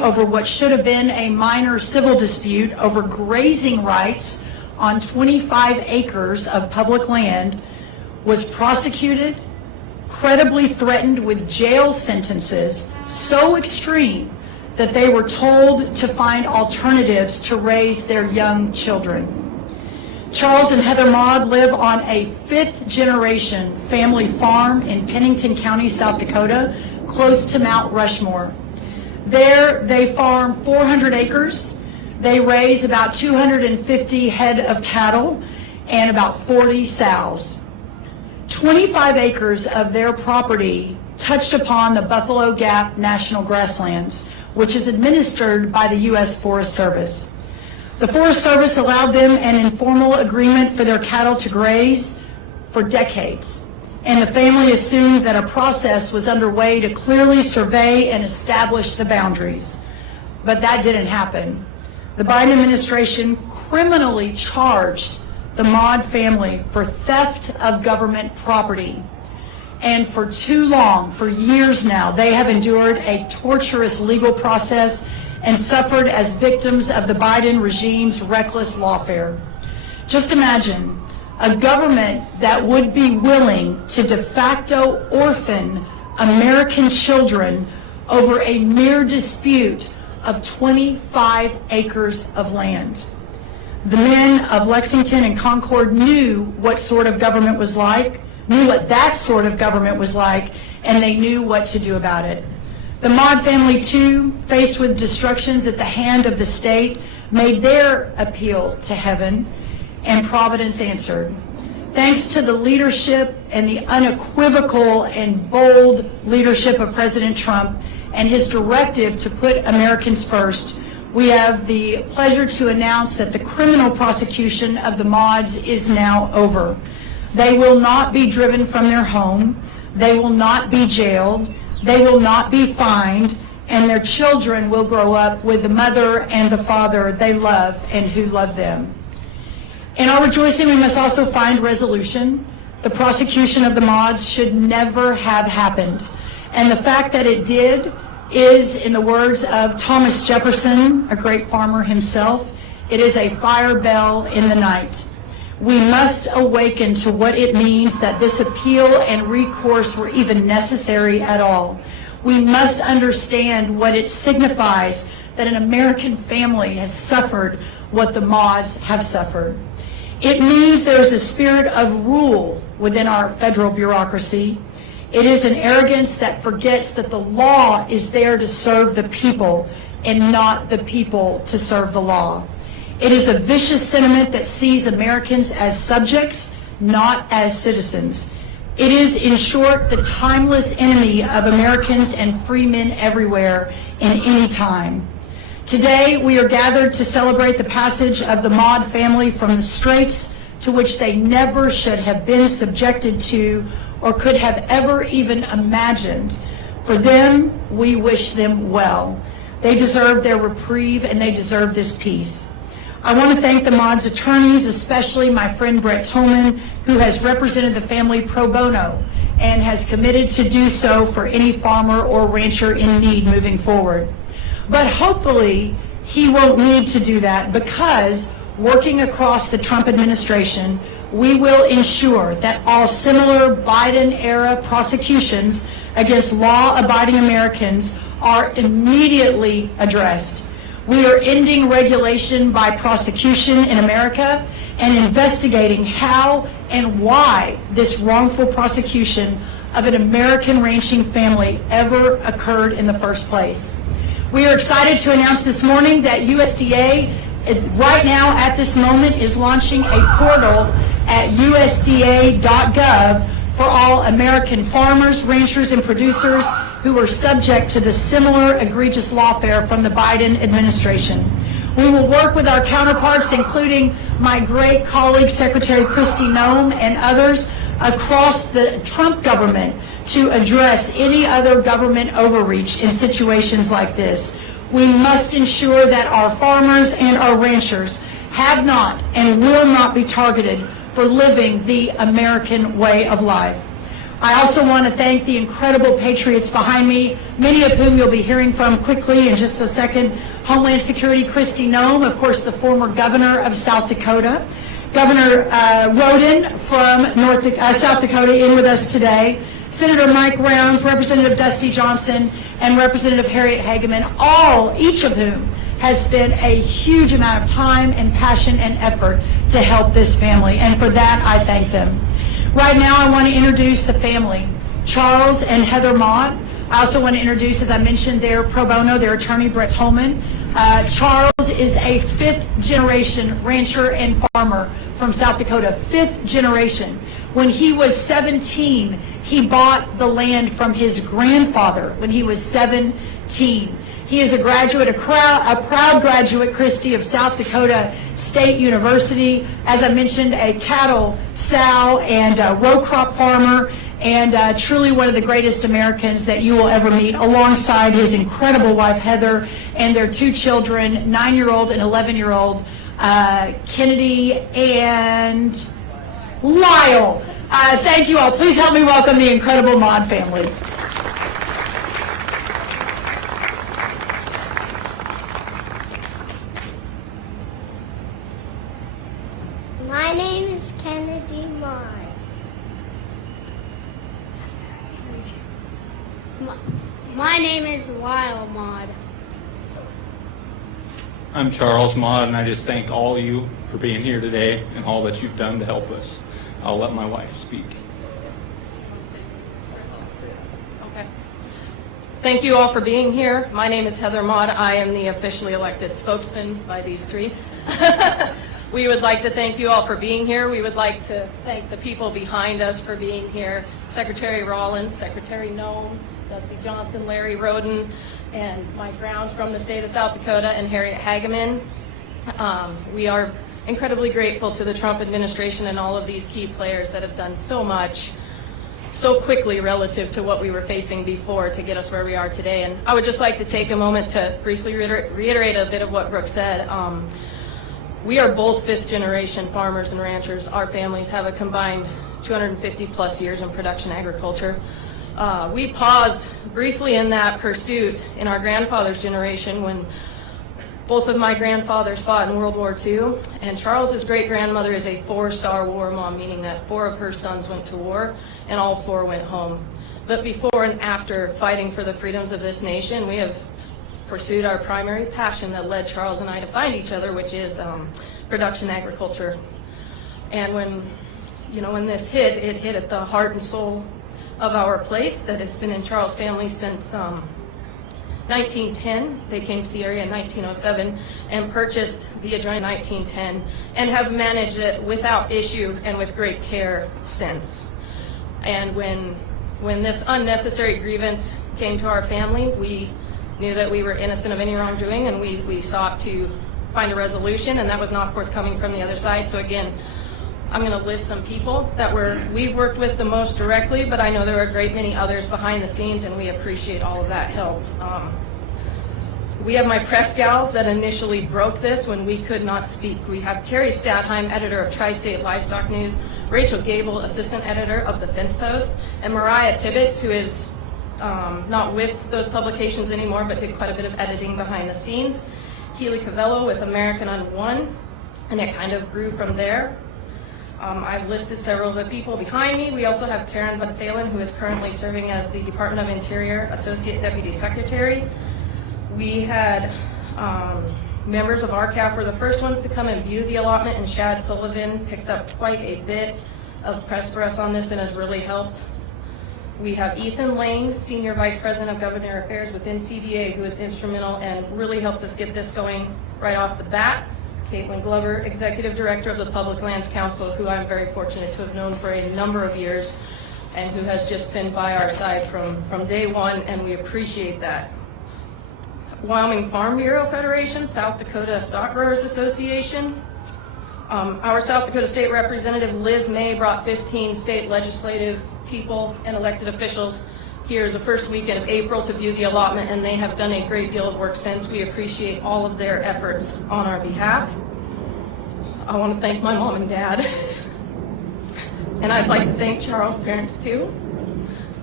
over what should have been a minor civil dispute over grazing rights on 25 acres of public land was prosecuted, credibly threatened with jail sentences so extreme that they were told to find alternatives to raise their young children. Charles and Heather Maude live on a fifth-generation family farm in Pennington County, South Dakota, close to Mount Rushmore. There, they farm 400 acres. They raise about 250 head of cattle and about 40 sows. 25 acres of their property touched upon the Buffalo Gap National Grasslands, which is administered by the U.S. Forest Service. The Forest Service allowed them an informal agreement for their cattle to graze for decades, and the family assumed that a process was underway to clearly survey and establish the boundaries. But that didn't happen. The Biden administration criminally charged the Maude family for theft of government property. And for too long, for years now, they have endured a torturous legal process and suffered as victims of the Biden regime's reckless lawfare. Just imagine a government that would be willing to de facto orphan American children over a mere dispute of 25 acres of land. The men of Lexington and Concord knew what sort of government was like, knew what that sort of government was like, and they knew what to do about it. The Maude family, too, faced with destructions at the hand of the state, made their appeal to heaven, and Providence answered. Thanks to the leadership and the unequivocal and bold leadership of President Trump and his directive to put Americans first, we have the pleasure to announce that the criminal prosecution of the Maudes is now over. They will not be driven from their home. They will not be jailed. They will not be fined. And their children will grow up with the mother and the father they love and who love them. In our rejoicing, we must also find resolution. The prosecution of the Maudes should never have happened. And the fact that it did is, in the words of Thomas Jefferson, a great farmer himself, it is a fire bell in the night. We must awaken to what it means that this appeal and recourse were even necessary at all. We must understand what it signifies that an American family has suffered what the Maudes have suffered. It means there is a spirit of rule within our federal bureaucracy. It is an arrogance that forgets that the law is there to serve the people and not the people to serve the law. It is a vicious sentiment that sees Americans as subjects, not as citizens. It is, in short, the timeless enemy of Americans and free men everywhere in any time. Today, we are gathered to celebrate the passage of the Maude family from the straits to which they never should have been subjected to or could have ever even imagined. For them, we wish them well. They deserve their reprieve and they deserve this peace. I want to thank the Maude's attorneys, especially my friend Brett Tolman, who has represented the family pro bono and has committed to do so for any farmer or rancher in need moving forward. But hopefully, he won't need to do that because, working across the Trump administration, we will ensure that all similar Biden-era prosecutions against law-abiding Americans are immediately addressed. We are ending regulation by prosecution in America and investigating how and why this wrongful prosecution of an American ranching family ever occurred in the first place. We are excited to announce this morning that USDA, right now at this moment, is launching a portal at usda.gov for all American farmers, ranchers, and producers who are subject to the similar egregious lawfare from the Biden administration. We will work with our counterparts, including my great colleague, Secretary Kristi Noem, and others across the Trump government to address any other government overreach in situations like this. We must ensure that our farmers and our ranchers have not and will not be targeted for living the American way of life. I also want to thank the incredible patriots behind me, many of whom you'll be hearing from quickly in just a second. Homeland Security Kristi Noem, of course, the former governor of South Dakota. Governor Rhoden from South Dakota in with us today. Senator Mike Rounds, Representative Dusty Johnson, and Representative Harriet Hageman, each of whom has spent a huge amount of time and passion and effort to help this family. And for that, I thank them. Right now, I want to introduce the family, Charles and Heather Maude. I also want to introduce, as I mentioned, their pro bono, their attorney, Brett Tolman. Charles is a fifth-generation rancher and farmer from South Dakota, fifth generation. When he was 17, he bought the land from his grandfather when he was 17. He is a graduate, a proud graduate, Kristi, of South Dakota State University. As I mentioned, a cattle, sow, and row crop farmer, and truly one of the greatest Americans that you will ever meet, alongside his incredible wife, Heather, and their two children, 9-year-old and 11-year-old, Kennedy and Lyle. Thank you all. Please help me welcome the incredible Maude family. My name is Kennedy Maude. My name is Lyle Maude. I'm Charles Maude, and I just thank all of you for being here today and all that you've done to help us. I'll let my wife speak. Okay. Thank you all for being here. My name is Heather Maude. I am the officially elected spokesman by these three. We would like to thank you all for being here. We would like to thank the people behind us for being here. Secretary Rollins, Secretary Noem, Dusty Johnson, Larry Rhoden, and Mike Rounds from the state of South Dakota, and Harriet Hageman. We are incredibly grateful to the Trump administration and all of these key players that have done so much so quickly relative to what we were facing before to get us where we are today. And I would just like to take a moment to briefly reiterate a bit of what Brooks said. We are both fifth-generation farmers and ranchers. Our families have a combined 250 plus years in production agriculture. We paused briefly in that pursuit in our grandfather's generation when both of my grandfathers fought in World War II, and Charles's great-grandmother is a 4-star war mom, meaning that 4 of her sons went to war and all 4 went home. But before and after fighting for the freedoms of this nation, we have pursued our primary passion that led Charles and I to find each other, which is production agriculture. And when this hit, it hit at the heart and soul of our place that has been in Charles' family since 1910. They came to the area in 1907 and purchased the adjoining 1910 and have managed it without issue and with great care since. And when this unnecessary grievance came to our family, we knew that we were innocent of any wrongdoing, and we sought to find a resolution, and that was not forthcoming from the other side. So again, I'm going to list some people that we've worked with the most directly, but I know there are a great many others behind the scenes, and we appreciate all of that help. We have my press gals that initially broke this when we could not speak. We have Carrie Stadheim, editor of Tri-State Livestock News, Rachel Gable, assistant editor of the Fence Post, and Mariah Tibbetts, who is not with those publications anymore, but did quite a bit of editing behind the scenes. Keely Cavello with American on One, and it kind of grew from there. I've listed several of the people behind me. We also have Karen Bud-Phelan, who is currently serving as the Department of Interior Associate Deputy Secretary. We had members of RCAF were the first ones to come and view the allotment, and Shad Sullivan picked up quite a bit of press for us on this and has really helped. We have Ethan Lane, Senior Vice President of Government Affairs within CBA, who is instrumental and really helped us get this going right off the bat. Caitlin Glover, Executive Director of the Public Lands Council, who I'm very fortunate to have known for a number of years and who has just been by our side from day one, and we appreciate that. Wyoming Farm Bureau Federation, South Dakota Stock Growers Association. Our South Dakota State Representative Liz May brought 15 state legislative people and elected officials here the first weekend of April to view the allotment, and they have done a great deal of work since. We appreciate all of their efforts on our behalf. I want to thank my mom and dad, and I'd like to thank Charles' parents too.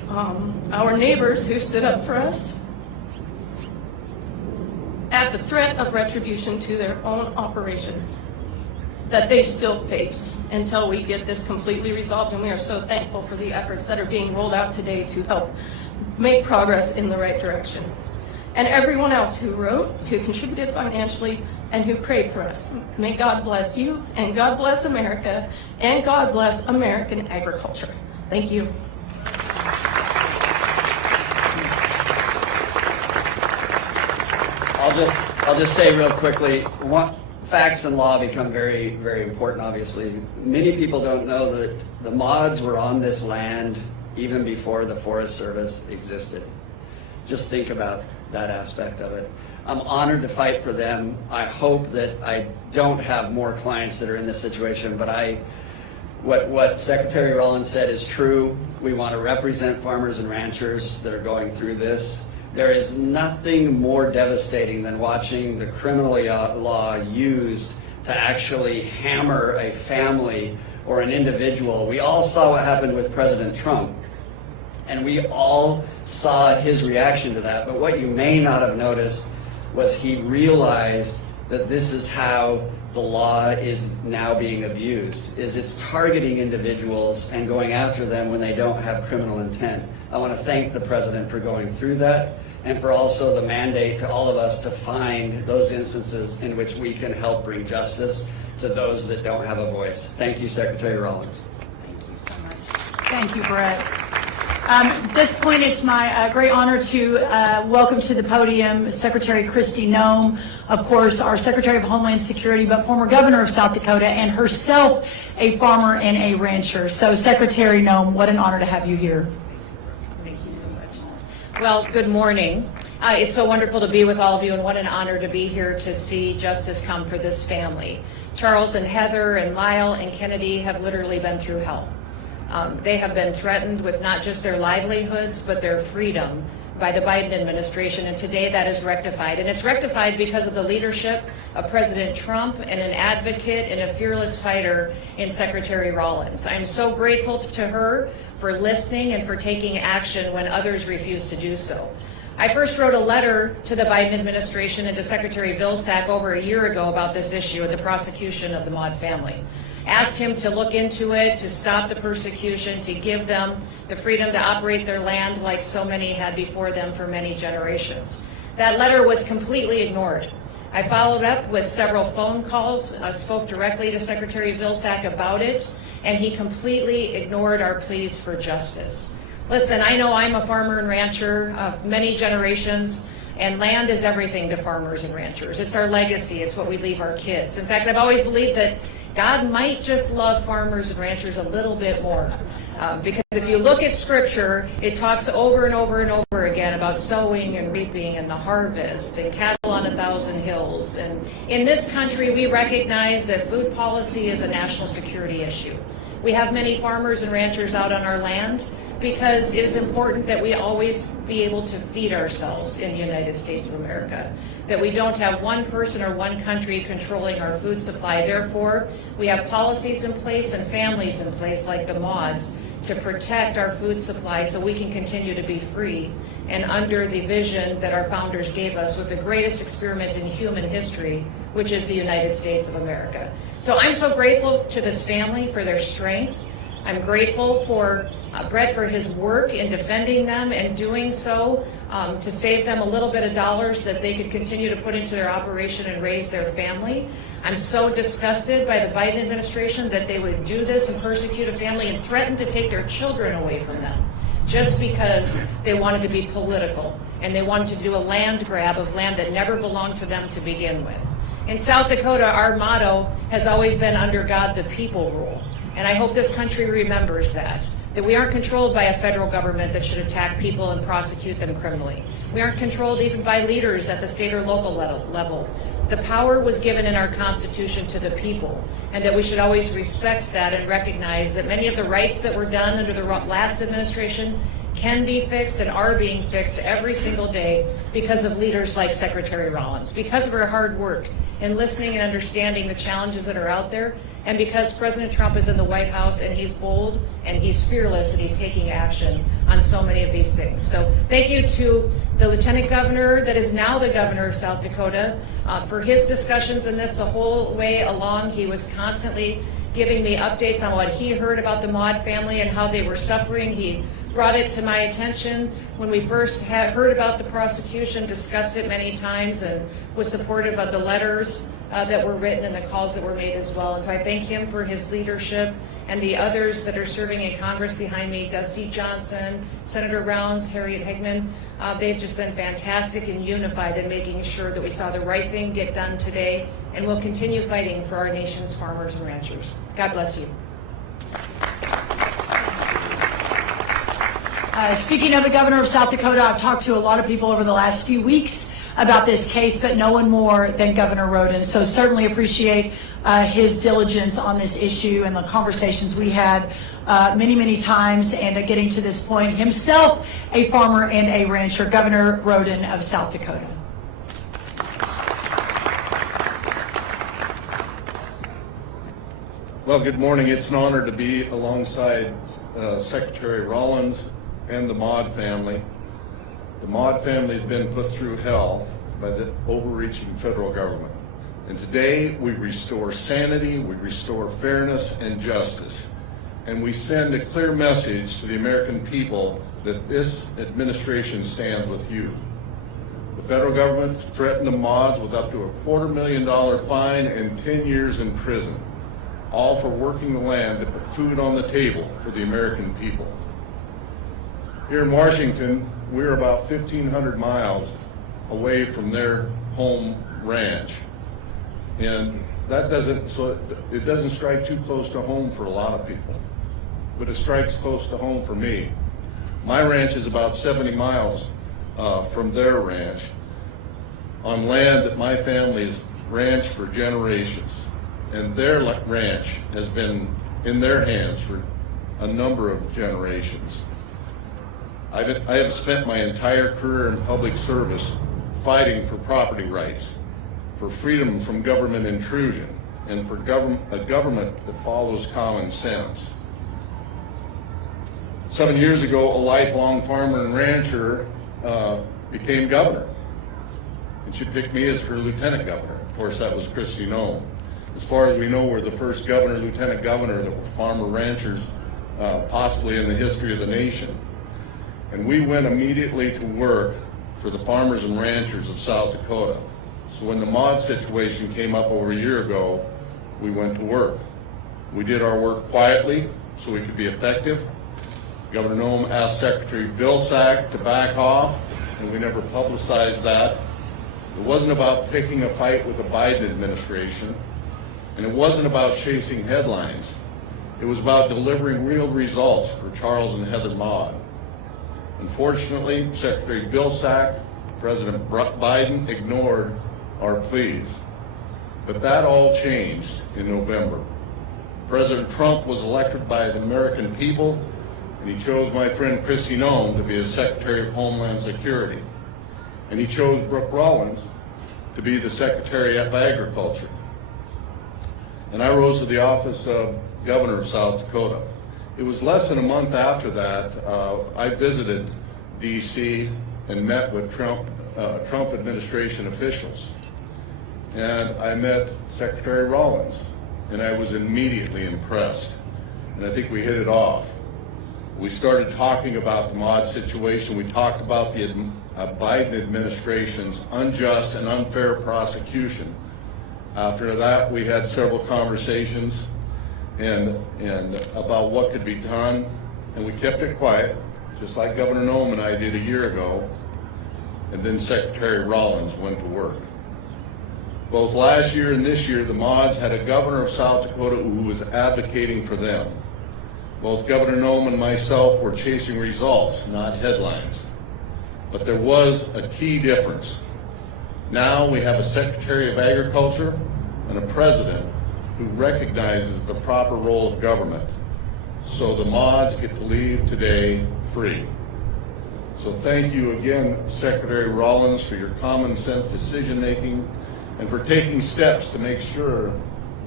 our neighbors who stood up for us at the threat of retribution to their own operations that they still face until we get this completely resolved. And we are so thankful for the efforts that are being rolled out today to help make progress in the right direction. And everyone else who wrote, who contributed financially, and who prayed for us. May God bless you, and God bless America, and God bless American agriculture. Thank you. I'll just say real quickly, facts and law become very, very important, obviously. Many people don't know that the mods were on this land even before the Forest Service existed. Just think about that aspect of it. I'm honored to fight for them. I hope that I don't have more clients that are in this situation, but what Secretary Rollins said is true. We want to represent farmers and ranchers that are going through this. There is nothing more devastating than watching the criminal law used to actually hammer a family or an individual. We all saw what happened with President Trump, and we all saw his reaction to that. But what you may not have noticed was he realized that this is how the law is now being abused, is it's targeting individuals and going after them when they don't have criminal intent. I want to thank the President for going through that, and for also the mandate to all of us to find those instances in which we can help bring justice to those that don't have a voice. Thank you, Secretary Rollins. Thank you so much. Thank you, Brett. At this point, it's my great honor to welcome to the podium Secretary Kristi Noem, of course, our Secretary of Homeland Security, but former governor of South Dakota, and herself a farmer and a rancher. So, Secretary Noem, what an honor to have you here. Thank you so much. Well, good morning. It's so wonderful to be with all of you, and what an honor to be here to see justice come for this family. Charles and Heather and Lyle and Kennedy have literally been through hell. They have been threatened with not just their livelihoods, but their freedom by the Biden administration, and today that is rectified. And it's rectified because of the leadership of President Trump and an advocate and a fearless fighter in Secretary Rollins. I'm so grateful to her for listening and for taking action when others refuse to do so. I first wrote a letter to the Biden administration and to Secretary Vilsack over a year ago about this issue of the prosecution of the Maude family. Asked him to look into it, to stop the persecution, to give them the freedom to operate their land like so many had before them for many generations. That letter was completely ignored. I followed up with several phone calls, spoke directly to Secretary Vilsack about it, and he completely ignored our pleas for justice. Listen, I know I'm a farmer and rancher of many generations, and land is everything to farmers and ranchers. It's our legacy. It's what we leave our kids. In fact, I've always believed that God might just love farmers and ranchers a little bit more. Because if you look at Scripture, it talks over and over and over again about sowing and reaping and the harvest and cattle on 1,000 hills. And in this country, we recognize that food policy is a national security issue. We have many farmers and ranchers out on our land because it is important that we always be able to feed ourselves in the United States of America, that we don't have one person or one country controlling our food supply. Therefore, we have policies in place and families in place like the mods to protect our food supply so we can continue to be free and under the vision that our founders gave us with the greatest experiment in human history, which is the United States of America. So I'm so grateful to this family for their strength. I'm grateful for Brett for his work in defending them and doing so to save them a little bit of dollars that they could continue to put into their operation and raise their family. I'm so disgusted by the Biden administration that they would do this and persecute a family and threaten to take their children away from them just because they wanted to be political and they wanted to do a land grab of land that never belonged to them to begin with. In South Dakota, our motto has always been under God the people rule. And I hope this country remembers that we aren't controlled by a federal government that should attack people and prosecute them criminally. We aren't controlled even by leaders at the state or local level. The power was given in our Constitution to the people, and that we should always respect that and recognize that many of the rights that were done under the last administration can be fixed and are being fixed every single day because of leaders like Secretary Rollins, because of her hard work in listening and understanding the challenges that are out there, and because President Trump is in the White House and he's bold and he's fearless and he's taking action on so many of these things. So thank you to the Lieutenant Governor that is now the Governor of South Dakota for his discussions in this the whole way along. He was constantly giving me updates on what he heard about the Maude family and how they were suffering. He brought it to my attention when we first had heard about the prosecution, discussed it many times, and was supportive of the letters that were written and the calls that were made as well. And so I thank him for his leadership, and the others that are serving in Congress behind me, Dusty Johnson, Senator Rounds, Harriet Hegman. They've just been fantastic and unified in making sure that we saw the right thing get done today, and we'll continue fighting for our nation's farmers and ranchers. God bless you. Speaking of the governor of South Dakota, I've talked to a lot of people over the last few weeks about this case, but no one more than Governor Rhoden. So certainly appreciate his diligence on this issue and the conversations we had many, many times, and getting to this point. Himself a farmer and a rancher, Governor Rhoden of South Dakota. Well, good morning. It's an honor to be alongside Secretary Rollins and the Maude family. The Maude family has been put through hell by the overreaching federal government. And today we restore sanity, we restore fairness and justice. And we send a clear message to the American people that this administration stands with you. The federal government threatened the Maudes with up to a $250,000 fine and 10 years in prison, all for working the land to put food on the table for the American people. Here in Washington, we're about 1,500 miles away from their home ranch. And that it doesn't strike too close to home for a lot of people, but it strikes close to home for me. My ranch is about 70 miles from their ranch on land that my family has ranched for generations. And their ranch has been in their hands for a number of generations. I have spent my entire career in public service fighting for property rights, for freedom from government intrusion, and for a government that follows common sense. 7 years ago, a lifelong farmer and rancher became governor, and she picked me as her lieutenant governor. Of course, that was Kristi Noem. As far as we know, we're the first governor, lieutenant governor that were farmer ranchers, possibly in the history of the nation. And we went immediately to work for the farmers and ranchers of South Dakota. So when the Maude situation came up over a year ago, we went to work. We did our work quietly so we could be effective. Governor Noem asked Secretary Vilsack to back off, and we never publicized that. It wasn't about picking a fight with the Biden administration, and it wasn't about chasing headlines. It was about delivering real results for Charles and Heather Maude. Unfortunately, Secretary Vilsack, President Biden ignored our pleas. But that all changed in November. President Trump was elected by the American people, and he chose my friend Kristi Noem to be his Secretary of Homeland Security. And he chose Brooks Rollins to be the Secretary of Agriculture. And I rose to the office of Governor of South Dakota. It was less than a month after that, I visited D.C. and met with Trump administration officials. And I met Secretary Rollins, and I was immediately impressed. And I think we hit it off. We started talking about the Maude situation. We talked about the Biden administration's unjust and unfair prosecution. After that, we had several conversations and about what could be done, and we kept it quiet, just like Governor Noem and I did a year ago, and then Secretary Rollins went to work. Both last year and this year, the Maudes had a governor of South Dakota who was advocating for them. Both Governor Noem and myself were chasing results, not headlines. But there was a key difference. Now we have a Secretary of Agriculture and a President who recognizes the proper role of government. So the Maudes get to leave today free. So thank you again, Secretary Rollins, for your common sense decision making and for taking steps to make sure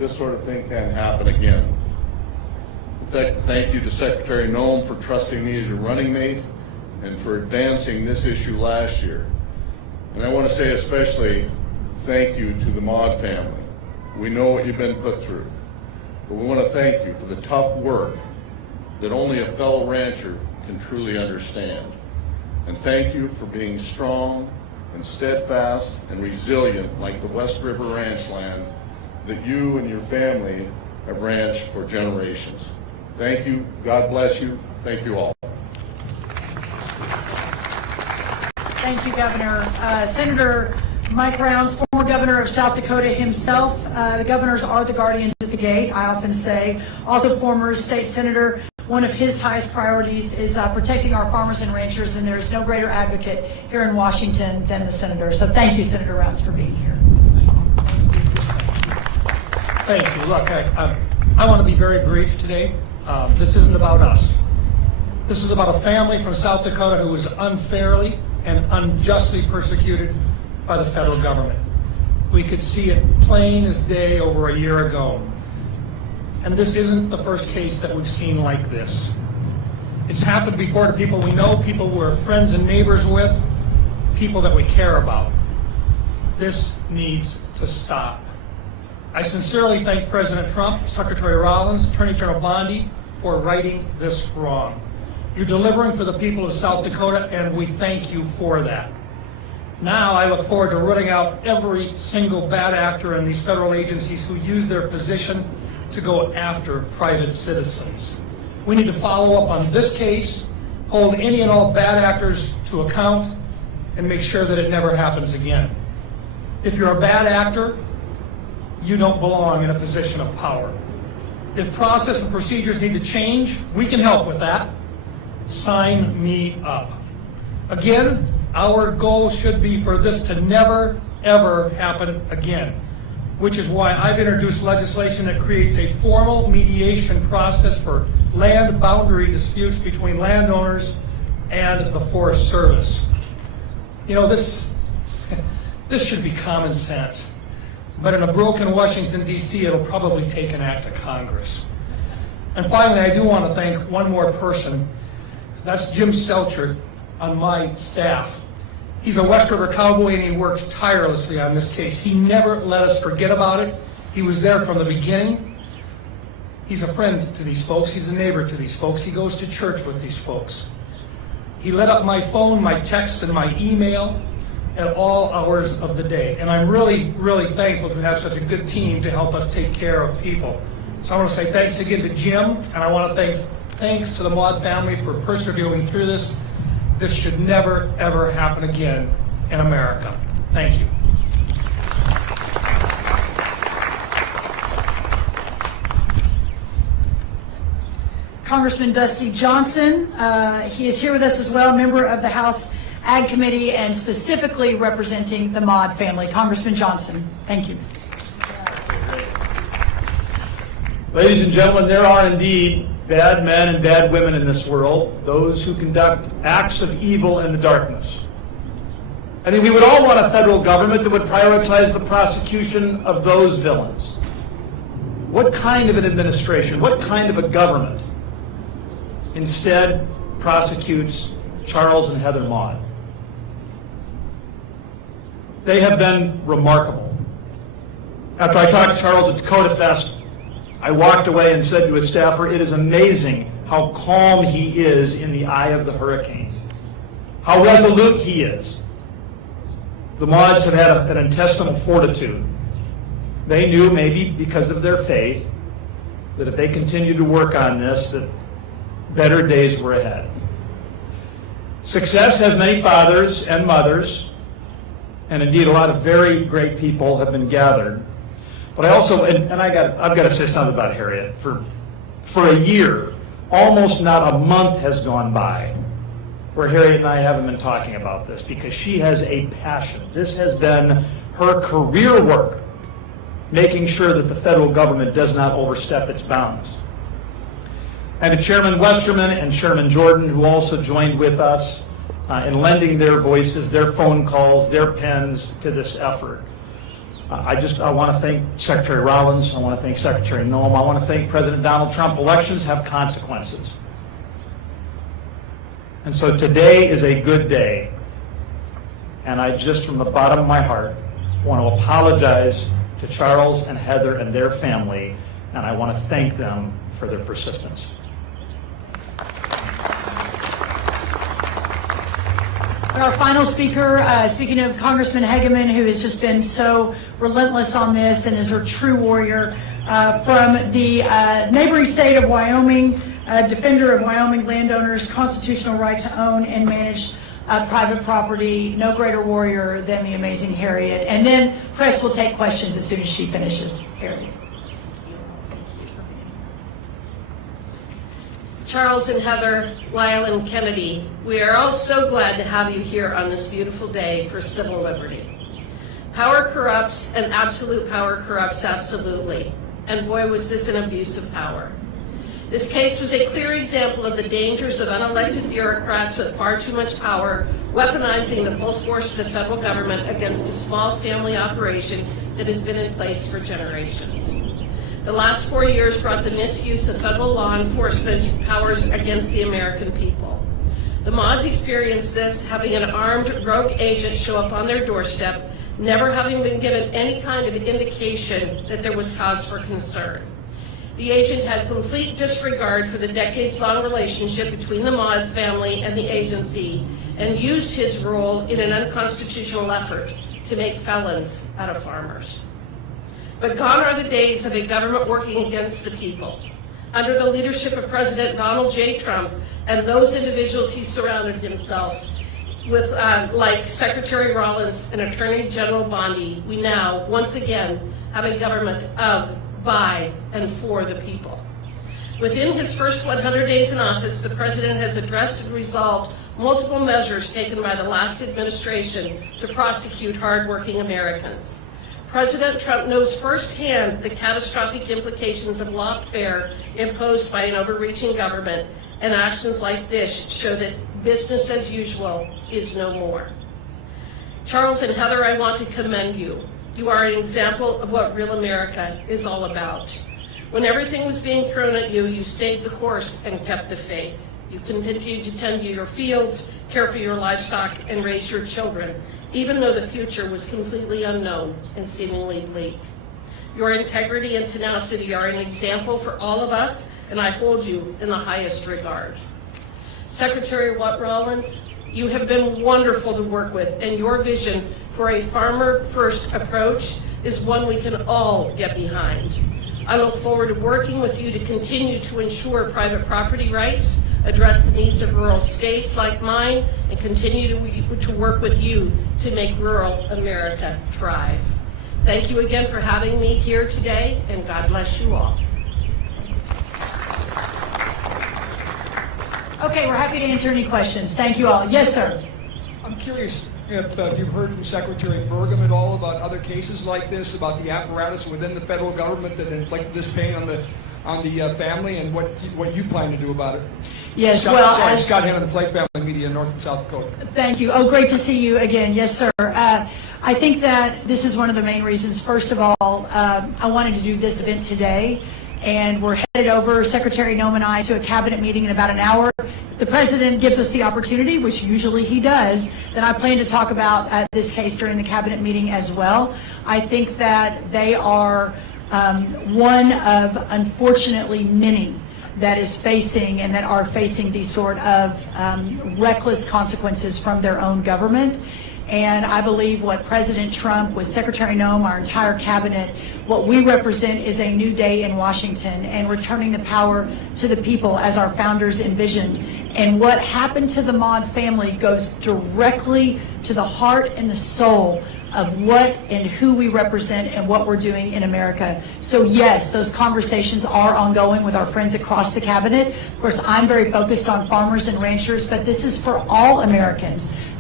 this sort of thing can't happen again. Thank you to Secretary Noem for trusting me as your running mate and for advancing this issue last year. And I want to say especially thank you to the Maude family. We know what you've been put through, but we want to thank you for the tough work that only a fellow rancher can truly understand. And thank you for being strong and steadfast and resilient like the West River ranch land that you and your family have ranched for generations. Thank you. God bless you. Thank you all. Thank you, Governor. Senator Mike Rounds, former governor of South Dakota himself. The governors are the guardians at the gate, I often say. Also former state senator. One of his highest priorities is protecting our farmers and ranchers, and there's no greater advocate here in Washington than the senator. So thank you, Senator Rounds, for being here. Thank you. Look, I want to be very brief today. This isn't about us. This is about a family from South Dakota who was unfairly and unjustly persecuted by the federal government. We could see it plain as day over a year ago. And this isn't the first case that we've seen like this. It's happened before to people we know, people we're friends and neighbors with, people that we care about. This needs to stop. I sincerely thank President Trump, Secretary Rollins, Attorney General Bondi for righting this wrong. You're delivering for the people of South Dakota, and we thank you for that. Now I look forward to rooting out every single bad actor in these federal agencies who use their position to go after private citizens. We need to follow up on this case, hold any and all bad actors to account, and make sure that it never happens again. If you're a bad actor, you don't belong in a position of power. If process and procedures need to change, we can help with that. Sign me up. Again, our goal should be for this to never, ever happen again, which is why I've introduced legislation that creates a formal mediation process for land boundary disputes between landowners and the Forest Service. You know, this should be common sense. But in a broken Washington, D.C., it'll probably take an act of Congress. And finally, I do want to thank one more person. That's Jim Selchert on my staff. He's a West River cowboy, and he works tirelessly on this case. He never let us forget about it. He was there from the beginning. He's a friend to these folks. He's a neighbor to these folks. He goes to church with these folks. He lit up my phone, my texts, and my email at all hours of the day. And I'm really, really thankful to have such a good team to help us take care of people. So I want to say thanks again to Jim, and I want to thanks to the Maude family for persevering through this. This should never, ever happen again in America. Thank you. Congressman Dusty Johnson, he is here with us as well, member of the House Ag Committee and specifically representing the Maude family. Congressman Johnson, thank you. Ladies and gentlemen, there are indeed bad men and bad women in this world, those who conduct acts of evil in the darkness. I think we would all want a federal government that would prioritize the prosecution of those villains. What kind of an administration, what kind of a government instead prosecutes Charles and Heather Maude? They have been remarkable. After I talked to Charles at Dakota Fest, I walked away and said to his staffer, it is amazing how calm he is in the eye of the hurricane, how resolute he is. The Maudes have had an intestinal fortitude. They knew, maybe because of their faith, that if they continued to work on this, that better days were ahead. Success has many fathers and mothers, and indeed a lot of very great people have been gathered. But I also, I've got to say something about Harriet. For a year, almost not a month has gone by where Harriet and I haven't been talking about this, because she has a passion. This has been her career work, making sure that the federal government does not overstep its bounds. And to Chairman Westerman and Chairman Jordan, who also joined with us in lending their voices, their phone calls, their pens to this effort. I want to thank Secretary Rollins. I want to thank Secretary Noem. I want to thank President Donald Trump. Elections have consequences. And so today is a good day. And I just, from the bottom of my heart, want to apologize to Charles and Heather and their family, and I want to thank them for their persistence. Our final speaker, speaking of Congressman Hageman, who has just been so relentless on this and is a true warrior, from the neighboring state of Wyoming, defender of Wyoming landowners' constitutional right to own and manage private property. No greater warrior than the amazing Harriet. And then press will take questions as soon as she finishes. Harriet. Charles and Heather, Lyle and Kennedy, we are all so glad to have you here on this beautiful day for civil liberty. Power corrupts, and absolute power corrupts absolutely. And boy, was this an abuse of power. This case was a clear example of the dangers of unelected bureaucrats with far too much power, weaponizing the full force of the federal government against a small family operation that has been in place for generations. The last 4 years brought the misuse of federal law enforcement powers against the American people. The Mods experienced this, having an armed rogue agent show up on their doorstep, never having been given any kind of indication that there was cause for concern. The agent had complete disregard for the decades-long relationship between the Mods family and the agency and used his role in an unconstitutional effort to make felons out of farmers. But gone are the days of a government working against the people. Under the leadership of President Donald J. Trump and those individuals he surrounded himself with, like Secretary Rollins and Attorney General Bondi, we now, once again, have a government of, by, and for the people. Within his first 100 days in office, the President has addressed and resolved multiple measures taken by the last administration to prosecute hardworking Americans. President Trump knows firsthand the catastrophic implications of lawfare imposed by an overreaching government, and actions like this show that business as usual is no more. Charles and Heather, I want to commend you. You are an example of what real America is all about. When everything was being thrown at you, you stayed the course and kept the faith. You continued to tend to your fields, care for your livestock, and raise your children, even though the future was completely unknown and seemingly bleak. Your integrity and tenacity are an example for all of us, and I hold you in the highest regard. Secretary Rollins, you have been wonderful to work with, and your vision for a farmer-first approach is one we can all get behind. I look forward to working with you to continue to ensure private property rights, address the needs of rural states like mine, and continue to work with you to make rural America thrive. Thank you again for having me here today, and God bless you all. Okay, we're happy to answer any questions. Thank you all. Yes, sir. I'm curious if you've heard from Secretary Burgum at all about other cases like this, about the apparatus within the federal government that inflicted this pain on the family, and what you plan to do about it. Yes, Scott Hannon, the Flake Family Media, North and South Dakota. Thank you. Oh, great to see you again. Yes, sir. I think that this is one of the main reasons. First of all, I wanted to do this event today, and we're headed over, Secretary Noem and I, to a cabinet meeting in about an hour. If the president gives us the opportunity, which usually he does, then I plan to talk about this case during the cabinet meeting as well. I think that they are one of, unfortunately, many that is facing and that are facing these sort of reckless consequences from their own government. And I believe what President Trump, with Secretary Noem, our entire cabinet, what we represent is a new day in Washington and returning the power to the people as our founders envisioned. And what happened to the Maude family goes directly to the heart and the soul of what and who we represent and what we're doing in America. So yes, those conversations are ongoing with our friends across the cabinet. Of course, I'm very focused on farmers and ranchers, but this is for all Americans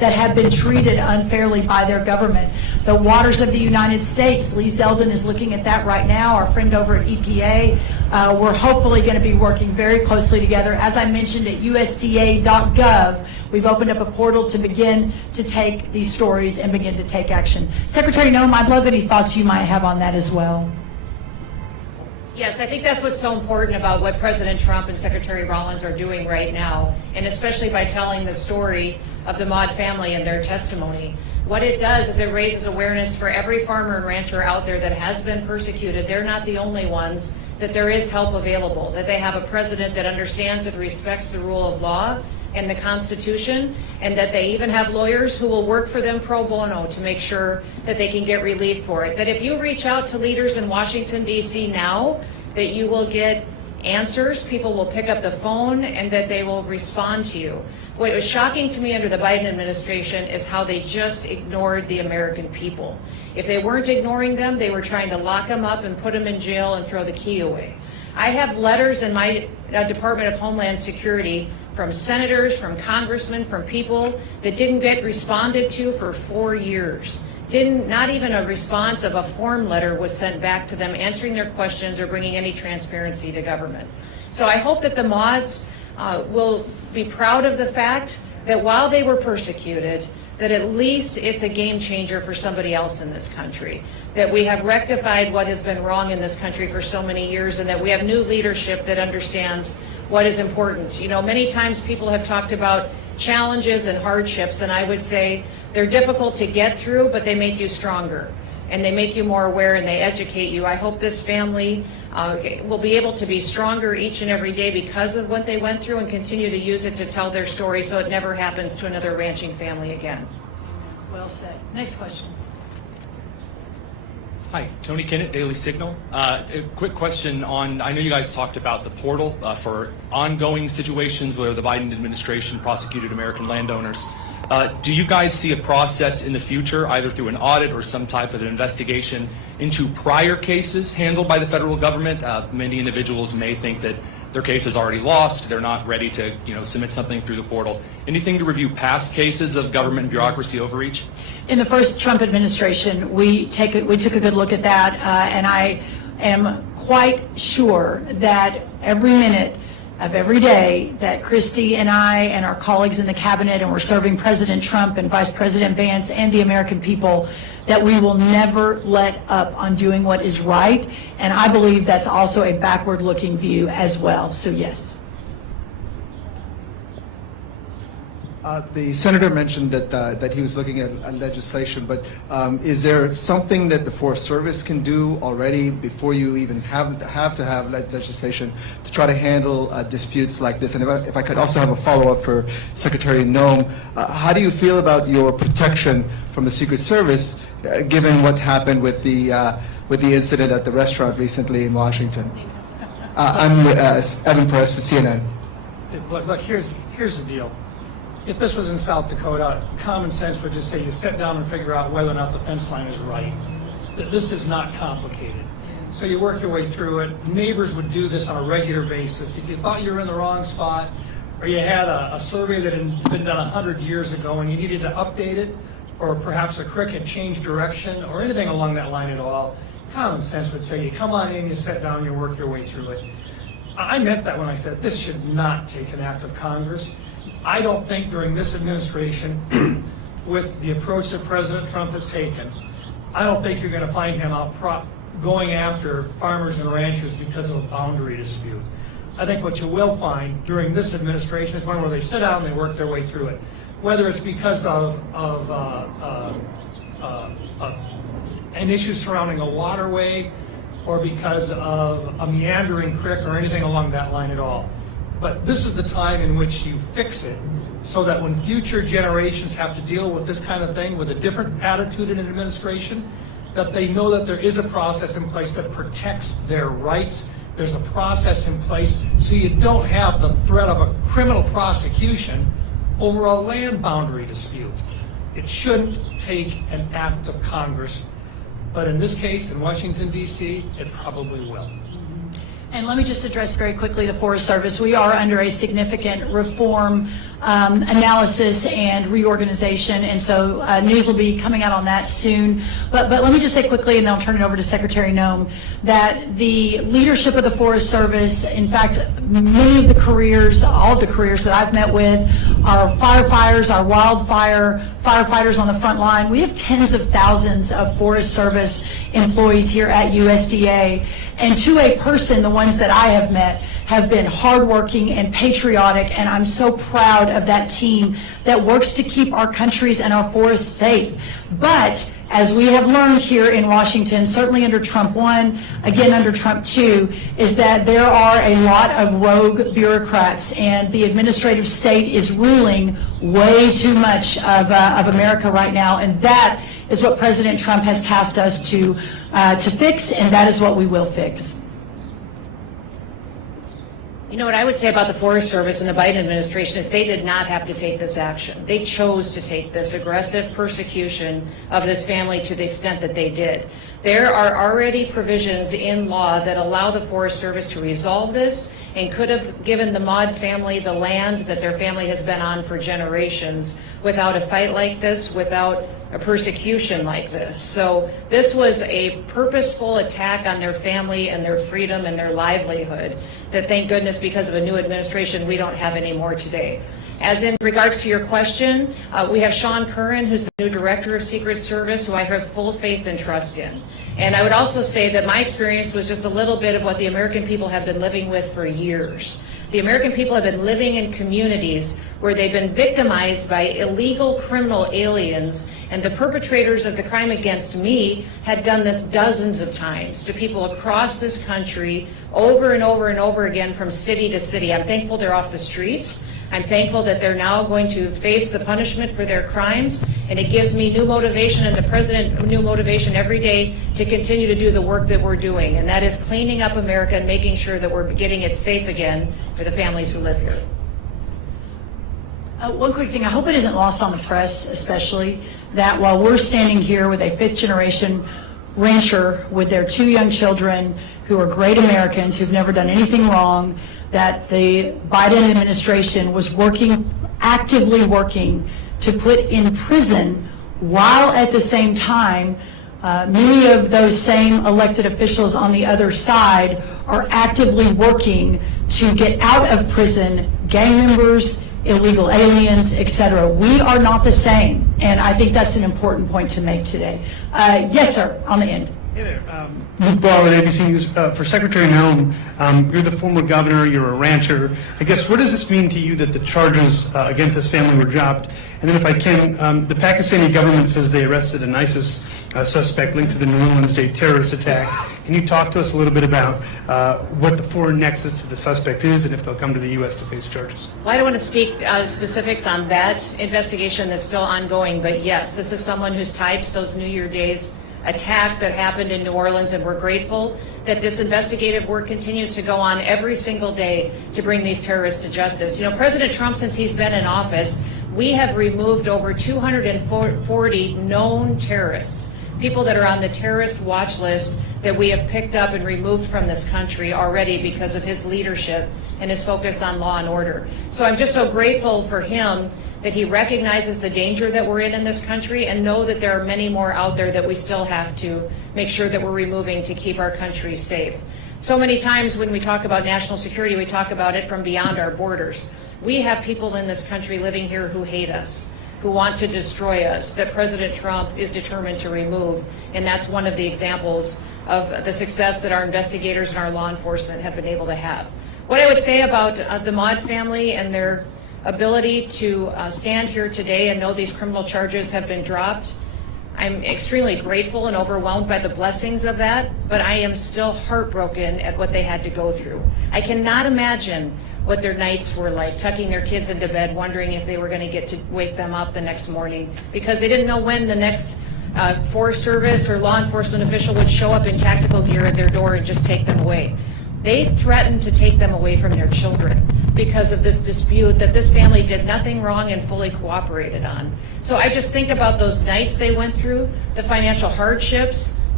that have been treated unfairly by their government. The waters of the United States, Lee Zeldin is looking at that right now, our friend over at EPA. We're hopefully going to be working very closely together. As I mentioned, at USDA.gov, we've opened up a portal to begin to take these stories and begin to take action. Secretary Noem, I'd love any thoughts you might have on that as well. Yes, I think that's what's so important about what President Trump and Secretary Rollins are doing right now, and especially by telling the story of the Maude family and their testimony. What it does is it raises awareness for every farmer and rancher out there that has been persecuted. They're not the only ones, that there is help available, that they have a president that understands and respects the rule of law and the Constitution, and that they even have lawyers who will work for them pro bono to make sure that they can get relief for it. That if you reach out to leaders in Washington, D.C. now, that you will get answers, people will pick up the phone, and that they will respond to you. What was shocking to me under the Biden administration is how they just ignored the American people. If they weren't ignoring them, they were trying to lock them up and put them in jail and throw the key away. I have letters in my Department of Homeland Security from senators, from congressmen, from people that didn't get responded to for 4 years. Not even a response of a form letter was sent back to them answering their questions or bringing any transparency to government. So I hope that the Maudes will be proud of the fact that while they were persecuted, that at least it's a game changer for somebody else in this country, that we have rectified what has been wrong in this country for so many years, and that we have new leadership that understands what is important. You know, many times people have talked about challenges and hardships, and I would say they're difficult to get through, but they make you stronger, and they make you more aware, and they educate you. I hope this family will be able to be stronger each and every day because of what they went through, and continue to use it to tell their story so it never happens to another ranching family again. Well said. Next question. Hi, Tony Kennett, Daily Signal. A quick question on, I know you guys talked about the portal for ongoing situations where the Biden administration prosecuted American landowners. Do you guys see a process in the future, either through an audit or some type of an investigation, into prior cases handled by the federal government? Many individuals may think that their case is already lost, they're not ready to submit something through the portal. Anything to review past cases of government bureaucracy overreach? In the first Trump administration, we took a good look at that, and I am quite sure that every minute of every day that Kristi and I and our colleagues in the cabinet, and we're serving President Trump and Vice President Vance and the American people, that we will never let up on doing what is right. And I believe that's also a backward-looking view as well. So yes. The senator mentioned that he was looking at legislation, but is there something that the Forest Service can do already before you even have to have legislation to try to handle disputes like this? And if I could also have a follow-up for Secretary Noem, how do you feel about your protection from the Secret Service, given what happened with the incident at the restaurant recently in Washington? I'm Evan Perez for CNN. Look, here's the deal. If this was in South Dakota, common sense would just say you sit down and figure out whether or not the fence line is right. This is not complicated. So you work your way through it. Neighbors would do this on a regular basis. If you thought you were in the wrong spot, or you had a survey that had been done 100 years ago and you needed to update it, or perhaps a creek had changed direction, or anything along that line at all, common sense would say you come on in, you sit down, you work your way through it. I meant that when I said this should not take an act of Congress. I don't think during this administration, with the approach that President Trump has taken, I don't think you're going to find him out going after farmers and ranchers because of a boundary dispute. I think what you will find during this administration is one where they sit down and they work their way through it. Whether it's because of an issue surrounding a waterway, or because of a meandering creek, or anything along that line at all. But this is the time in which you fix it, so that when future generations have to deal with this kind of thing with a different attitude in an administration, that they know that there is a process in place that protects their rights. There's a process in place so you don't have the threat of a criminal prosecution over a land boundary dispute. It shouldn't take an act of Congress, but in this case, in Washington, D.C., it probably will. And let me just address very quickly the Forest Service. We are under a significant reform analysis and reorganization, and so news will be coming out on that soon. But let me just say quickly, and then I'll turn it over to Secretary Noem, that the leadership of the Forest Service, in fact, many of the careers, all of the careers that I've met with, our firefighters, our wildfire firefighters on the front line. We have tens of thousands of Forest Service employees here at USDA, and to a person, the ones that I have met have been hardworking and patriotic, and I'm so proud of that team that works to keep our countries and our forests safe. But as we have learned here in Washington, certainly under Trump 1, again under Trump 2, is that there are a lot of rogue bureaucrats, and the administrative state is ruling way too much of America right now, and that is what President Trump has tasked us to fix, and that is what we will fix. You know what I would say about the Forest Service and the Biden administration is they did not have to take this action. They chose to take this aggressive persecution of this family to the extent that they did. There are already provisions in law that allow the Forest Service to resolve this and could have given the Maude family the land that their family has been on for generations without a fight like this, without a persecution like this. So this was a purposeful attack on their family and their freedom and their livelihood that, thank goodness, because of a new administration, we don't have any more today. As in regards to your question, we have Sean Curran, who's the new Director of Secret Service, who I have full faith and trust in. And I would also say that my experience was just a little bit of what the American people have been living with for years. The American people have been living in communities where they've been victimized by illegal criminal aliens, and the perpetrators of the crime against me had done this dozens of times to people across this country over and over and over again from city to city. I'm thankful they're off the streets. I'm thankful that they're now going to face the punishment for their crimes, and it gives me new motivation and the president new motivation every day to continue to do the work that we're doing, and that is cleaning up America and making sure that we're getting it safe again for the families who live here. One quick thing, I hope it isn't lost on the press, especially, that while we're standing here with a fifth-generation rancher with their 2 young children who are great Americans who've never done anything wrong, that the Biden administration was actively working to put in prison, while at the same time many of those same elected officials on the other side are actively working to get out of prison gang members, illegal aliens, etc. We are not the same, and I think that's an important point to make today. Yes, sir, on the end. Hey there, Luke Ball with ABC News. For Secretary Noem, you're the former governor, you're a rancher. I guess, what does this mean to you that the charges against this family were dropped? And then if I can, the Pakistani government says they arrested an ISIS suspect linked to the New Orleans Day terrorist attack. Can you talk to us a little bit about what the foreign nexus to the suspect is and if they'll come to the U.S. to face charges? Well, I don't want to speak specifics on that investigation that's still ongoing, but yes, this is someone who's tied to those New Year days attack that happened in New Orleans, and we're grateful that this investigative work continues to go on every single day to bring these terrorists to justice. You know, President Trump, since he's been in office, we have removed over 240 known terrorists, people that are on the terrorist watch list that we have picked up and removed from this country already because of his leadership and his focus on law and order. So I'm just so grateful for him that he recognizes the danger that we're in this country, and know that there are many more out there that we still have to make sure that we're removing to keep our country safe. So many times when we talk about national security, we talk about it from beyond our borders. We have people in this country living here who hate us, who want to destroy us, that President Trump is determined to remove, and that's one of the examples of the success that our investigators and our law enforcement have been able to have. What I would say about the Maude family and their ability to stand here today and know these criminal charges have been dropped, I'm extremely grateful and overwhelmed by the blessings of that, but I am still heartbroken at what they had to go through. I cannot imagine what their nights were like, tucking their kids into bed, wondering if they were going to get to wake them up the next morning, because they didn't know when the next Forest Service or law enforcement official would show up in tactical gear at their door and just take them away. They threatened to take them away from their children because of this dispute that this family did nothing wrong and fully cooperated on. So I just think about those nights they went through, the financial hardships,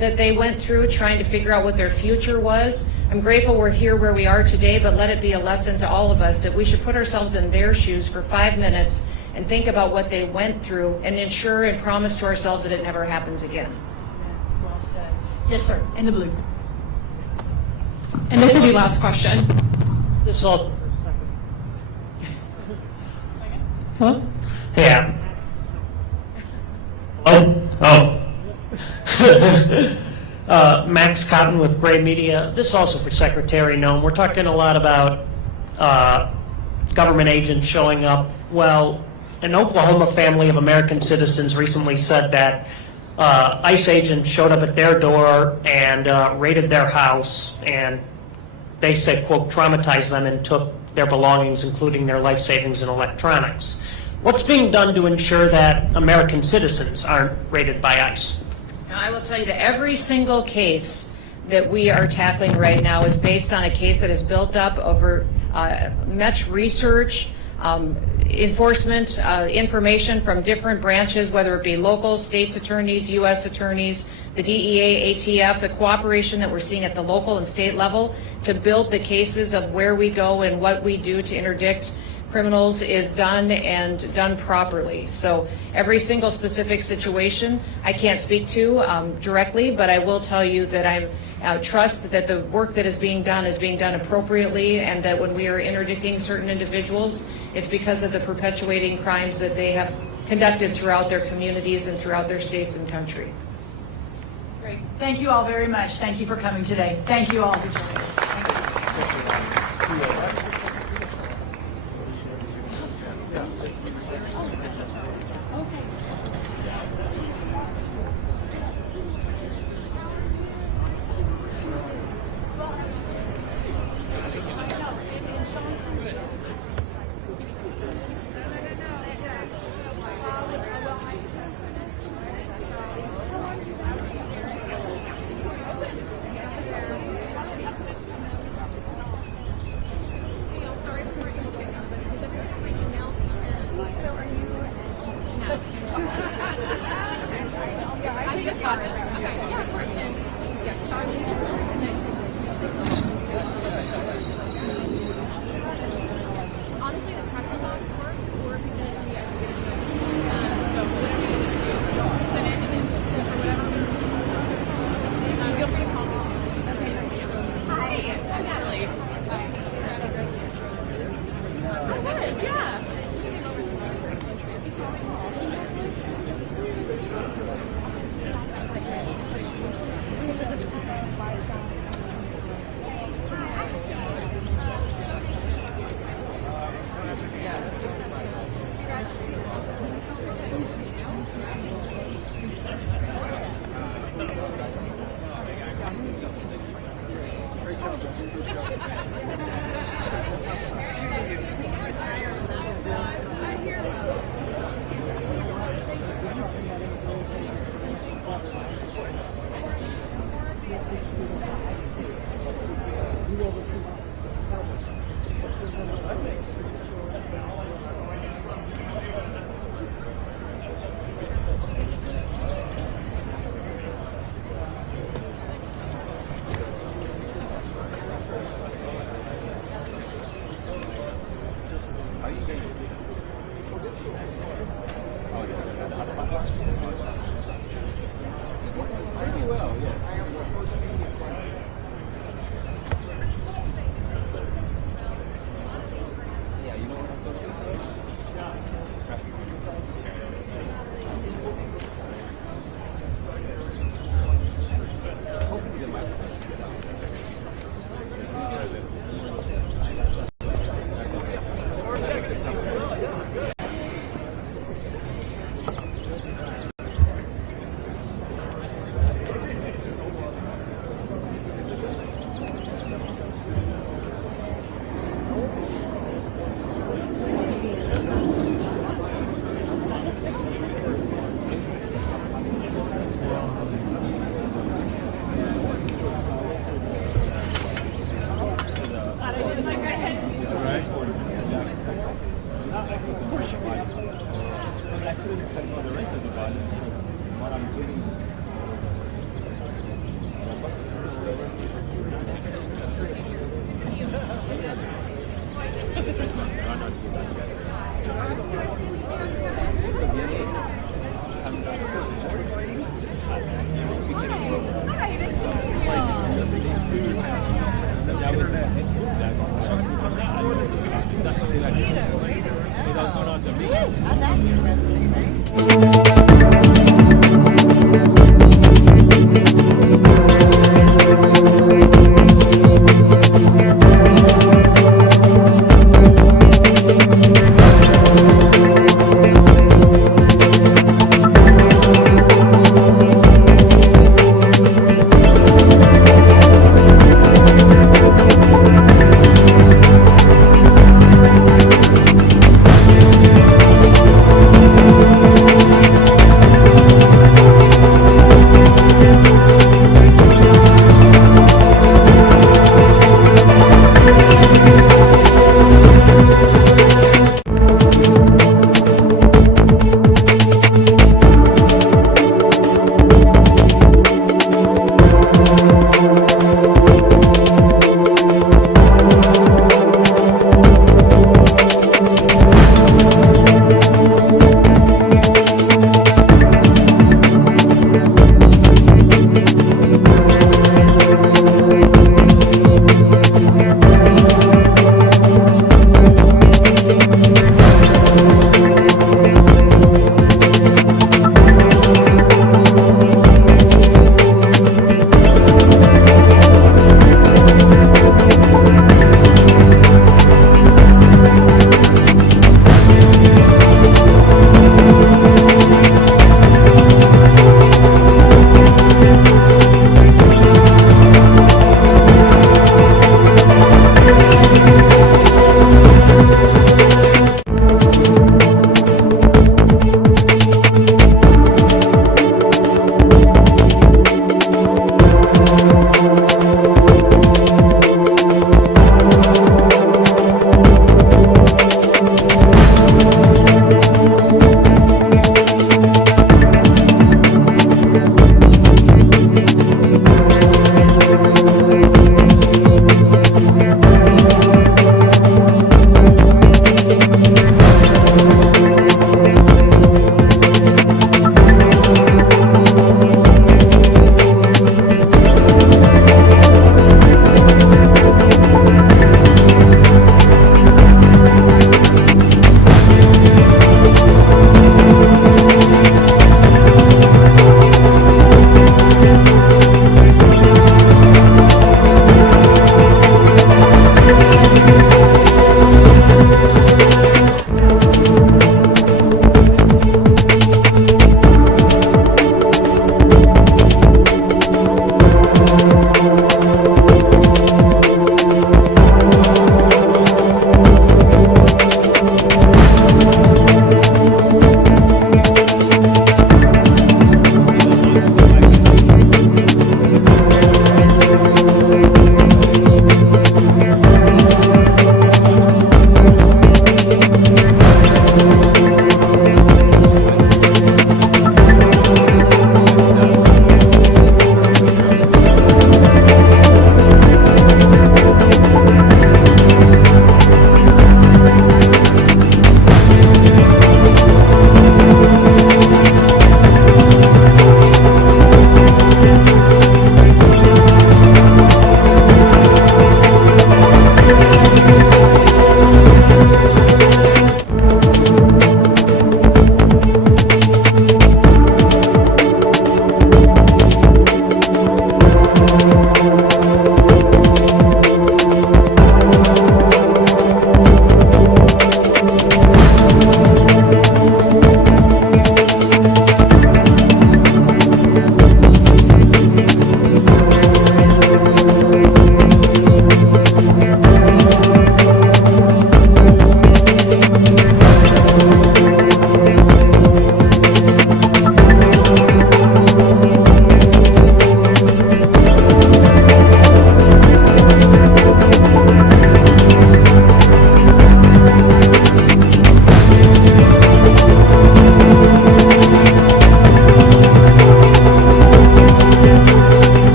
that they went through trying to figure out what their future was. I'm grateful we're here where we are today, but let it be a lesson to all of us that we should put ourselves in their shoes for 5 minutes and think about what they went through and ensure and promise to ourselves that it never happens again. Well said. Yes, sir, in the blue. And this will be last question. This is all. Huh? Yeah. Oh. Max Cotton with Gray Media. This is also for Secretary Noem. We're talking a lot about government agents showing up. Well, an Oklahoma family of American citizens recently said that ICE agents showed up at their door and raided their house, and they said, quote, traumatized them and took their belongings, including their life savings and electronics. What's being done to ensure that American citizens aren't raided by ICE? Now, I will tell you that every single case that we are tackling right now is based on a case that is built up over much research, enforcement, information from different branches, whether it be local, states attorneys, U.S. attorneys, the DEA, ATF, the cooperation that we're seeing at the local and state level to build the cases of where we go and what we do to interdict criminals is done and done properly. So every single specific situation I can't speak to directly, but I will tell you that I trust that the work that is being done appropriately, and that when we are interdicting certain individuals, it's because of the perpetuating crimes that they have conducted throughout their communities and throughout their states and country. Great. Thank you all very much. Thank you for coming today. Thank you all for joining us. Thank you.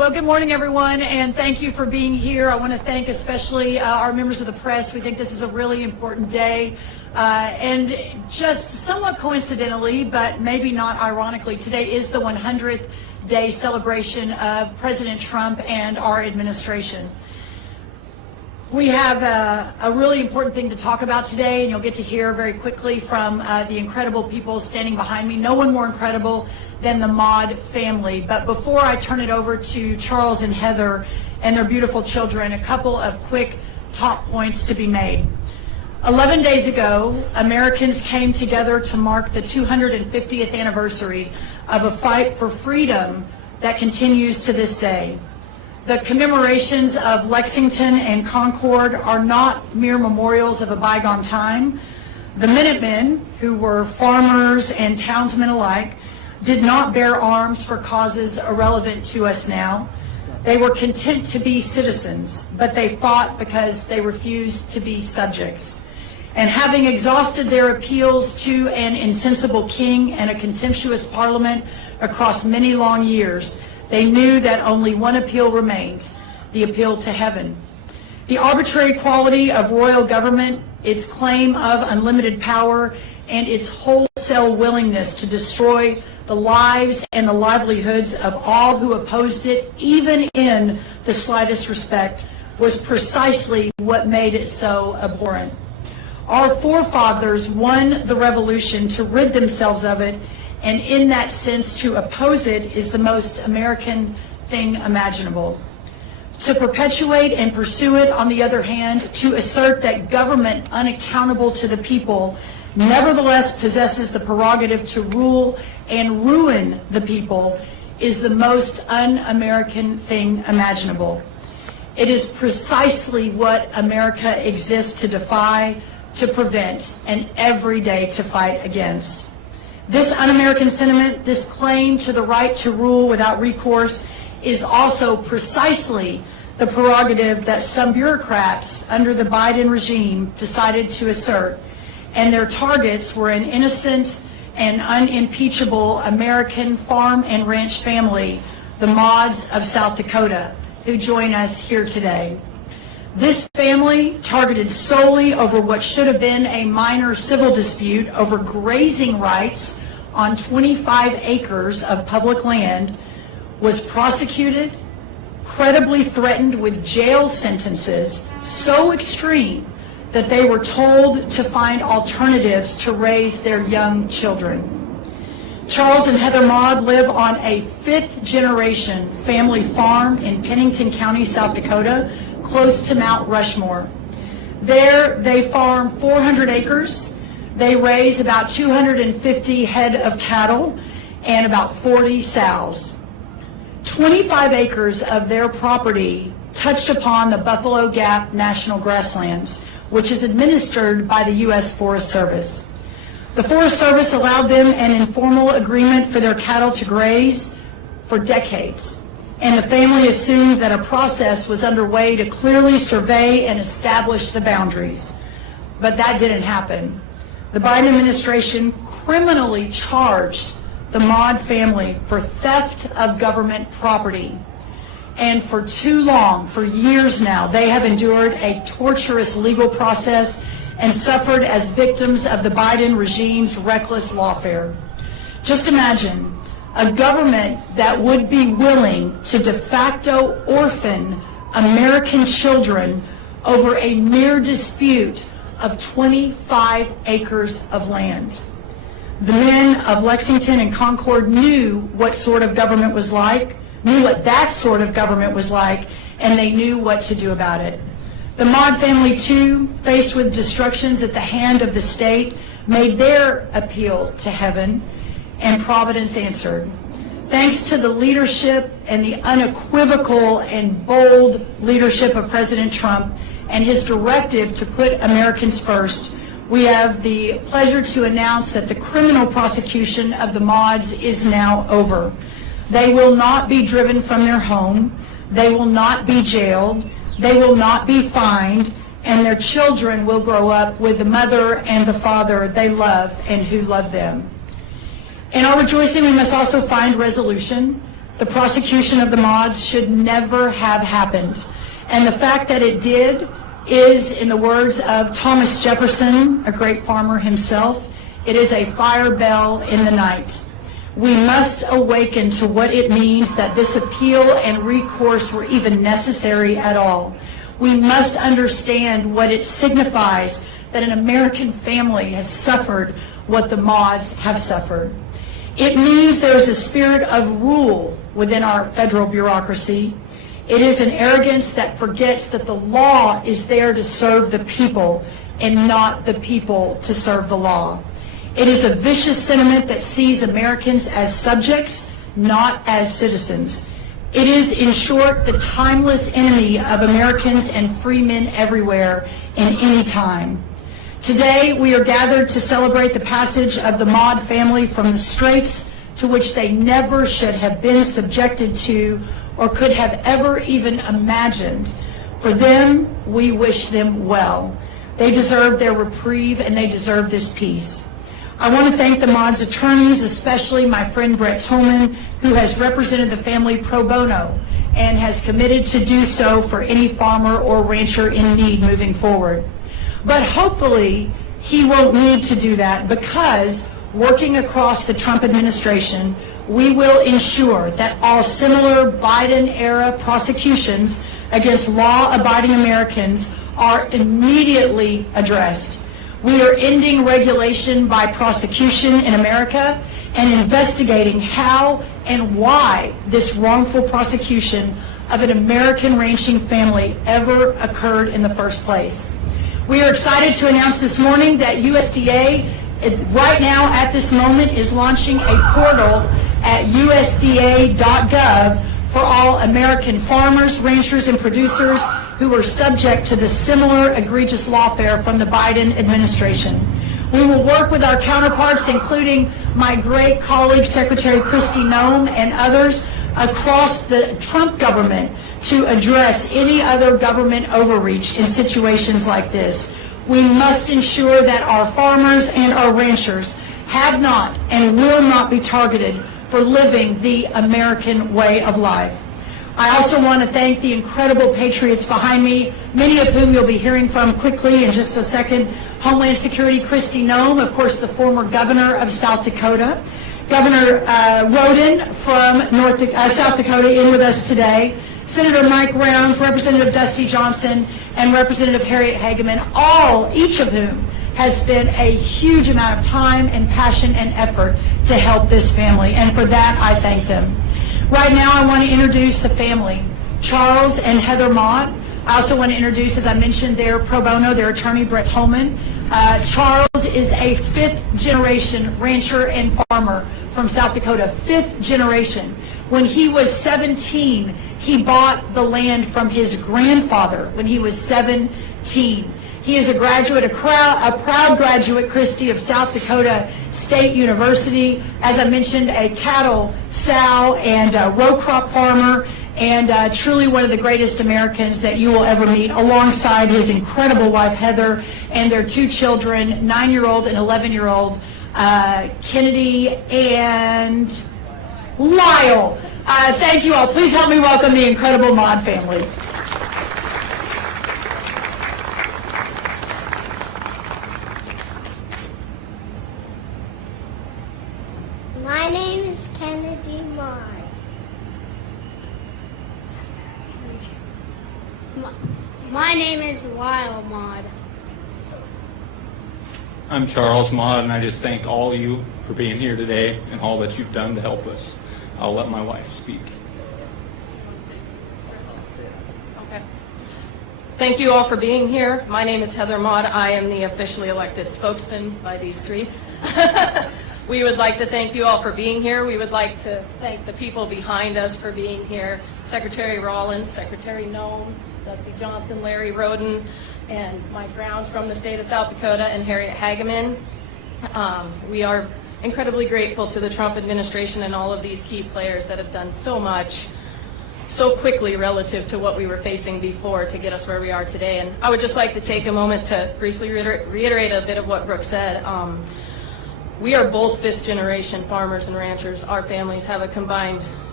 Well, good morning, everyone, and thank you for being here. I want to thank especially our members of the press. We think this is a really important day. And just somewhat coincidentally, but maybe not ironically, today is the 100th day celebration of President Trump and our administration. We have a really important thing to talk about today, and you'll get to hear very quickly from the incredible people standing behind me. No one more incredible than the Maude family. But before I turn it over to Charles and Heather and their beautiful children, a couple of quick top points to be made. 11 days ago, Americans came together to mark the 250th anniversary of a fight for freedom that continues to this day. The commemorations of Lexington and Concord are not mere memorials of a bygone time. The Minutemen, who were farmers and townsmen alike, did not bear arms for causes irrelevant to us now. They were content to be citizens, but they fought because they refused to be subjects. And having exhausted their appeals to an insensible king and a contemptuous parliament across many long years, they knew that only one appeal remained, the appeal to heaven. The arbitrary quality of royal government, its claim of unlimited power, and its wholesale willingness to destroy the lives and the livelihoods of all who opposed it, even in the slightest respect, was precisely what made it so abhorrent. Our forefathers won the revolution to rid themselves of it, and in that sense, to oppose it is the most American thing imaginable. To perpetuate and pursue it, on the other hand, to assert that government unaccountable to the people nevertheless possesses the prerogative to rule and ruin the people, is the most un-American thing imaginable. It is precisely what America exists to defy, to prevent, and every day to fight against. This un-American sentiment, this claim to the right to rule without recourse, is also precisely the prerogative that some bureaucrats under the Biden regime decided to assert, and their targets were an innocent and unimpeachable American farm and ranch family, the Maudes of South Dakota, who join us here today. This family, targeted solely over what should have been a minor civil dispute over grazing rights on 25 acres of public land, was prosecuted, credibly threatened with jail sentences so extreme that they were told to find alternatives to raise their young children. Charles and Heather Maude live on a fifth-generation family farm in Pennington County, South Dakota, close to Mount Rushmore. There, they farm 400 acres. They raise about 250 head of cattle and about 40 sows. 25 acres of their property touched upon the Buffalo Gap National Grasslands, which is administered by the U.S. Forest Service. The Forest Service allowed them an informal agreement for their cattle to graze for decades, and the family assumed that a process was underway to clearly survey and establish the boundaries. But that didn't happen. The Biden administration criminally charged the Maude family for theft of government property. And for too long, for years now, they have endured a torturous legal process and suffered as victims of the Biden regime's reckless lawfare. Just imagine a government that would be willing to de facto orphan American children over a mere dispute of 25 acres of land. The men of Lexington and Concord knew what sort of government was like, knew what that sort of government was like, and they knew what to do about it. The Maude family, too, faced with destructions at the hand of the state, made their appeal to heaven, and Providence answered. Thanks to the leadership and the unequivocal and bold leadership of President Trump and his directive to put Americans first, we have the pleasure to announce that the criminal prosecution of the Maudes is now over. They will not be driven from their home. They will not be jailed. They will not be fined. And their children will grow up with the mother and the father they love and who love them. In our rejoicing, we must also find resolution. the prosecution of the Maudes should never have happened. And the fact that it did is, in the words of Thomas Jefferson, a great farmer himself, it is a fire bell in the night. We must awaken to what it means that this appeal and recourse were even necessary at all. We must understand what it signifies that an American family has suffered what the Maudes have suffered. It means there is a spirit of rule within our federal bureaucracy. It is an arrogance that forgets that the law is there to serve the people and not the people to serve the law. It is a vicious sentiment that sees Americans as subjects, not as citizens. It is, in short, the timeless enemy of Americans and free men everywhere in any time. Today, we are gathered to celebrate the passage of the Maude family from the straits to which they never should have been subjected to or could have ever even imagined. For them, we wish them well. They deserve their reprieve and they deserve this peace. I want to thank the Maude's attorneys, especially my friend Brett Tolman, who has represented the family pro bono and has committed to do so for any farmer or rancher in need moving forward. But hopefully, he won't need to do that because working across the Trump administration, we will ensure that all similar Biden-era prosecutions against law-abiding Americans are immediately addressed. We are ending regulation by prosecution in America and investigating how and why this wrongful prosecution of an American ranching family ever occurred in the first place. We are excited to announce this morning that USDA, right now at this moment, is launching a portal at usda.gov for all American farmers, ranchers, and producers who are subject to the similar egregious lawfare from the Biden administration. We will work with our counterparts, including my great colleague, Secretary Kristi Noem, and others across the Trump government to address any other government overreach in situations like this. We must ensure that our farmers and our ranchers have not and will not be targeted for living the American way of life. I also want to thank the incredible patriots behind me, many of whom you'll be hearing from quickly in just a second. Homeland Security Kristi Noem, of course, the former governor of South Dakota. Governor Rhoden from South Dakota in with us today. Senator Mike Rounds, Representative Dusty Johnson, and Representative Harriet Hageman, each of whom has spent a huge amount of time and passion and effort to help this family, and for that I thank them. Right now I want to introduce the family, Charles and Heather Maude. I also want to introduce, as I mentioned, their pro bono, their attorney, Brett Tolman. Charles is a fifth-generation rancher and farmer from South Dakota, fifth generation. When he was 17, he bought the land from his grandfather when he was 17. He is a graduate, a proud graduate, Kristi, of South Dakota State University. As I mentioned, a cattle, sow, and row crop farmer, and truly one of the greatest Americans that you will ever meet, alongside his incredible wife, Heather, and their two children, 9-year-old and 11-year-old, Kennedy and Lyle. Thank you all. Please help me welcome the incredible Maude family. My name is Kennedy Maude. My name is Lyle Maude. I'm Charles Maude, and I just thank all of you for being here today and all that you've done to help us. I'll let my wife speak. Okay. Thank you all for being here. My name is Heather Maude. I am the officially elected spokesman by these three. We would like to thank you all for being here. We would like to thank the people behind us for being here. Secretary Rollins, Secretary Noem, Dusty Johnson, Larry Rhoden, and Mike Rounds from the state of South Dakota, and Harriet Hageman. We are incredibly grateful to the Trump administration and all of these key players that have done so much so quickly relative to what we were facing before to get us where we are today. And I would just like to take a moment to briefly reiterate a bit of what Brooks said. We are both fifth generation farmers and ranchers. Our families have a combined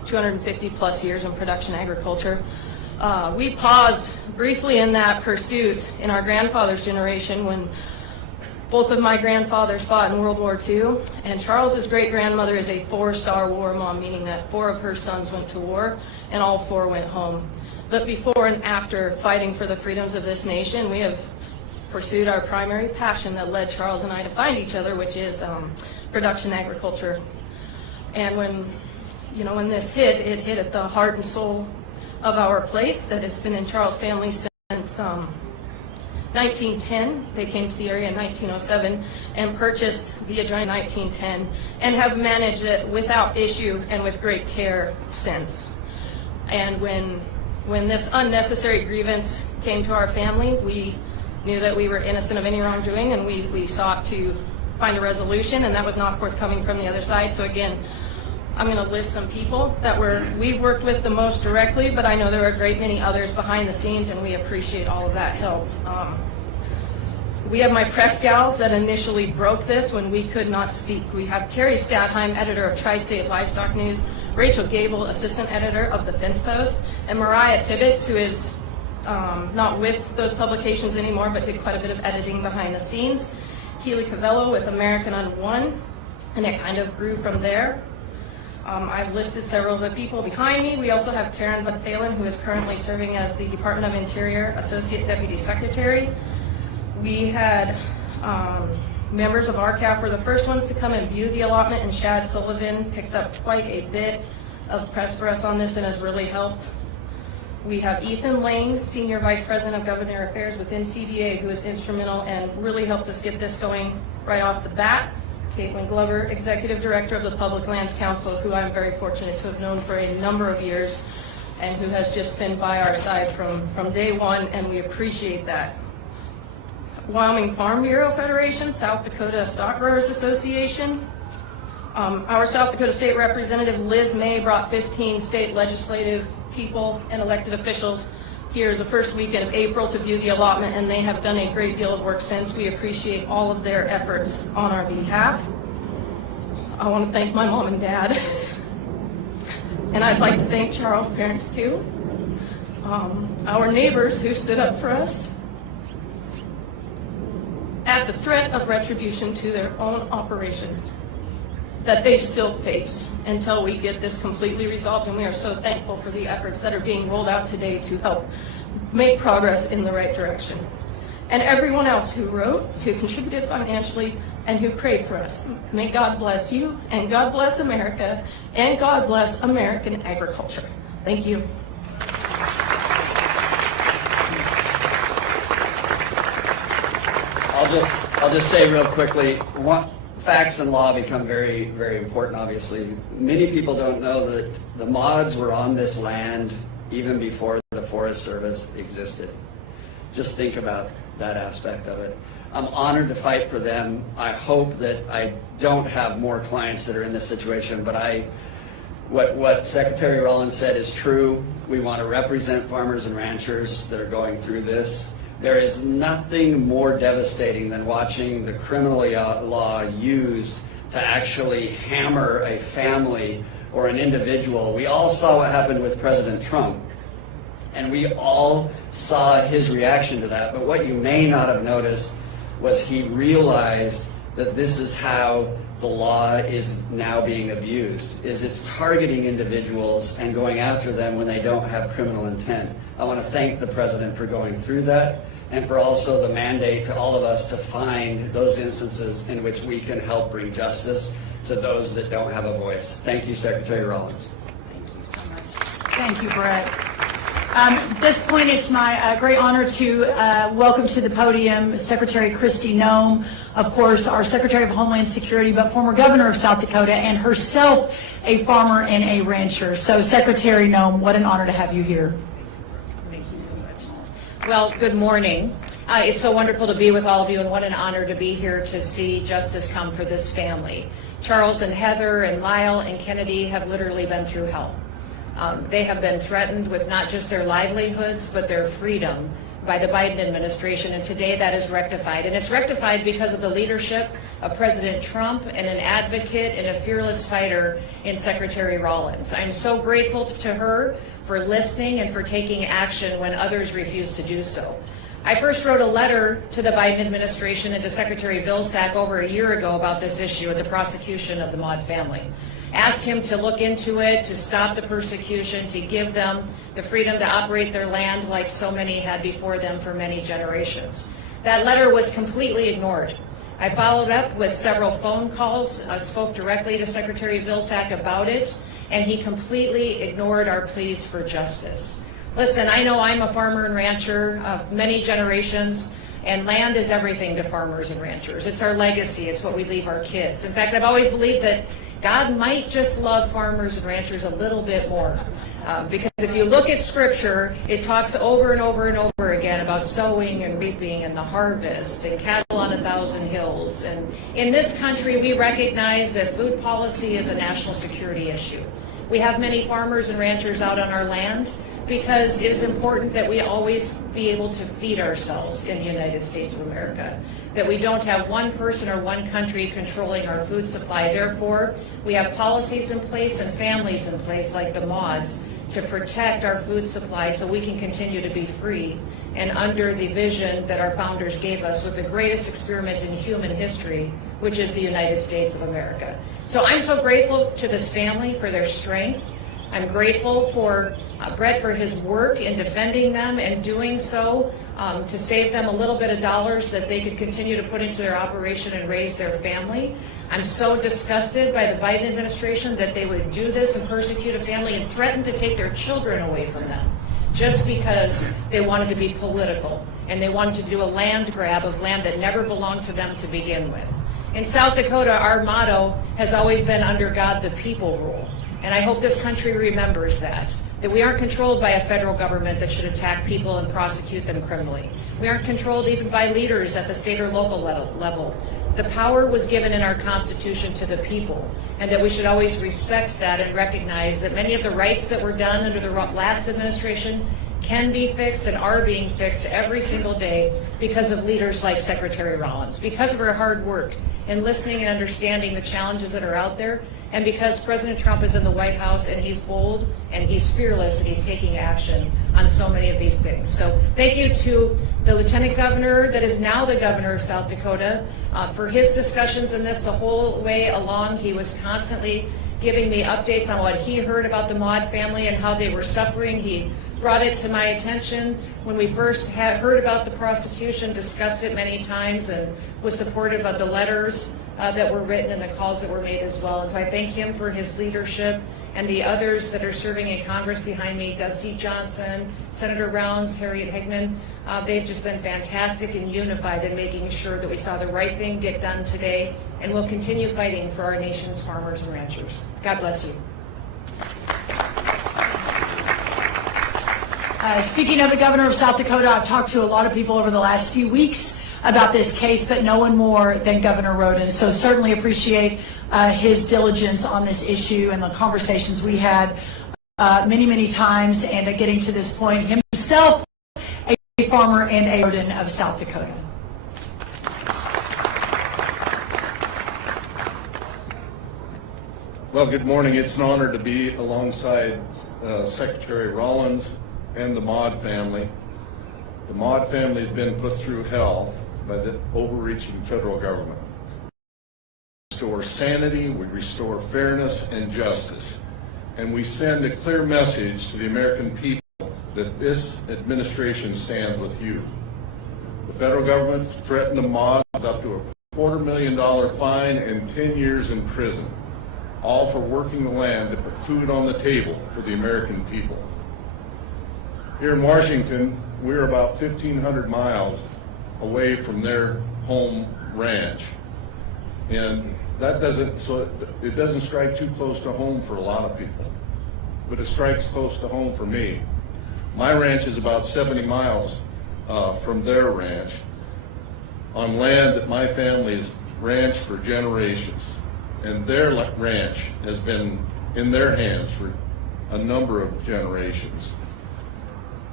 250 plus years in production agriculture. We paused briefly in that pursuit in our grandfather's generation when both of my grandfathers fought in World War II, and Charles's great-grandmother is a 4-star war mom, meaning that 4 of her sons went to war and all 4 went home. But before and after fighting for the freedoms of this nation, we have pursued our primary passion that led Charles and I to find each other, which is production agriculture. And when this hit, it hit at the heart and soul of our place that has been in Charles' family since 1910. They came to the area in 1907 and purchased the adjoining 1910 and have managed it without issue and with great care since. And when this unnecessary grievance came to our family, we knew that we were innocent of any wrongdoing, and we sought to find a resolution, and that was not forthcoming from the other side. So again, I'm going to list some people that we've worked with the most directly, but I know there are a great many others behind the scenes, and we appreciate all of that help. We have my press gals that initially broke this when we could not speak. We have Carrie Stadheim, editor of Tri-State Livestock News, Rachel Gable, assistant editor of The Fence Post, and Mariah Tibbetts, who is not with those publications anymore, but did quite a bit of editing behind the scenes. Keely Cavello with American on One, and it kind of grew from there. I've listed several of the people behind me. We also have Karen Butt-Thalen, who is currently serving as the Department of Interior Associate Deputy Secretary. We had members of RCAF were the first ones to come and view the allotment, and Shad Sullivan picked up quite a bit of press for us on this and has really helped. We have Ethan Lane, Senior Vice President of Government Affairs within CBA, who is instrumental and really helped us get this going right off the bat. Caitlin Glover, Executive Director of the Public Lands Council, who I'm very fortunate to have known for a number of years and who has just been by our side from day one, and we appreciate that. Wyoming Farm Bureau Federation, South Dakota Stock Growers Association. Our South Dakota State Representative Liz May brought 15 state legislative people and elected officials here the first weekend of April to view the allotment, and they have done a great deal of work since. We appreciate all of their efforts on our behalf. I want to thank my mom and dad, and I'd like to thank Charles' parents too. Our neighbors who stood up for us at the threat of retribution to their own operations that they still face until we get this completely resolved, and we are so thankful for the efforts that are being rolled out today to help make progress in the right direction. And everyone else who wrote, who contributed financially, and who prayed for us. May God bless you, and God bless America, and God bless American agriculture. Thank you. I'll just say real quickly, facts and law become very, very important, obviously. Many people don't know that the mods were on this land even before the Forest Service existed. Just think about that aspect of it. I'm honored to fight for them. I hope that I don't have more clients that are in this situation, but what Secretary Rollins said is true. We want to represent farmers and ranchers that are going through this. There is nothing more devastating than watching the criminal law used to actually hammer a family or an individual. We all saw what happened with President Trump, and we all saw his reaction to that. But what you may not have noticed was he realized that this is how the law is now being abused, is it's targeting individuals and going after them when they don't have criminal intent. I want to thank the President for going through that, and for also the mandate to all of us to find those instances in which we can help bring justice to those that don't have a voice. Thank you, Secretary Rollins. Thank you so much. Thank you, Brett. At this point, it's my great honor to welcome to the podium Secretary Kristi Noem, of course, our Secretary of Homeland Security, but former governor of South Dakota, and herself a farmer and a rancher. So, Secretary Noem, what an honor to have you here. Thank you so much. Well, good morning. It's so wonderful to be with all of you, and what an honor to be here to see justice come for this family. Charles and Heather and Lyle and Kennedy have literally been through hell. They have been threatened with not just their livelihoods, but their freedom by the Biden administration, and today that is rectified. And it's rectified because of the leadership of President Trump and an advocate and a fearless fighter in Secretary Rollins. I'm so grateful to her for listening and for taking action when others refused to do so. I first wrote a letter to the Biden administration and to Secretary Vilsack over a year ago about this issue of the prosecution of the Maude family. Asked him to look into it, to stop the persecution, to give them the freedom to operate their land like so many had before them for many generations. That letter was completely ignored. I followed up with several phone calls, spoke directly to Secretary Vilsack about it, and he completely ignored our pleas for justice. Listen, I know I'm a farmer and rancher of many generations, and land is everything to farmers and ranchers. It's our legacy. It's what we leave our kids. In fact, I've always believed that God might just love farmers and ranchers a little bit more. Because if you look at Scripture, it talks over and over and over again about sowing and reaping and the harvest and cattle on 1,000 hills. And in this country, we recognize that food policy is a national security issue. We have many farmers and ranchers out on our land because it is important that we always be able to feed ourselves in the United States of America, that we don't have one person or one country controlling our food supply. Therefore, we have policies in place and families in place like the Maudes to protect our food supply so we can continue to be free and under the vision that our founders gave us with the greatest experiment in human history, which is the United States of America. So I'm so grateful to this family for their strength. I'm grateful for Brett for his work in defending them and doing so to save them a little bit of dollars that they could continue to put into their operation and raise their family. I'm so disgusted by the Biden administration that they would do this and persecute a family and threaten to take their children away from them just because they wanted to be political and they wanted to do a land grab of land that never belonged to them to begin with. In South Dakota, our motto has always been under God the people rule. And I hope this country remembers that we aren't controlled by a federal government that should attack people and prosecute them criminally. We aren't controlled even by leaders at the state or local level. The power was given in our Constitution to the people, and that we should always respect that and recognize that many of the rights that were done under the last administration can be fixed and are being fixed every single day because of leaders like Secretary Rollins, because of her hard work in listening and understanding the challenges that are out there, and because President Trump is in the White House and he's bold and he's fearless and he's taking action on so many of these things. So thank you to the Lieutenant Governor that is now the Governor of South Dakota for his discussions in this the whole way along. He was constantly giving me updates on what he heard about the Maude family and how they were suffering. He brought it to my attention when we first had heard about the prosecution, discussed it many times, and was supportive of the letters that were written and the calls that were made as well. And so I thank him for his leadership and the others that are serving in Congress behind me, Dusty Johnson, Senator Rounds, Harriet Higman. They've just been fantastic and unified in making sure that we saw the right thing get done today, and we'll continue fighting for our nation's farmers and ranchers. God bless you. Speaking of the governor of South Dakota, I've talked to a lot of people over the last few weeks about this case, but no one more than Governor Rhoden. So certainly appreciate his diligence on this issue and the conversations we had many, many times, and getting to this point, himself a farmer and a Rhoden of South Dakota. Well, good morning. It's an honor to be alongside Secretary Rollins and the Maude family. The Maude family has been put through hell by the overreaching federal government. We restore sanity, we restore fairness and justice, and we send a clear message to the American people that this administration stands with you. The federal government threatened the Maude with up to a $250,000 fine and 10 years in prison, all for working the land to put food on the table for the American people. Here in Washington, we're about 1,500 miles away from their home ranch. And that it doesn't strike too close to home for a lot of people, but it strikes close to home for me. My ranch is about 70 miles from their ranch on land that my family has ranched for generations. And their ranch has been in their hands for a number of generations.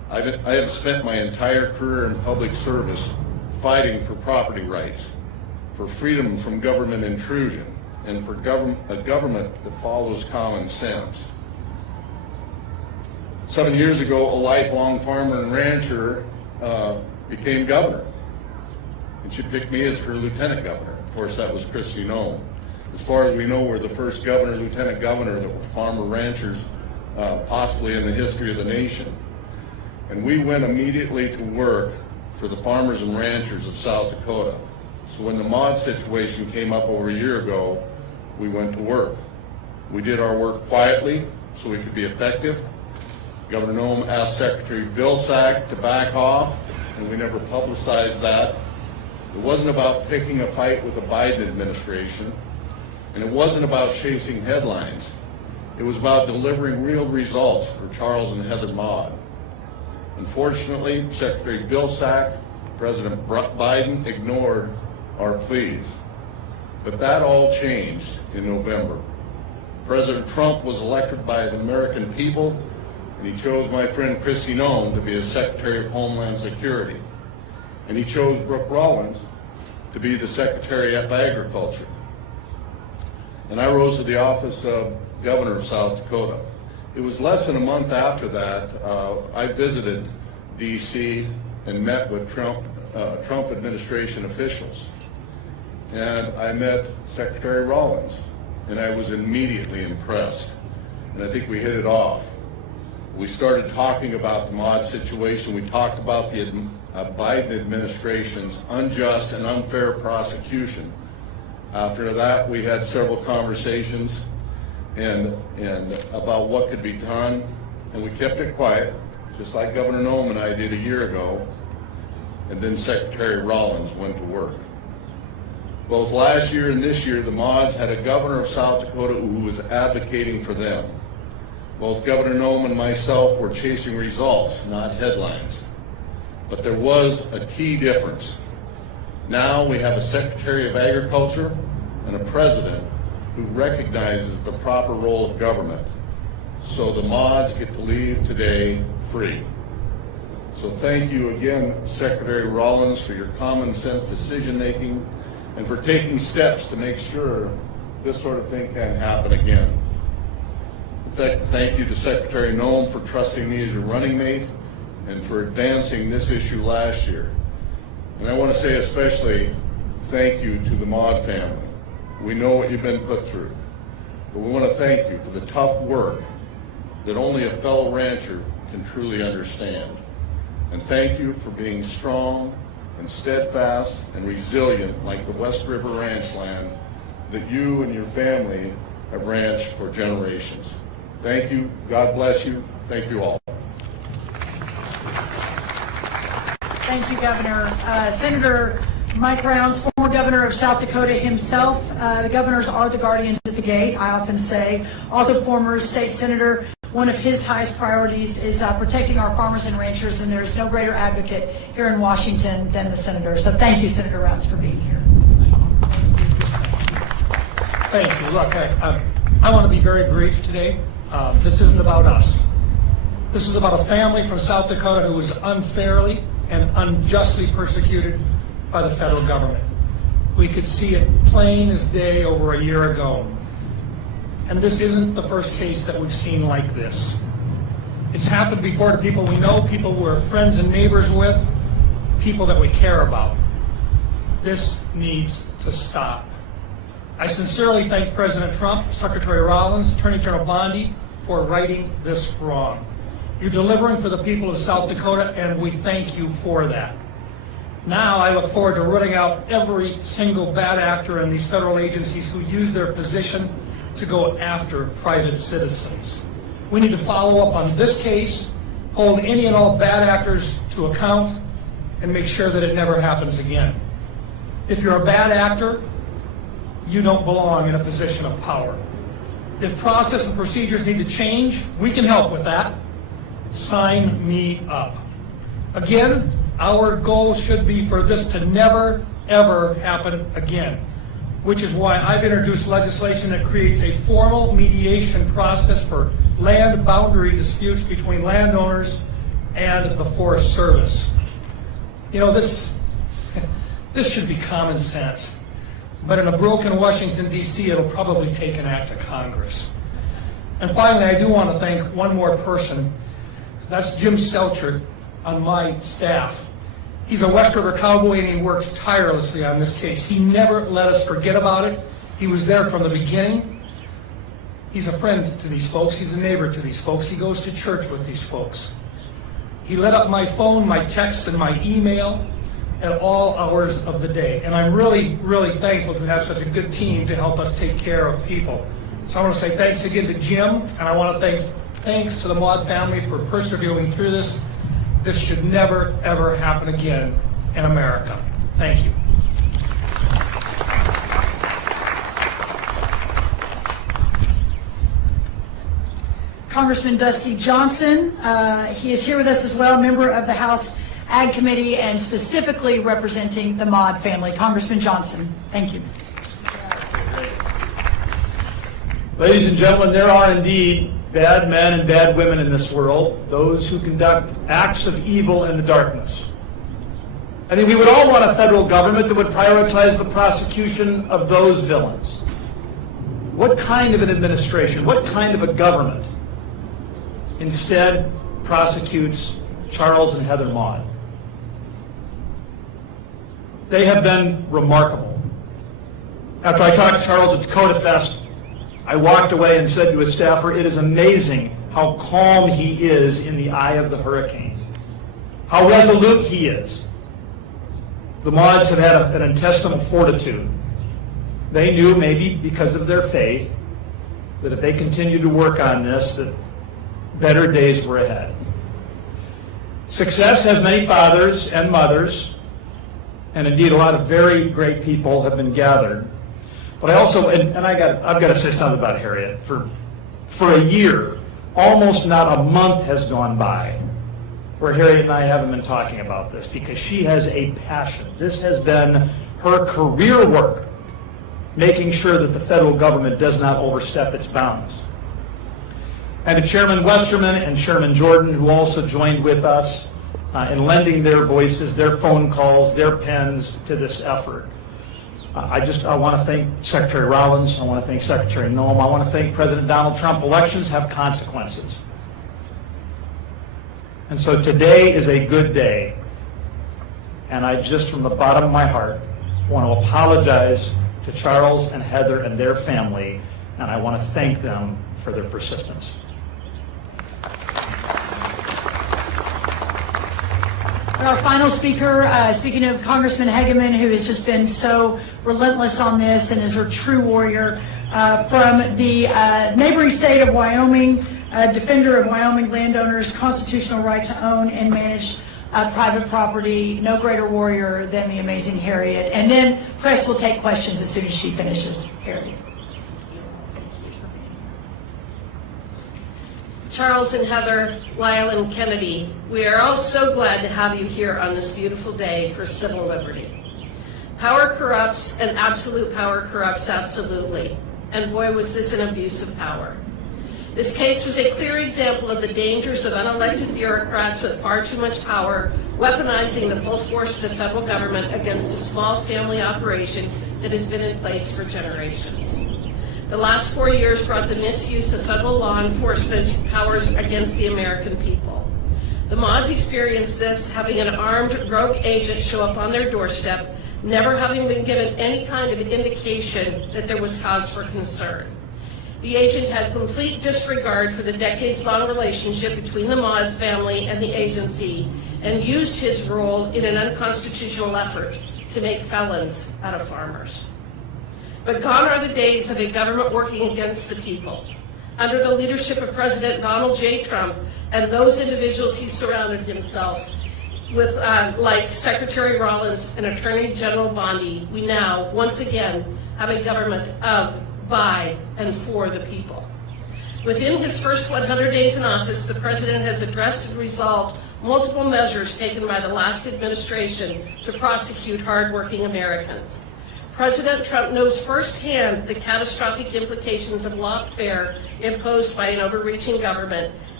I have spent my entire career in public service fighting for property rights, for freedom from government intrusion, and for a government that follows common sense. 7 years ago, a lifelong farmer and rancher became governor, and she picked me as her lieutenant governor. Of course, that was Kristi Noem. As far as we know, we're the first governor, lieutenant governor that were farmer ranchers, possibly in the history of the nation. And we went immediately to work for the farmers and ranchers of South Dakota. So when the Maude situation came up over a year ago, we went to work. We did our work quietly so we could be effective. Governor Noem asked Secretary Vilsack to back off, and we never publicized that. It wasn't about picking a fight with the Biden administration, and it wasn't about chasing headlines. It was about delivering real results for Charles and Heather Maude. Unfortunately, Secretary Vilsack, President Biden ignored our pleas. But that all changed in November. President Trump was elected by the American people, and he chose my friend Kristi Noem to be his Secretary of Homeland Security. And he chose Brooks Rollins to be the Secretary of Agriculture. And I rose to the office of Governor of South Dakota. It was less than a month after that, I visited D.C. and met with Trump administration officials. And I met Secretary Rollins, and I was immediately impressed. And I think we hit it off. We started talking about the Maude situation. We talked about the Biden administration's unjust and unfair prosecution. After that, we had several conversations and about what could be done, and we kept it quiet, just like Governor Noem and I did a year ago, and then Secretary Rollins went to work. Both last year and this year, the Maudes had a governor of South Dakota who was advocating for them. Both Governor Noem and myself were chasing results, not headlines. But there was a key difference. Now we have a Secretary of Agriculture and a President who recognizes the proper role of government. So the Maudes get to leave today free. So thank you again, Secretary Rollins, for your common sense decision making and for taking steps to make sure this sort of thing can't happen again. Thank you to Secretary Noem for trusting me as your running mate and for advancing this issue last year. And I want to say especially thank you to the Maude family. We know what you've been put through, but we want to thank you for the tough work that only a fellow rancher can truly understand. And thank you for being strong and steadfast and resilient like the West River ranch land that you and your family have ranched for generations. Thank you. God bless you. Thank you all. Thank you, Governor. Senator Mike Rounds, former governor of South Dakota himself. The governors are the guardians at the gate, I often say. Also former state senator. One of his highest priorities is protecting our farmers and ranchers, and there's no greater advocate here in Washington than the senator. So thank you, Senator Rounds, for being here. Thank you. Look, I want to be very brief today. This isn't about us. This is about a family from South Dakota who was unfairly and unjustly persecuted by the federal government. We could see it plain as day over a year ago. And this isn't the first case that we've seen like this. It's happened before to people we know, people we're friends and neighbors with, people that we care about. This needs to stop. I sincerely thank President Trump, Secretary Rollins, Attorney General Bondi for righting this wrong. You're delivering for the people of South Dakota, and we thank you for that. Now I look forward to rooting out every single bad actor in these federal agencies who use their position to go after private citizens. We need to follow up on this case, hold any and all bad actors to account, and make sure that it never happens again. If you're a bad actor, you don't belong in a position of power. If process and procedures need to change, we can help with that. Sign me up. Again, our goal should be for this to never, ever happen again, which is why I've introduced legislation that creates a formal mediation process for land boundary disputes between landowners and the Forest Service. You know, this should be common sense, but in a broken Washington, D.C., it'll probably take an act of Congress. And finally, I do want to thank one more person. That's Jim Selchert on my staff. He's a West River cowboy, and he works tirelessly on this case. He never let us forget about it. He was there from the beginning. He's a friend to these folks. He's a neighbor to these folks. He goes to church with these folks. He lit up my phone, my texts, and my email at all hours of the day. And I'm really, really thankful to have such a good team to help us take care of people. So I want to say thanks again to Jim, and I want to thanks to the Maude family for persevering through this. This should never, ever happen again in America. Thank you. Congressman Dusty Johnson, he is here with us as well, member of the House Ag Committee and specifically representing the Maude family. Congressman Johnson, thank you. Ladies and gentlemen, there are indeed bad men and bad women in this world, those who conduct acts of evil in the darkness. I think we would all want a federal government that would prioritize the prosecution of those villains. What kind of an administration, what kind of a government instead prosecutes Charles and Heather Maude? They have been remarkable. After I talked to Charles at Dakota Fest, I walked away and said to his staffer, it is amazing how calm he is in the eye of the hurricane, how resolute he is. The Maudes have had an intestinal fortitude. They knew, maybe because of their faith, that if they continued to work on this, that better days were ahead. Success has many fathers and mothers, and indeed a lot of very great people have been gathered. But I also, I've got to say something about Harriet. For a year, almost not a month has gone by where Harriet and I haven't been talking about this, because she has a passion. This has been her career work, making sure that the federal government does not overstep its bounds. And to Chairman Westerman and Chairman Jordan, who also joined with us in lending their voices, their phone calls, their pens to this effort. I want to thank Secretary Rollins. I want to thank Secretary Noem. I want to thank President Donald Trump. Elections have consequences. And so today is a good day. And I just, from the bottom of my heart, want to apologize to Charles and Heather and their family, and I want to thank them for their persistence. Our final speaker, speaking of Congressman Hegeman, who has just been so relentless on this and is a true warrior, from the neighboring state of Wyoming, defender of Wyoming landowners' constitutional right to own and manage private property. No greater warrior than the amazing Harriet. And then press will take questions as soon as she finishes. Harriet. Charles and Heather, Lyle and Kennedy, we are all so glad to have you here on this beautiful day for civil liberty. Power corrupts, and absolute power corrupts absolutely. And boy, was this an abuse of power. This case was a clear example of the dangers of unelected bureaucrats with far too much power, weaponizing the full force of the federal government against a small family operation that has been in place for generations. The last 4 years brought the misuse of federal law enforcement powers against the American people. The Maudes experienced this, having an armed rogue agent show up on their doorstep, never having been given any kind of indication that there was cause for concern. The agent had complete disregard for the decades-long relationship between the Maude family and the agency, and used his role in an unconstitutional effort to make felons out of farmers. But gone are the days of a government working against the people. Under the leadership of President Donald J. Trump and those individuals he surrounded himself with, like Secretary Rollins and Attorney General Bondi, we now, once again, have a government of, by, and for the people. Within his first 100 days in office, the President has addressed and resolved multiple measures taken by the last administration to prosecute hardworking Americans. President Trump knows firsthand the catastrophic implications of lawfare imposed by an overreaching government,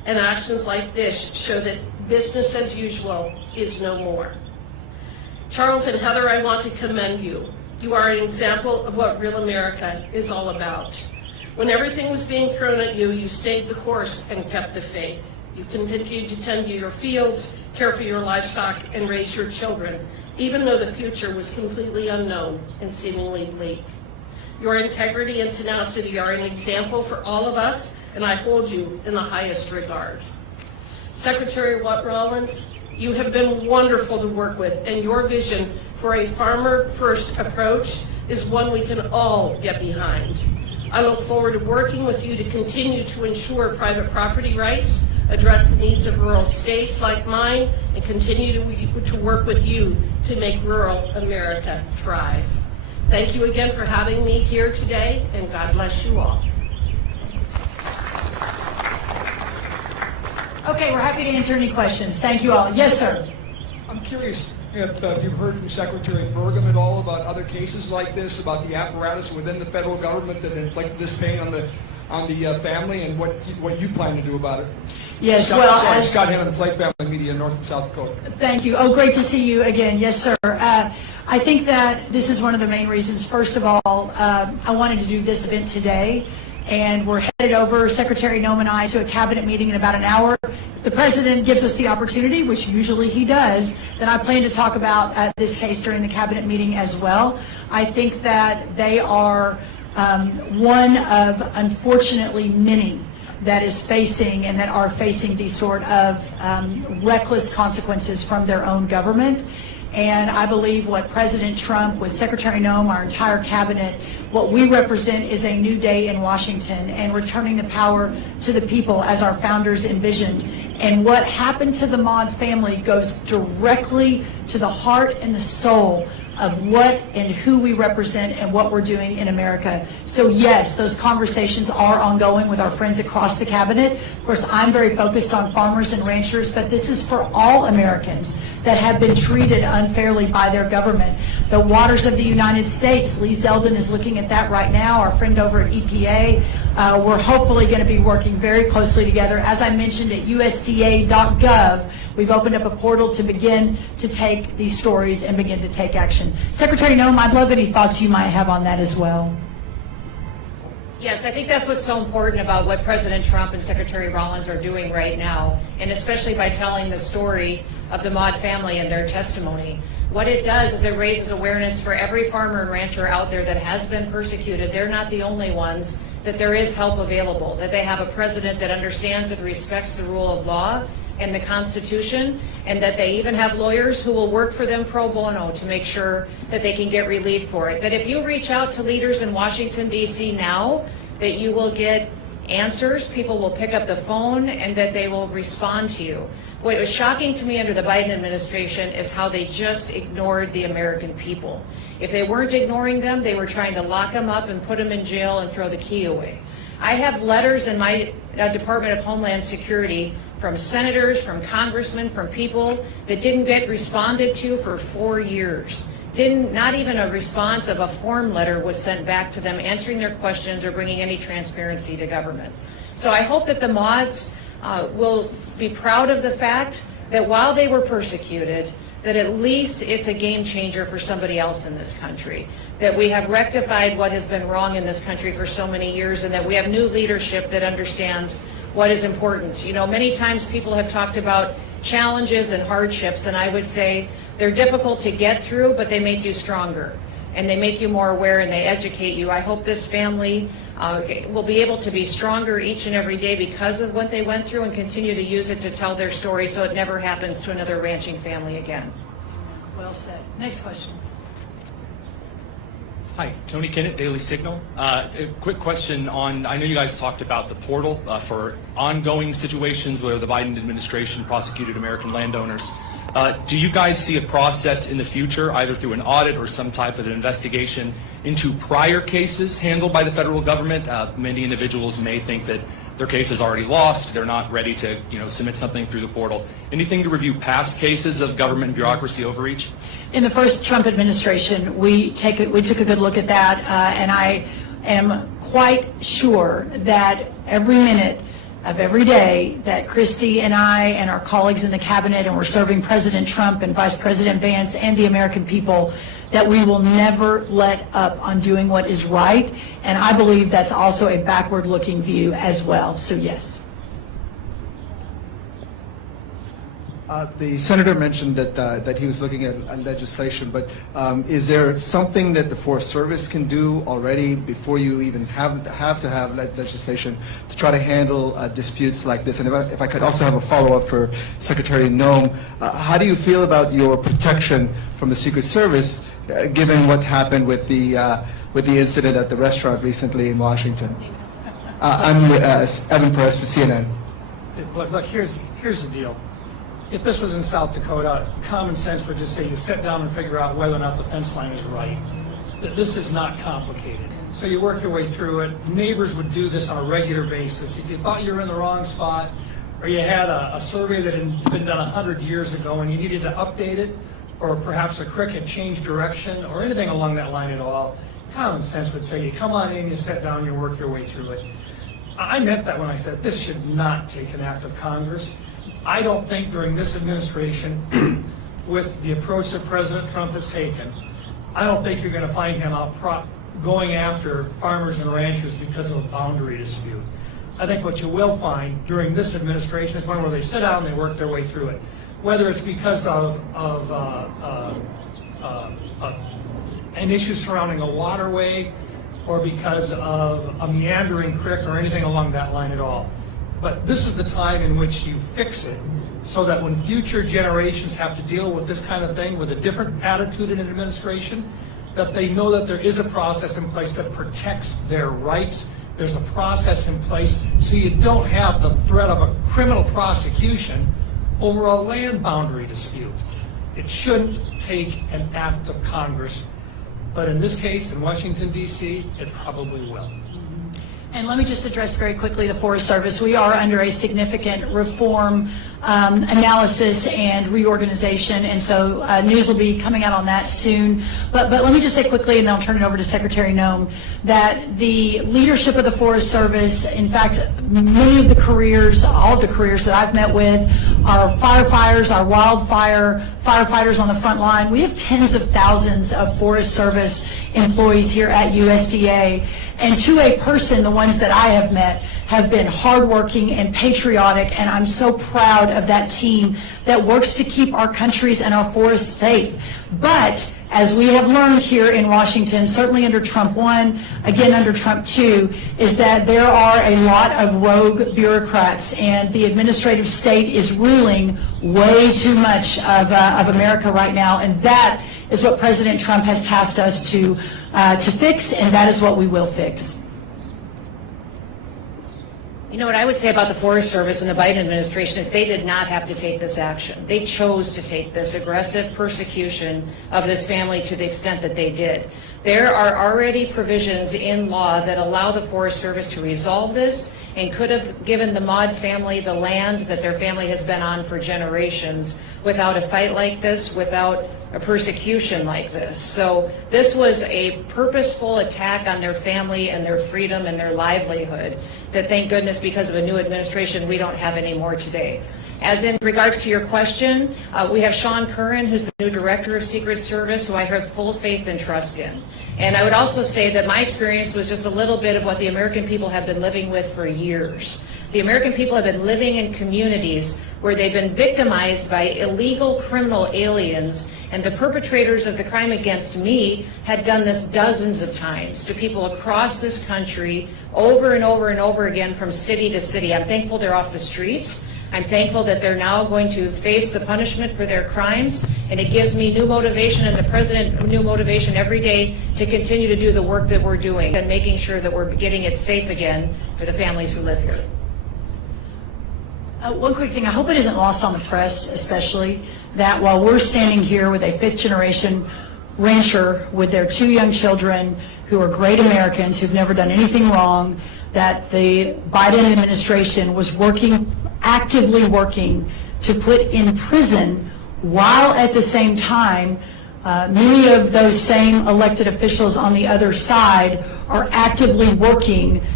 and actions like this show that business as usual is no more. Charles and Heather, I want to commend you. You are an example of what real America is all about. When everything was being thrown at you, you stayed the course and kept the faith. You continued to tend to your fields, care for your livestock, and raise your children, even though the future was completely unknown and seemingly bleak. Your integrity and tenacity are an example for all of us, and I hold you in the highest regard. Secretary Rollins, you have been wonderful to work with, and your vision for a farmer-first approach is one we can all get behind. I look forward to working with you to continue to ensure private property rights, address the needs of rural states like mine, and continue to work with you to make rural America thrive. Thank you again for having me here today, and God bless you all. Okay, we're happy to answer any questions. Thank you all. Yes, sir. I'm curious if you've heard from Secretary Burgum at all about other cases like this, about the apparatus within the federal government that inflicted this pain on the family, and what you plan to do about it. Yes, Scott Hannon, the Flake Family Media, North and South Dakota. Thank you. Oh, great to see you again. Yes, sir. I think that this is one of the main reasons. First of all, I wanted to do this event today, and we're headed over, Secretary Noem and I, to a cabinet meeting in about an hour. If the president gives us the opportunity, which usually he does, then I plan to talk about this case during the cabinet meeting as well. I think that they are one of, unfortunately, many that is facing and that are facing these sort of reckless consequences from their own government. And I believe what President Trump, with Secretary Noem, our entire cabinet, what we represent is a new day in Washington and returning the power to the people as our founders envisioned. And what happened to the Maude family goes directly to the heart and the soul of what and who we represent and what we're doing in America. So yes, those conversations are ongoing with our friends across the cabinet. Of course, I'm very focused on farmers and ranchers, but this is for all Americans that have been treated unfairly by their government. The waters of the United States, Lee Zeldin is looking at that right now, our friend over at EPA. We're hopefully going to be working very closely together. As I mentioned, at USDA.gov, we've opened up a portal to begin to take these stories and begin to take action. Secretary Noem, I'd love any thoughts you might have on that as well. Yes, I think that's what's so important about what President Trump and Secretary Rollins are doing right now, and especially by telling the story of the Maude family and their testimony. What it does is it raises awareness for every farmer and rancher out there that has been persecuted. They're not the only ones, that there is help available, that they have a president that understands and respects the rule of law and the Constitution, and that they even have lawyers who will work for them pro bono to make sure that they can get relief for it. That if you reach out to leaders in Washington, D.C. now, that you will get answers, people will pick up the phone, and that they will respond to you. What was shocking to me under the Biden administration is how they just ignored the American people. If they weren't ignoring them, they were trying to lock them up and put them in jail and throw the key away. I have letters in my Department of Homeland Security from senators, from congressmen, from people that didn't get responded to for 4 years. Not even a response of a form letter was sent back to them answering their questions or bringing any transparency to government. So I hope that the Maudes will be proud of the fact that while they were persecuted, that at least it's a game changer for somebody else in this country, that we have rectified what has been wrong in this country for so many years, and that we have new leadership that understands what is important. You know, many times people have talked about challenges and hardships, and I would say they're difficult to get through, but they make you stronger, and they make you more aware, and they educate you. I hope this family will be able to be stronger each and every day because of what they went through, and continue to use it to tell their story so it never happens to another ranching family again. Well said. Next question. Hi, Tony Kinnett, Daily Signal. A quick question on, I know you guys talked about the portal for ongoing situations where the Biden administration prosecuted American landowners. Do you guys see a process in the future, either through an audit or some type of an investigation, into prior cases handled by the federal government? Many individuals may think that their case is already lost, they're not ready to submit something through the portal. Anything to review past cases of government and bureaucracy overreach? In the first Trump administration, we took a good look at that, and I am quite sure that every minute of every day that Kristi and I and our colleagues in the cabinet, and we're serving President Trump and Vice President Vance and the American people, that we will never let up on doing what is right. And I believe that's also a backward-looking view as well. So yes. The senator mentioned that he was looking at legislation, but is there something that the Forest Service can do already before you even have to have legislation to try to handle disputes like this? And if I could also have a follow-up for Secretary Noem, how do you feel about your protection from the Secret Service, given what happened with the incident at the restaurant recently in Washington? I'm Evan Perez for CNN. Look, here's the deal. If this was in South Dakota, common sense would just say you sit down and figure out whether or not the fence line is right. This is not complicated. So you work your way through it. Neighbors would do this on a regular basis. If you thought you were in the wrong spot, or you had a survey that had been done 100 years ago and you needed to update it, or perhaps a creek had changed direction, or anything along that line at all, common sense would say you come on in, you sit down, you work your way through it. I meant that when I said this should not take an act of Congress. I don't think during this administration, with the approach that President Trump has taken, I don't think you're going to find him out going after farmers and ranchers because of a boundary dispute. I think what you will find during this administration is one where they sit down and they work their way through it. Whether it's because of an issue surrounding a waterway, or because of a meandering creek, or anything along that line at all. But this is the time in which you fix it, so that when future generations have to deal with this kind of thing with a different attitude in an administration, that they know that there is a process in place that protects their rights. There's a process in place so you don't have the threat of a criminal prosecution over a land boundary dispute. It shouldn't take an act of Congress, but in this case, in Washington, D.C., it probably will. And let me just address very quickly the Forest Service. We are under a significant reform analysis and reorganization, and so news will be coming out on that soon. But let me just say quickly, and then I'll turn it over to Secretary Noem, that the leadership of the Forest Service, in fact, many of the careers, all of the careers that I've met with, are firefighters, our wildfire firefighters on the front line. We have tens of thousands of Forest Service employees here at USDA. And to a person, the ones that I have met have been hardworking and patriotic, and I'm so proud of that team that works to keep our countries and our forests safe. But as we have learned here in Washington, certainly under Trump 1, again under Trump 2, is that there are a lot of rogue bureaucrats, and the administrative state is ruling way too much of America right now, and that is what President Trump has tasked us to fix, and that is what we will fix. You know what I would say about the Forest Service and the Biden administration is they did not have to take this action. They chose to take this aggressive persecution of this family to the extent that they did. There are already provisions in law that allow the Forest Service to resolve this and could have given the Maude family the land that their family has been on for generations without a fight like this, without a persecution like this. So this was a purposeful attack on their family and their freedom and their livelihood that, thank goodness, because of a new administration, we don't have any more today. As in regards to your question, we have Sean Curran, who's the new director of Secret Service, who I have full faith and trust in. And I would also say that my experience was just a little bit of what the American people have been living with for years. The American people have been living in communities where they've been victimized by illegal criminal aliens, and the perpetrators of the crime against me had done this dozens of times to people across this country over and over and over again from city to city. I'm thankful they're off the streets. I'm thankful that they're now going to face the punishment for their crimes, and it gives me new motivation and the president new motivation every day to continue to do the work that we're doing and making sure that we're getting it safe again for the families who live here. One quick thing, I hope it isn't lost on the press, especially, that while we're standing here with a fifth-generation rancher with their 2 young children who are great Americans who've never done anything wrong, that the Biden administration was actively working to put in prison, while at the same time many of those same elected officials on the other side are actively working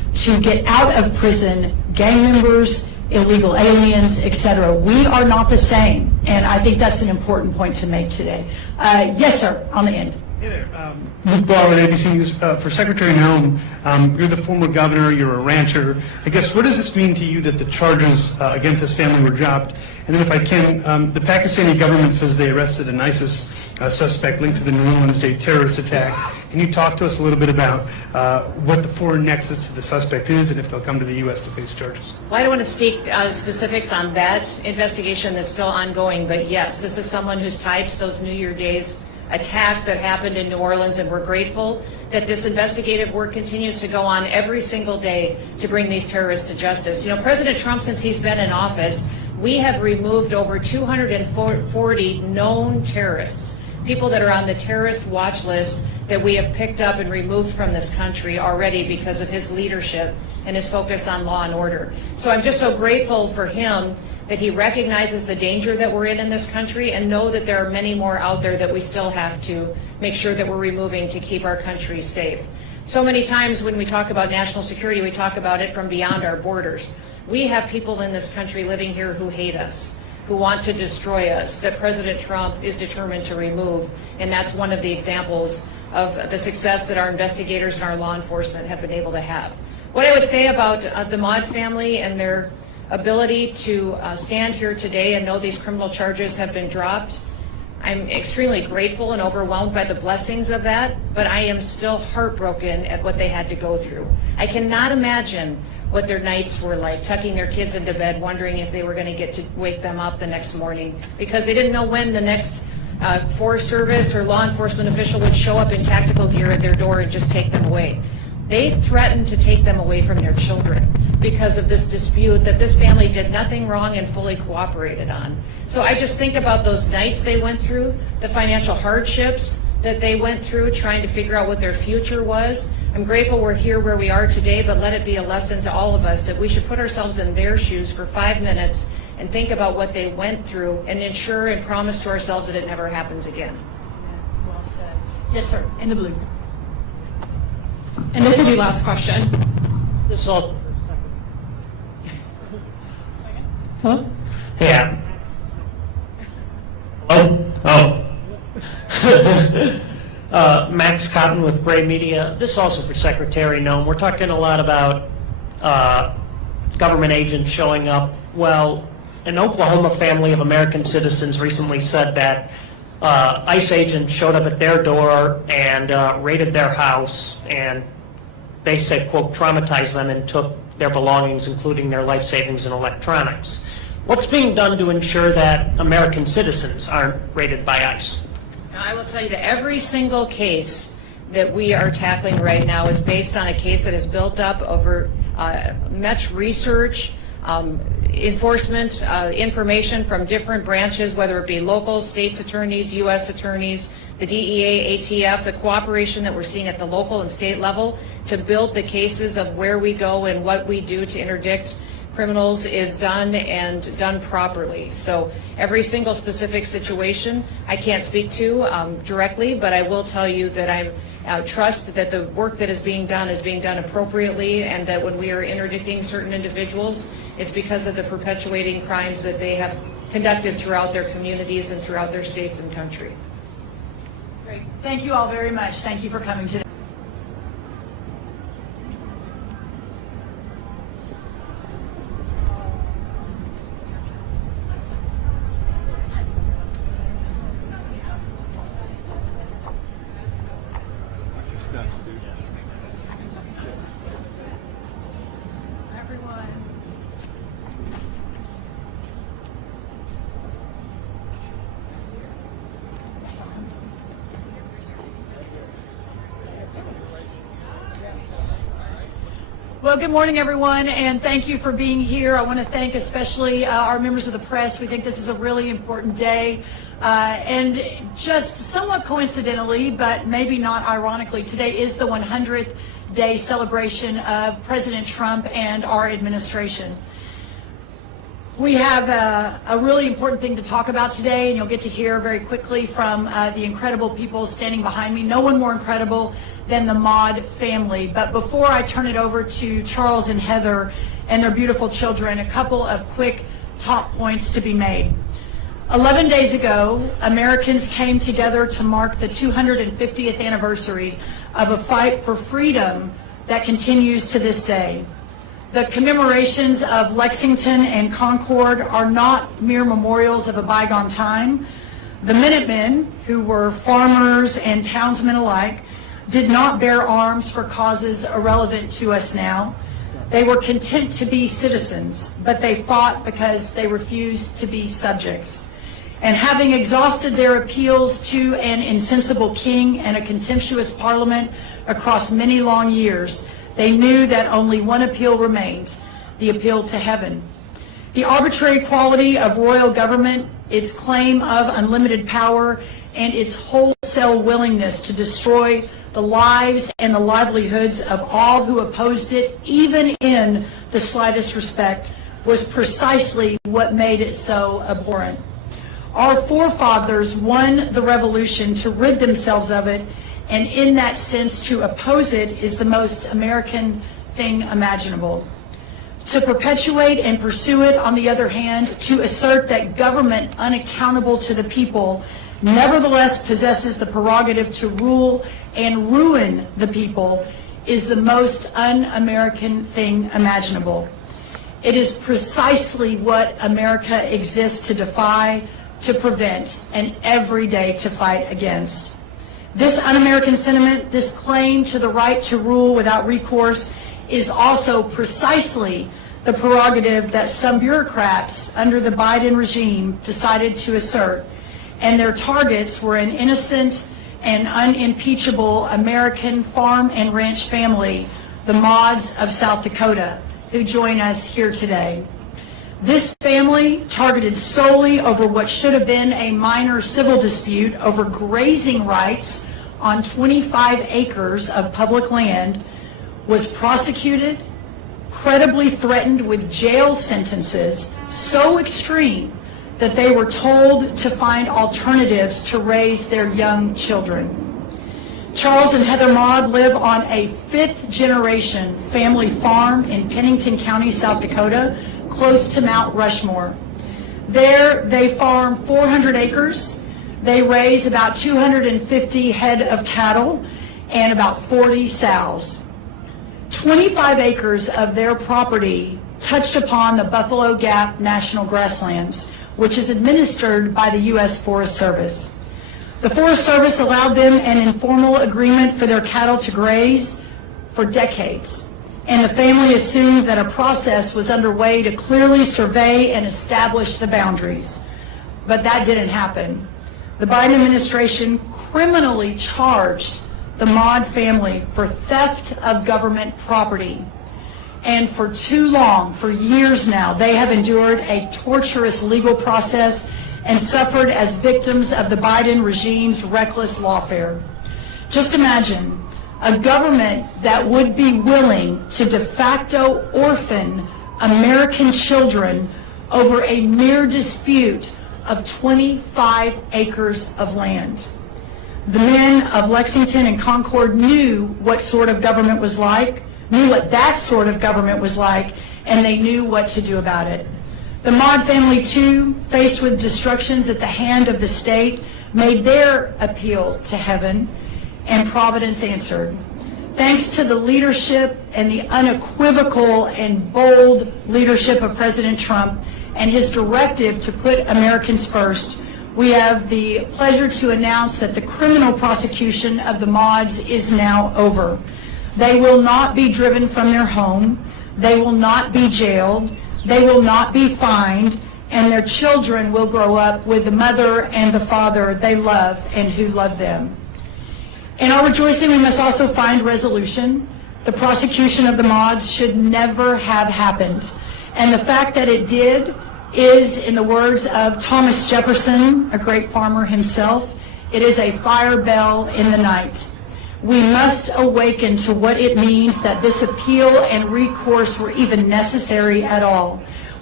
to get out of prison gang members, illegal aliens, etc. We are not the same, and I think that's an important point to make today. Yes, sir, on the end. Hey there. Luke Ball with ABC News. For Secretary Noem, you're the former governor, you're a rancher. I guess, what does this mean to you that the charges against this family were dropped? And then if I can, the Pakistani government says they arrested an ISIS suspect linked to the New Orleans Day terrorist attack. Can you talk to us a little bit about what the foreign nexus to the suspect is and if they'll come to the U.S. to face charges? Well, I don't want to speak specifics on that investigation that's still ongoing, but yes, this is someone who's tied to those New Year days attack that happened in New Orleans, and we're grateful that this investigative work continues to go on every single day to bring these terrorists to justice. You know, President Trump, since he's been in office, we have removed over 240 known terrorists, people that are on the terrorist watch list that we have picked up and removed from this country already because of his leadership and his focus on law and order. So I'm just so grateful for him that he recognizes the danger that we're in this country and know that there are many more out there that we still have to make sure that we're removing to keep our country safe. So many times when we talk about national security, we talk about it from beyond our borders. We have people in this country living here who hate us, who want to destroy us, that President Trump is determined to remove, and that's one of the examples of the success that our investigators and our law enforcement have been able to have. What I would say about the Maude family and their ability to stand here today and know these criminal charges have been dropped, I'm extremely grateful and overwhelmed by the blessings of that, but I am still heartbroken at what they had to go through. I cannot imagine what their nights were like, tucking their kids into bed, wondering if they were going to get to wake them up the next morning, because they didn't know when the next Forest Service or law enforcement official would show up in tactical gear at their door and just take them away. They threatened to take them away from their children because of this dispute that this family did nothing wrong and fully cooperated on. So I just think about those nights they went through, the financial hardships that they went through trying to figure out what their future was. I'm grateful we're here where we are today, but let it be a lesson to all of us that we should put ourselves in their shoes for 5 minutes and think about what they went through and ensure and promise to ourselves that it never happens again. Well said. Yes, sir, in the blue. And this will be last question. This all. Huh? Yeah. Hello? Oh. Max Cotton with Gray Media. This is also for Secretary Noem. We're talking a lot about government agents showing up. Well, an Oklahoma family of American citizens recently said that ICE agents showed up at their door and raided their house, and they said, quote, traumatized them and took their belongings, including their life savings and electronics. What's being done to ensure that American citizens aren't raided by ICE? Now, I will tell you that every single case that we are tackling right now is based on a case that is built up over much research, enforcement, information from different branches, whether it be local, states attorneys, U.S. attorneys, the DEA, ATF, the cooperation that we're seeing at the local and state level to build the cases of where we go and what we do to interdict criminals is done and done properly. So every single specific situation I can't speak to directly, but I will tell you that I trust that the work that is being done appropriately, and that when we are interdicting certain individuals, it's because of the perpetuating crimes that they have conducted throughout their communities and throughout their states and country. Great. Thank you all very much. Thank you for coming today. Well, good morning, everyone, and thank you for being here. I want to thank especially our members of the press. We think this is a really important day. And just somewhat coincidentally, but maybe not ironically, today is the 100th day celebration of President Trump and our administration. We have a really important thing to talk about today, and you'll get to hear very quickly from the incredible people standing behind me. No one more incredible than the Maude family. But before I turn it over to Charles and Heather and their beautiful children, a couple of quick top points to be made. 11 days ago, Americans came together to mark the 250th anniversary of a fight for freedom that continues to this day. The commemorations of Lexington and Concord are not mere memorials of a bygone time. The Minutemen, who were farmers and townsmen alike, did not bear arms for causes irrelevant to us now. They were content to be citizens, but they fought because they refused to be subjects. And having exhausted their appeals to an insensible king and a contemptuous parliament across many long years, they knew that only one appeal remains, the appeal to heaven. The arbitrary quality of royal government, its claim of unlimited power, and its wholesale willingness to destroy the lives and the livelihoods of all who opposed it, even in the slightest respect, was precisely what made it so abhorrent. Our forefathers won the revolution to rid themselves of it, and in that sense, to oppose it is the most American thing imaginable. To perpetuate and pursue it, on the other hand, to assert that government unaccountable to the people nevertheless possesses the prerogative to rule and ruin the people, is the most un-American thing imaginable. It is precisely what America exists to defy, to prevent, and every day to fight against. This un-American sentiment, this claim to the right to rule without recourse, is also precisely the prerogative that some bureaucrats under the Biden regime decided to assert, and their targets were an innocent and unimpeachable American farm and ranch family, the Maudes of South Dakota, who join us here today. This family, targeted solely over what should have been a minor civil dispute over grazing rights on 25 acres of public land, was prosecuted, credibly threatened with jail sentences so extreme that they were told to find alternatives to raise their young children. Charles and Heather Maude live on a fifth-generation family farm in Pennington County, South Dakota, close to Mount Rushmore. There, they farm 400 acres. They raise about 250 head of cattle and about 40 sows. 25 acres of their property touched upon the Buffalo Gap National Grasslands, which is administered by the U.S. Forest Service. The Forest Service allowed them an informal agreement for their cattle to graze for decades, and the family assumed that a process was underway to clearly survey and establish the boundaries. But that didn't happen. The Biden administration criminally charged the Maude family for theft of government property. And for too long, for years now, they have endured a torturous legal process and suffered as victims of the Biden regime's reckless lawfare. Just imagine a government that would be willing to de facto orphan American children over a mere dispute of 25 acres of land. The men of Lexington and Concord knew what sort of government was like, knew what that sort of government was like, and they knew what to do about it. The Maude family, too, faced with destructions at the hand of the state, made their appeal to heaven, and Providence answered. Thanks to the leadership and the unequivocal and bold leadership of President Trump and his directive to put Americans first, we have the pleasure to announce that the criminal prosecution of the Maudes is now over. They will not be driven from their home. They will not be jailed. They will not be fined. And their children will grow up with the mother and the father they love and who love them. In our rejoicing, we must also find resolution. The prosecution of the Maudes should never have happened. And the fact that it did is, in the words of Thomas Jefferson, a great farmer himself, it is a fire bell in the night. We must awaken to what it means that this appeal and recourse were even necessary at all.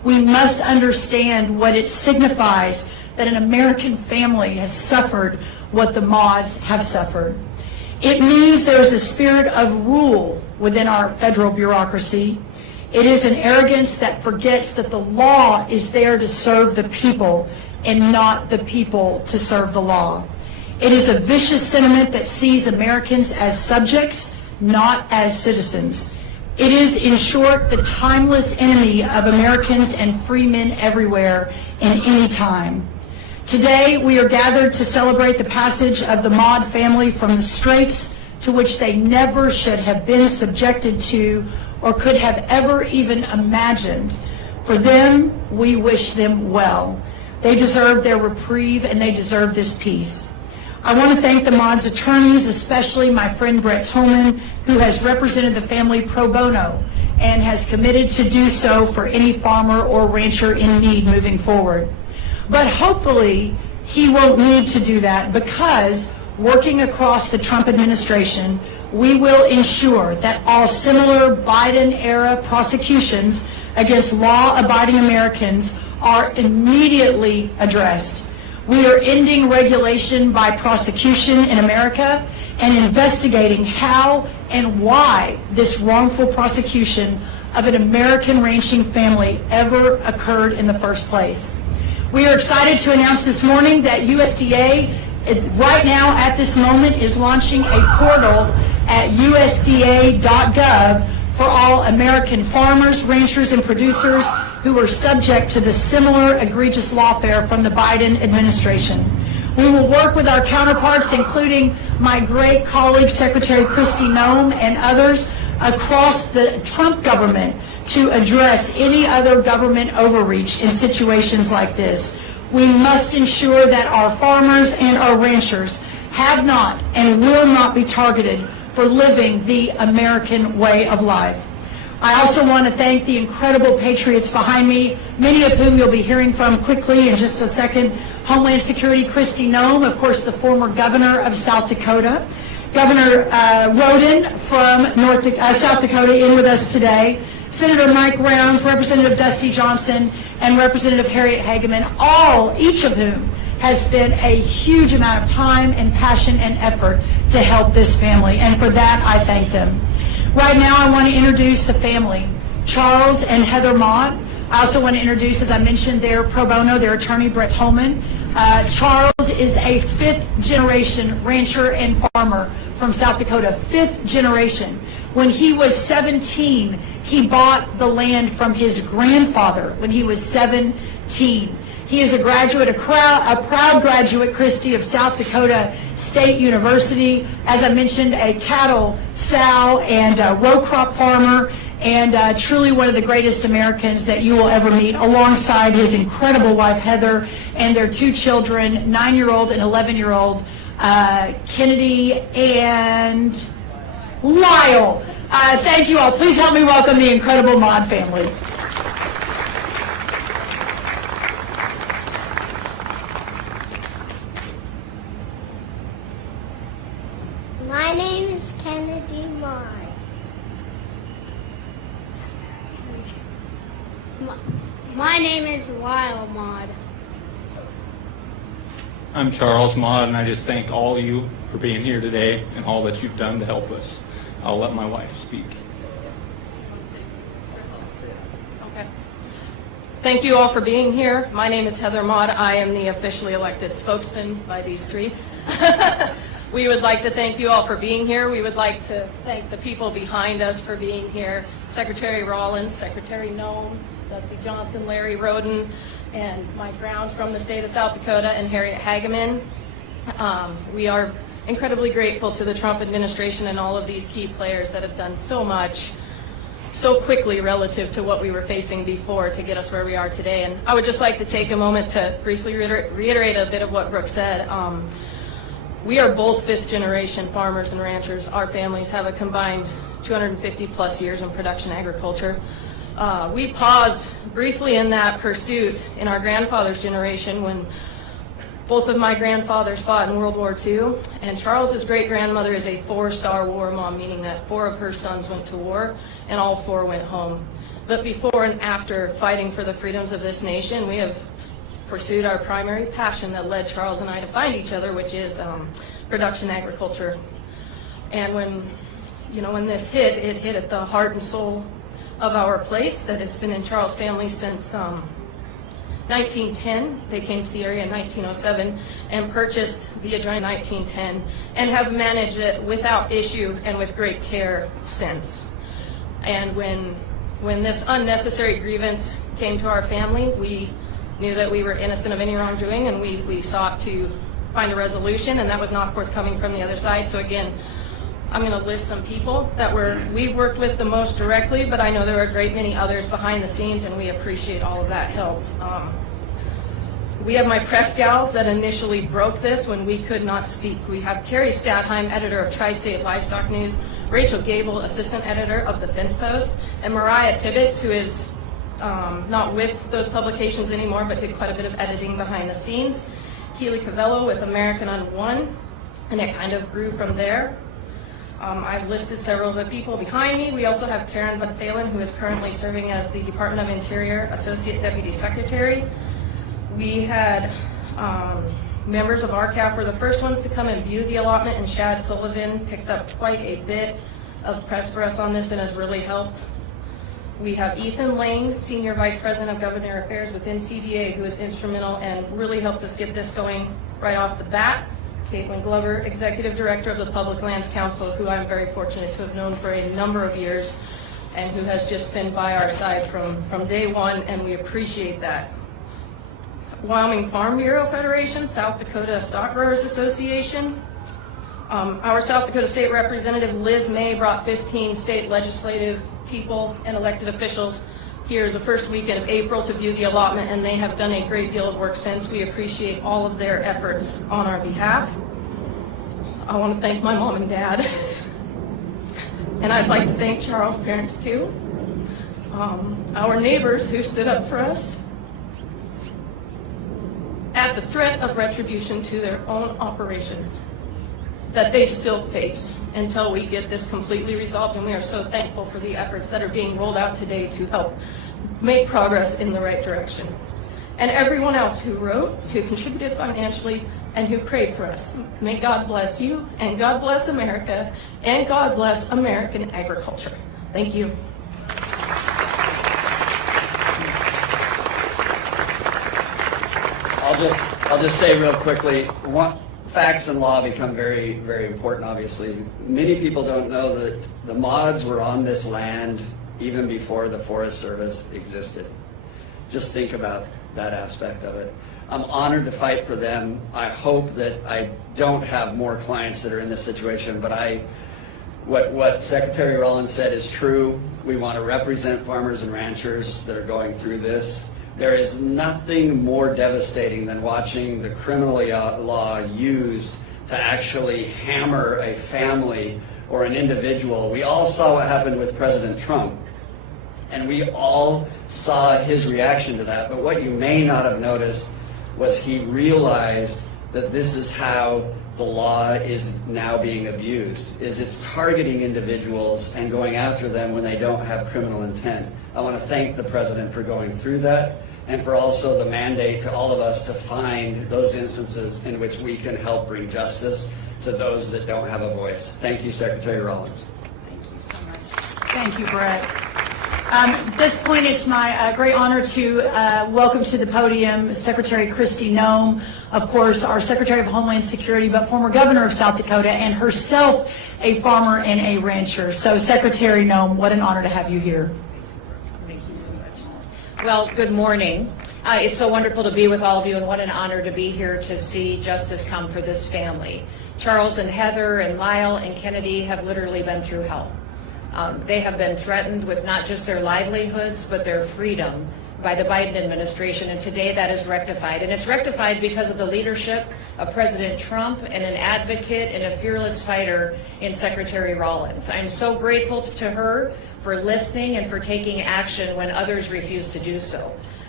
we must understand what it signifies that an American family has suffered what the Maudes have suffered. It means there is a spirit of rule within our federal bureaucracy. It is an arrogance that forgets that the law is there to serve the people and not the people to serve the law. It is a vicious sentiment that sees Americans as subjects, not as citizens. It is, in short, the timeless enemy of Americans and free men everywhere in any time. Today, we are gathered to celebrate the passage of the Maude family from the straits to which they never should have been subjected to or could have ever even imagined. For them, we wish them well. They deserve their reprieve and they deserve this peace. I want to thank the Maude's attorneys, especially my friend Brett Tolman, who has represented the family pro bono and has committed to do so for any farmer or rancher in need moving forward. But hopefully, he won't need to do that because working across the Trump administration, we will ensure that all similar Biden-era prosecutions against law-abiding Americans are immediately addressed. We are ending regulation by prosecution in America and investigating how and why this wrongful prosecution of an American ranching family ever occurred in the first place. We are excited to announce this morning that USDA, right now at this moment, is launching a portal at usda.gov for all American farmers, ranchers, and producers who are subject to the similar egregious lawfare from the Biden administration. We will work with our counterparts, including my great colleague, Secretary Kristi Noem, and others across the Trump government to address any other government overreach in situations like this. We must ensure that our farmers and our ranchers have not and will not be targeted for living the American way of life. I also want to thank the incredible patriots behind me, many of whom you'll be hearing from quickly in just a second. Homeland Security Kristi Noem, of course, the former governor of South Dakota. Governor Rhoden from South Dakota in with us today. Senator Mike Rounds, Representative Dusty Johnson, and Representative Harriet Hageman, each of whom has spent a huge amount of time and passion and effort to help this family, and for that I thank them. Right now I want to introduce the family, Charles and Heather Maude. I also want to introduce, as I mentioned, their pro bono, their attorney, Brett Tolman. Charles is a fifth-generation rancher and farmer from South Dakota, fifth generation. When he was 17, he bought the land from his grandfather when he was 17. He is a graduate, a proud graduate, Kristi, of South Dakota State University. As I mentioned, a cattle, sow, and row crop farmer, and truly one of the greatest Americans that you will ever meet, alongside his incredible wife, Heather, and their two children, 9-year-old and 11-year-old, Kennedy and Lyle. Thank you all. Please help me welcome the incredible Maude family. My name is Kennedy Maude. My name is Lyle Maude. I'm Charles Maude, and I just thank all of you for being here today and all that you've done to help us. I'll let my wife speak. Okay. Thank you all for being here. My name is Heather Maude. I am the officially elected spokesman by these three. We would like to thank you all for being here. We would like to thank the people behind us for being here. Secretary Rollins, Secretary Noem, Dusty Johnson, Larry Rhoden, and Mike Rounds from the state of South Dakota, and Harriet Hageman. We are incredibly grateful to the Trump administration and all of these key players that have done so much so quickly relative to what we were facing before to get us where we are today. And I would just like to take a moment to briefly reiterate a bit of what Brooks said. We are both fifth-generation farmers and ranchers. Our families have a combined 250-plus years in production agriculture. We paused briefly in that pursuit in our grandfather's generation when both of my grandfathers fought in World War II, and Charles's great-grandmother is a 4-star war mom, meaning that 4 of her sons went to war, and all 4 went home. But before and after fighting for the freedoms of this nation, we have pursued our primary passion that led Charles and I to find each other, which is production agriculture. And when this hit, it hit at the heart and soul of our place that has been in Charles' family since 1910. They came to the area in 1907 and purchased the adjoining 1910 and have managed it without issue and with great care since. And when this unnecessary grievance came to our family, we knew that we were innocent of any wrongdoing, and we sought to find a resolution, and that was not forthcoming from the other side. So again, I'm going to list some people that we've worked with the most directly, but I know there are a great many others behind the scenes, and we appreciate all of that help. We have my press gals that initially broke this when we could not speak. We have Carrie Stadheim, editor of Tri-State Livestock News, Rachel Gable, assistant editor of the Fence Post, and Mariah Tibbetts, who is not with those publications anymore, but did quite a bit of editing behind the scenes. Keely Cavello with American on One, and it kind of grew from there. I've listed several of the people behind me. We also have Karen Buck-Phelan, who is currently serving as the Department of Interior Associate Deputy Secretary. We had members of RCAF were the first ones to come and view the allotment, and Shad Sullivan picked up quite a bit of press for us on this and has really helped. We have Ethan Lane, Senior Vice President of Government Affairs within CBA, who is instrumental and really helped us get this going right off the bat. Caitlin Glover, Executive Director of the Public Lands Council, who I'm very fortunate to have known for a number of years and who has just been by our side from day one, and we appreciate that. Wyoming Farm Bureau Federation, South Dakota Stock Growers Association. Our South Dakota State Representative Liz May brought 15 state legislative people and elected officials here the first weekend of April to view the allotment, and they have done a great deal of work since. We appreciate all of their efforts on our behalf. I want to thank my mom and dad, and I'd like to thank Charles' parents too. Our neighbors who stood up for us at the threat of retribution to their own operations that they still face until we get this completely resolved, and we are so thankful for the efforts that are being rolled out today to help make progress in the right direction. And everyone else who wrote, who contributed financially, and who prayed for us. May God bless you, and God bless America, and God bless American agriculture. Thank you. I'll just say real quickly, facts and law become very, very important, obviously. Many people don't know that the mods were on this land even before the Forest Service existed. Just think about that aspect of it. I'm honored to fight for them. I hope that I don't have more clients that are in this situation, but what Secretary Rollins said is true. We want to represent farmers and ranchers that are going through this. There is nothing more devastating than watching the criminal law used to actually hammer a family or an individual. We all saw what happened with President Trump, and we all saw his reaction to that. But what you may not have noticed was he realized that this is how the law is now being abused, is it's targeting individuals and going after them when they don't have criminal intent. I want to thank the President for going through that, and for also the mandate to all of us to find those instances in which we can help bring justice to those that don't have a voice. Thank you, Secretary Rollins. Thank you so much. Thank you, Brett. At this point, it's my great honor to welcome to the podium Secretary Kristi Noem, of course, our Secretary of Homeland Security, but former governor of South Dakota, and herself a farmer and a rancher. So, Secretary Noem, what an honor to have you here. Thank you so much. Well, good morning. It's so wonderful to be with all of you, and what an honor to be here to see justice come for this family. Charles and Heather and Lyle and Kennedy have literally been through hell. They have been threatened with not just their livelihoods, but their freedom by the Biden administration, and today that is rectified. And it's rectified because of the leadership of President Trump and an advocate and a fearless fighter in Secretary Rollins. I'm so grateful to her for listening and for taking action when others refuse to do so.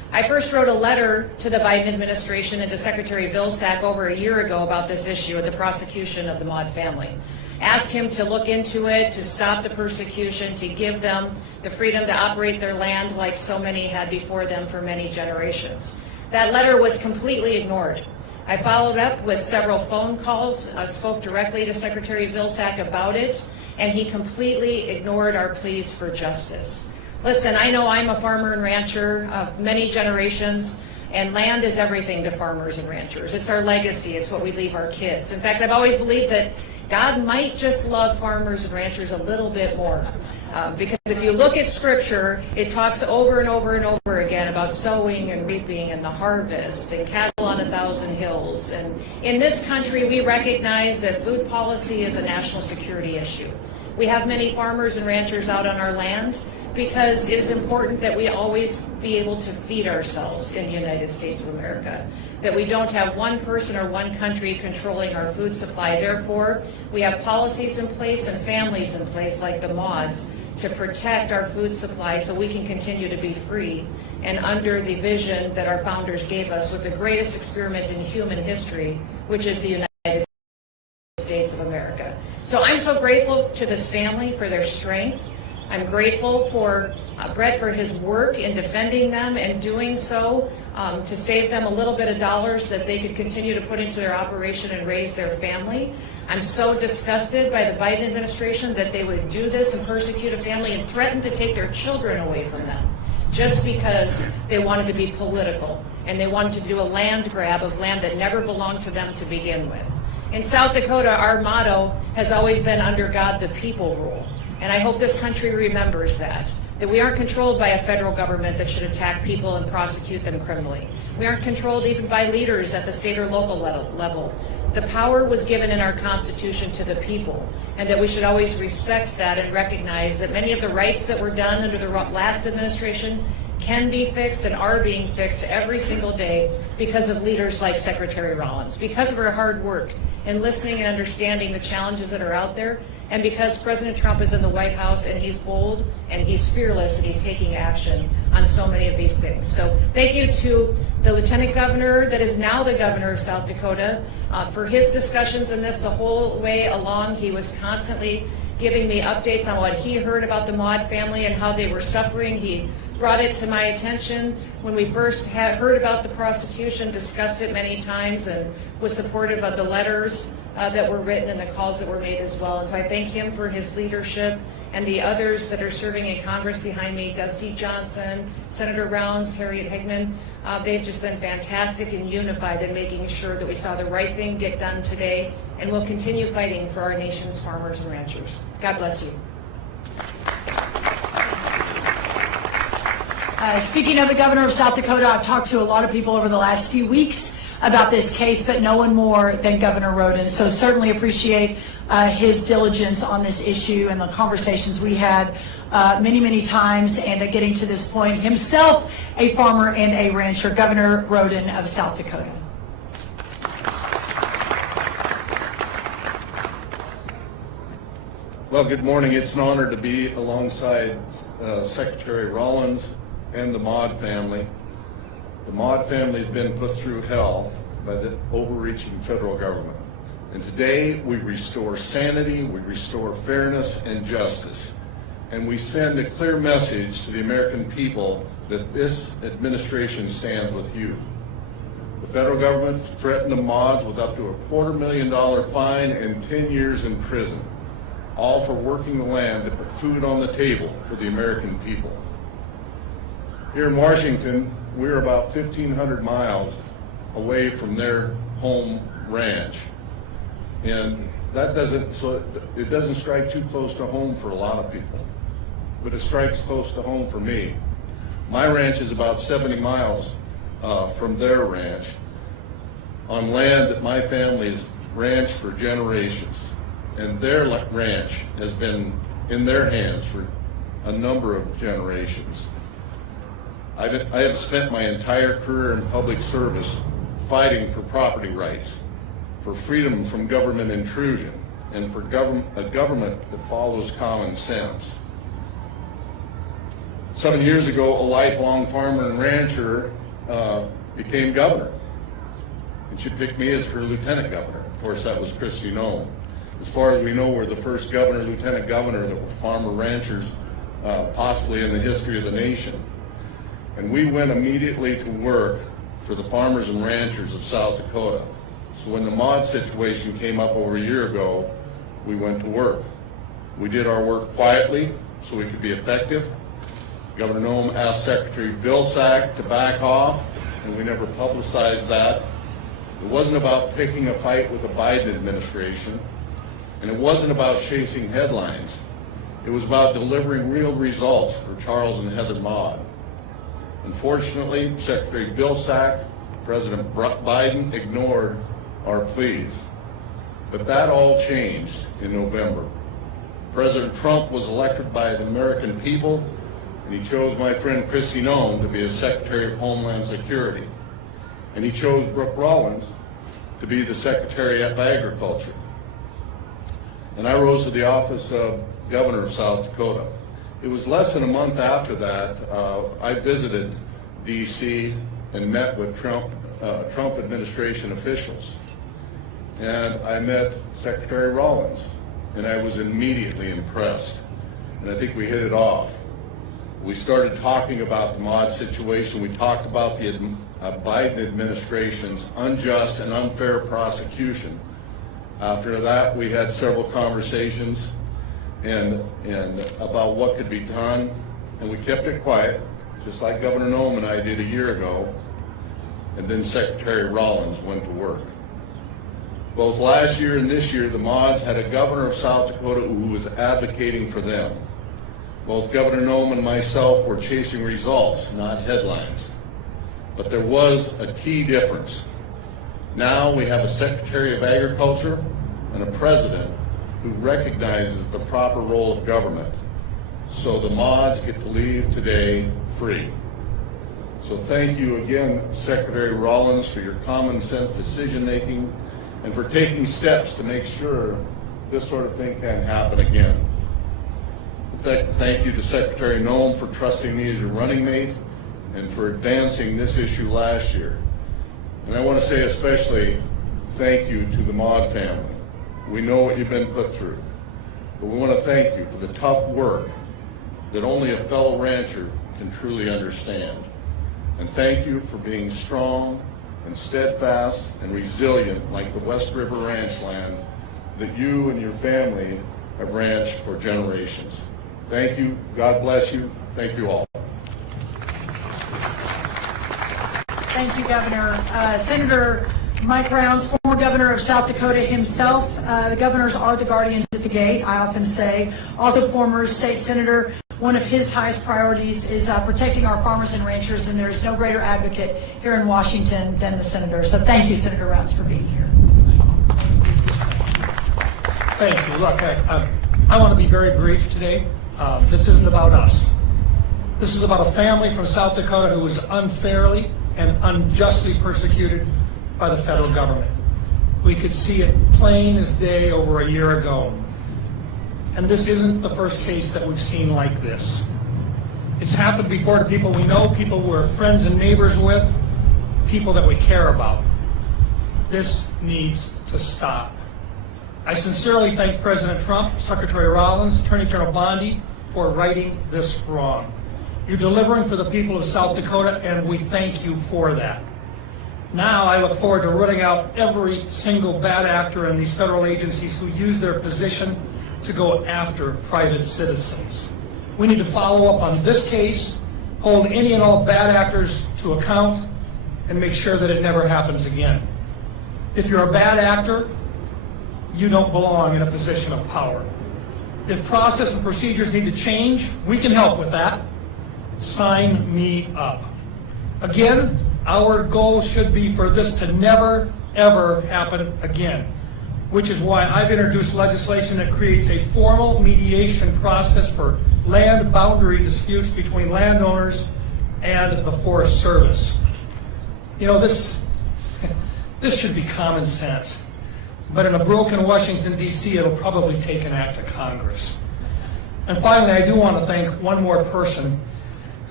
I first wrote a letter to the Biden administration and to Secretary Vilsack over a year ago about this issue of the prosecution of the Maude family. Asked him to look into it, to stop the persecution, to give them the freedom to operate their land like so many had before them for many generations. That letter was completely ignored. I followed up with several phone calls, spoke directly to Secretary Vilsack about it, and he completely ignored our pleas for justice. Listen, I know I'm a farmer and rancher of many generations, and land is everything to farmers and ranchers. It's our legacy. It's what we leave our kids. In fact, I've always believed that God might just love farmers and ranchers a little bit more. Because if you look at Scripture, it talks over and over and over again about sowing and reaping and the harvest and cattle on 1,000 hills. And in this country, we recognize that food policy is a national security issue. We have many farmers and ranchers out on our land because it is important that we always be able to feed ourselves in the United States of America, that we don't have one person or one country controlling our food supply. Therefore, we have policies in place and families in place like the Maudes to protect our food supply so we can continue to be free and under the vision that our founders gave us with the greatest experiment in human history, which is the United States of America. So I'm so grateful to this family for their strength. I'm grateful for Brett for his work in defending them and doing so to save them a little bit of dollars that they could continue to put into their operation and raise their family. I'm so disgusted by the Biden administration that they would do this and persecute a family and threaten to take their children away from them just because they wanted to be political and they wanted to do a land grab of land that never belonged to them to begin with. In South Dakota, our motto has always been under God the people rule. And I hope this country remembers that we aren't controlled by a federal government that should attack people and prosecute them criminally. We aren't controlled even by leaders at the state or local level. The power was given in our Constitution to the people, and that we should always respect that and recognize that many of the rights that were done under the last administration can be fixed and are being fixed every single day because of leaders like Secretary Rollins, because of her hard work in listening and understanding the challenges that are out there, and because President Trump is in the White House and he's bold and he's fearless and he's taking action on so many of these things. So thank you to the Lieutenant Governor that is now the Governor of South Dakota for his discussions in this the whole way along. He was constantly giving me updates on what he heard about the Maude family and how they were suffering. He brought it to my attention when we first had heard about the prosecution, discussed it many times, and was supportive of the letters that were written and the calls that were made as well. And so I thank him for his leadership and the others that are serving in Congress behind me, Dusty Johnson, Senator Rounds, Harriet Higman. They've just been fantastic and unified in making sure that we saw the right thing get done today, and we'll continue fighting for our nation's farmers and ranchers. God bless you. Speaking of the governor of South Dakota, I've talked to a lot of people over the last few weeks about this case, but no one more than Governor Rhoden. So certainly appreciate his diligence on this issue and the conversations we had many, many times, and getting to this point. Himself a farmer and a rancher, Governor Rhoden of South Dakota. Well, good morning. It's an honor to be alongside Secretary Rollins and the Maude family. The Maude family has been put through hell by the overreaching federal government. And today we restore sanity, we restore fairness and justice. And we send a clear message to the American people that this administration stands with you. The federal government threatened the Maudes with up to a $250,000 fine and 10 years in prison, all for working the land to put food on the table for the American people. Here in Washington, we're about 1,500 miles away from their home ranch. And that doesn't strike too close to home for a lot of people, but it strikes close to home for me. My ranch is about 70 miles from their ranch on land that my family's ranched for generations. And their ranch has been in their hands for a number of generations. I have spent my entire career in public service fighting for property rights, for freedom from government intrusion, and for a government that follows common sense. 7 years ago, a lifelong farmer and rancher became governor. And she picked me as her lieutenant governor. Of course, that was Kristi Noem. As far as we know, we're the first governor, lieutenant governor that were farmer ranchers, possibly in the history of the nation. And we went immediately to work for the farmers and ranchers of South Dakota. So when the Maude situation came up over a year ago, we went to work. We did our work quietly so we could be effective. Governor Noem asked Secretary Vilsack to back off, and we never publicized that. It wasn't about picking a fight with the Biden administration, and it wasn't about chasing headlines. It was about delivering real results for Charles and Heather Maude. Unfortunately, Secretary Vilsack, President Biden ignored our pleas. But that all changed in November. President Trump was elected by the American people, and he chose my friend Kristi Noem to be his Secretary of Homeland Security. And he chose Brooks Rollins to be the Secretary of Agriculture. And I rose to the office of Governor of South Dakota. It was less than a month after that, I visited D.C. and met with Trump administration officials. And I met Secretary Rollins, and I was immediately impressed. And I think we hit it off. We started talking about the Maude situation. We talked about the Biden administration's unjust and unfair prosecution. After that, we had several conversations and about what could be done, and we kept it quiet, just like Governor Noem and I did a year ago, and then Secretary Rollins went to work. Both last year and this year, the Maudes had a governor of South Dakota who was advocating for them. Both Governor Noem and myself were chasing results, not headlines. But there was a key difference. Now we have a Secretary of Agriculture and a President who recognizes the proper role of government. So the Maudes get to leave today free. So thank you again, Secretary Rollins, for your common sense decision making and for taking steps to make sure this sort of thing can't happen again. Thank you to Secretary Noem for trusting me as your running mate and for advancing this issue last year. And I want to say especially thank you to the Maude family. We know what you've been put through, but we want to thank you for the tough work that only a fellow rancher can truly understand. And thank you for being strong and steadfast and resilient like the West River ranch land that you and your family have ranched for generations. Thank you. God bless you. Thank you all. Thank you, Governor. Senator Mike Rounds, former governor of South Dakota himself. The governors are the guardians at the gate, I often say. Also former state senator. One of his highest priorities is protecting our farmers and ranchers, and there's no greater advocate here in Washington than the senator. So thank you, Senator Rounds, for being here. Thank you. Look, I want to be very brief today. This isn't about us. This is about a family from South Dakota who was unfairly and unjustly persecuted by the federal government. We could see it plain as day over a year ago. And this isn't the first case that we've seen like this. It's happened before to people we know, people we're friends and neighbors with, people that we care about. This needs to stop. I sincerely thank President Trump, Secretary Rollins, Attorney General Bondi for righting this wrong. You're delivering for the people of South Dakota, and we thank you for that. Now I look forward to rooting out every single bad actor in these federal agencies who use their position to go after private citizens. We need to follow up on this case, hold any and all bad actors to account, and make sure that it never happens again. If you're a bad actor, you don't belong in a position of power. If process and procedures need to change, we can help with that. Sign me up. Again, our goal should be for this to never, ever happen again, which is why I've introduced legislation that creates a formal mediation process for land boundary disputes between landowners and the Forest Service. You know, this should be common sense. But in a broken Washington, D.C., it'll probably take an act of Congress. And finally, I do want to thank one more person.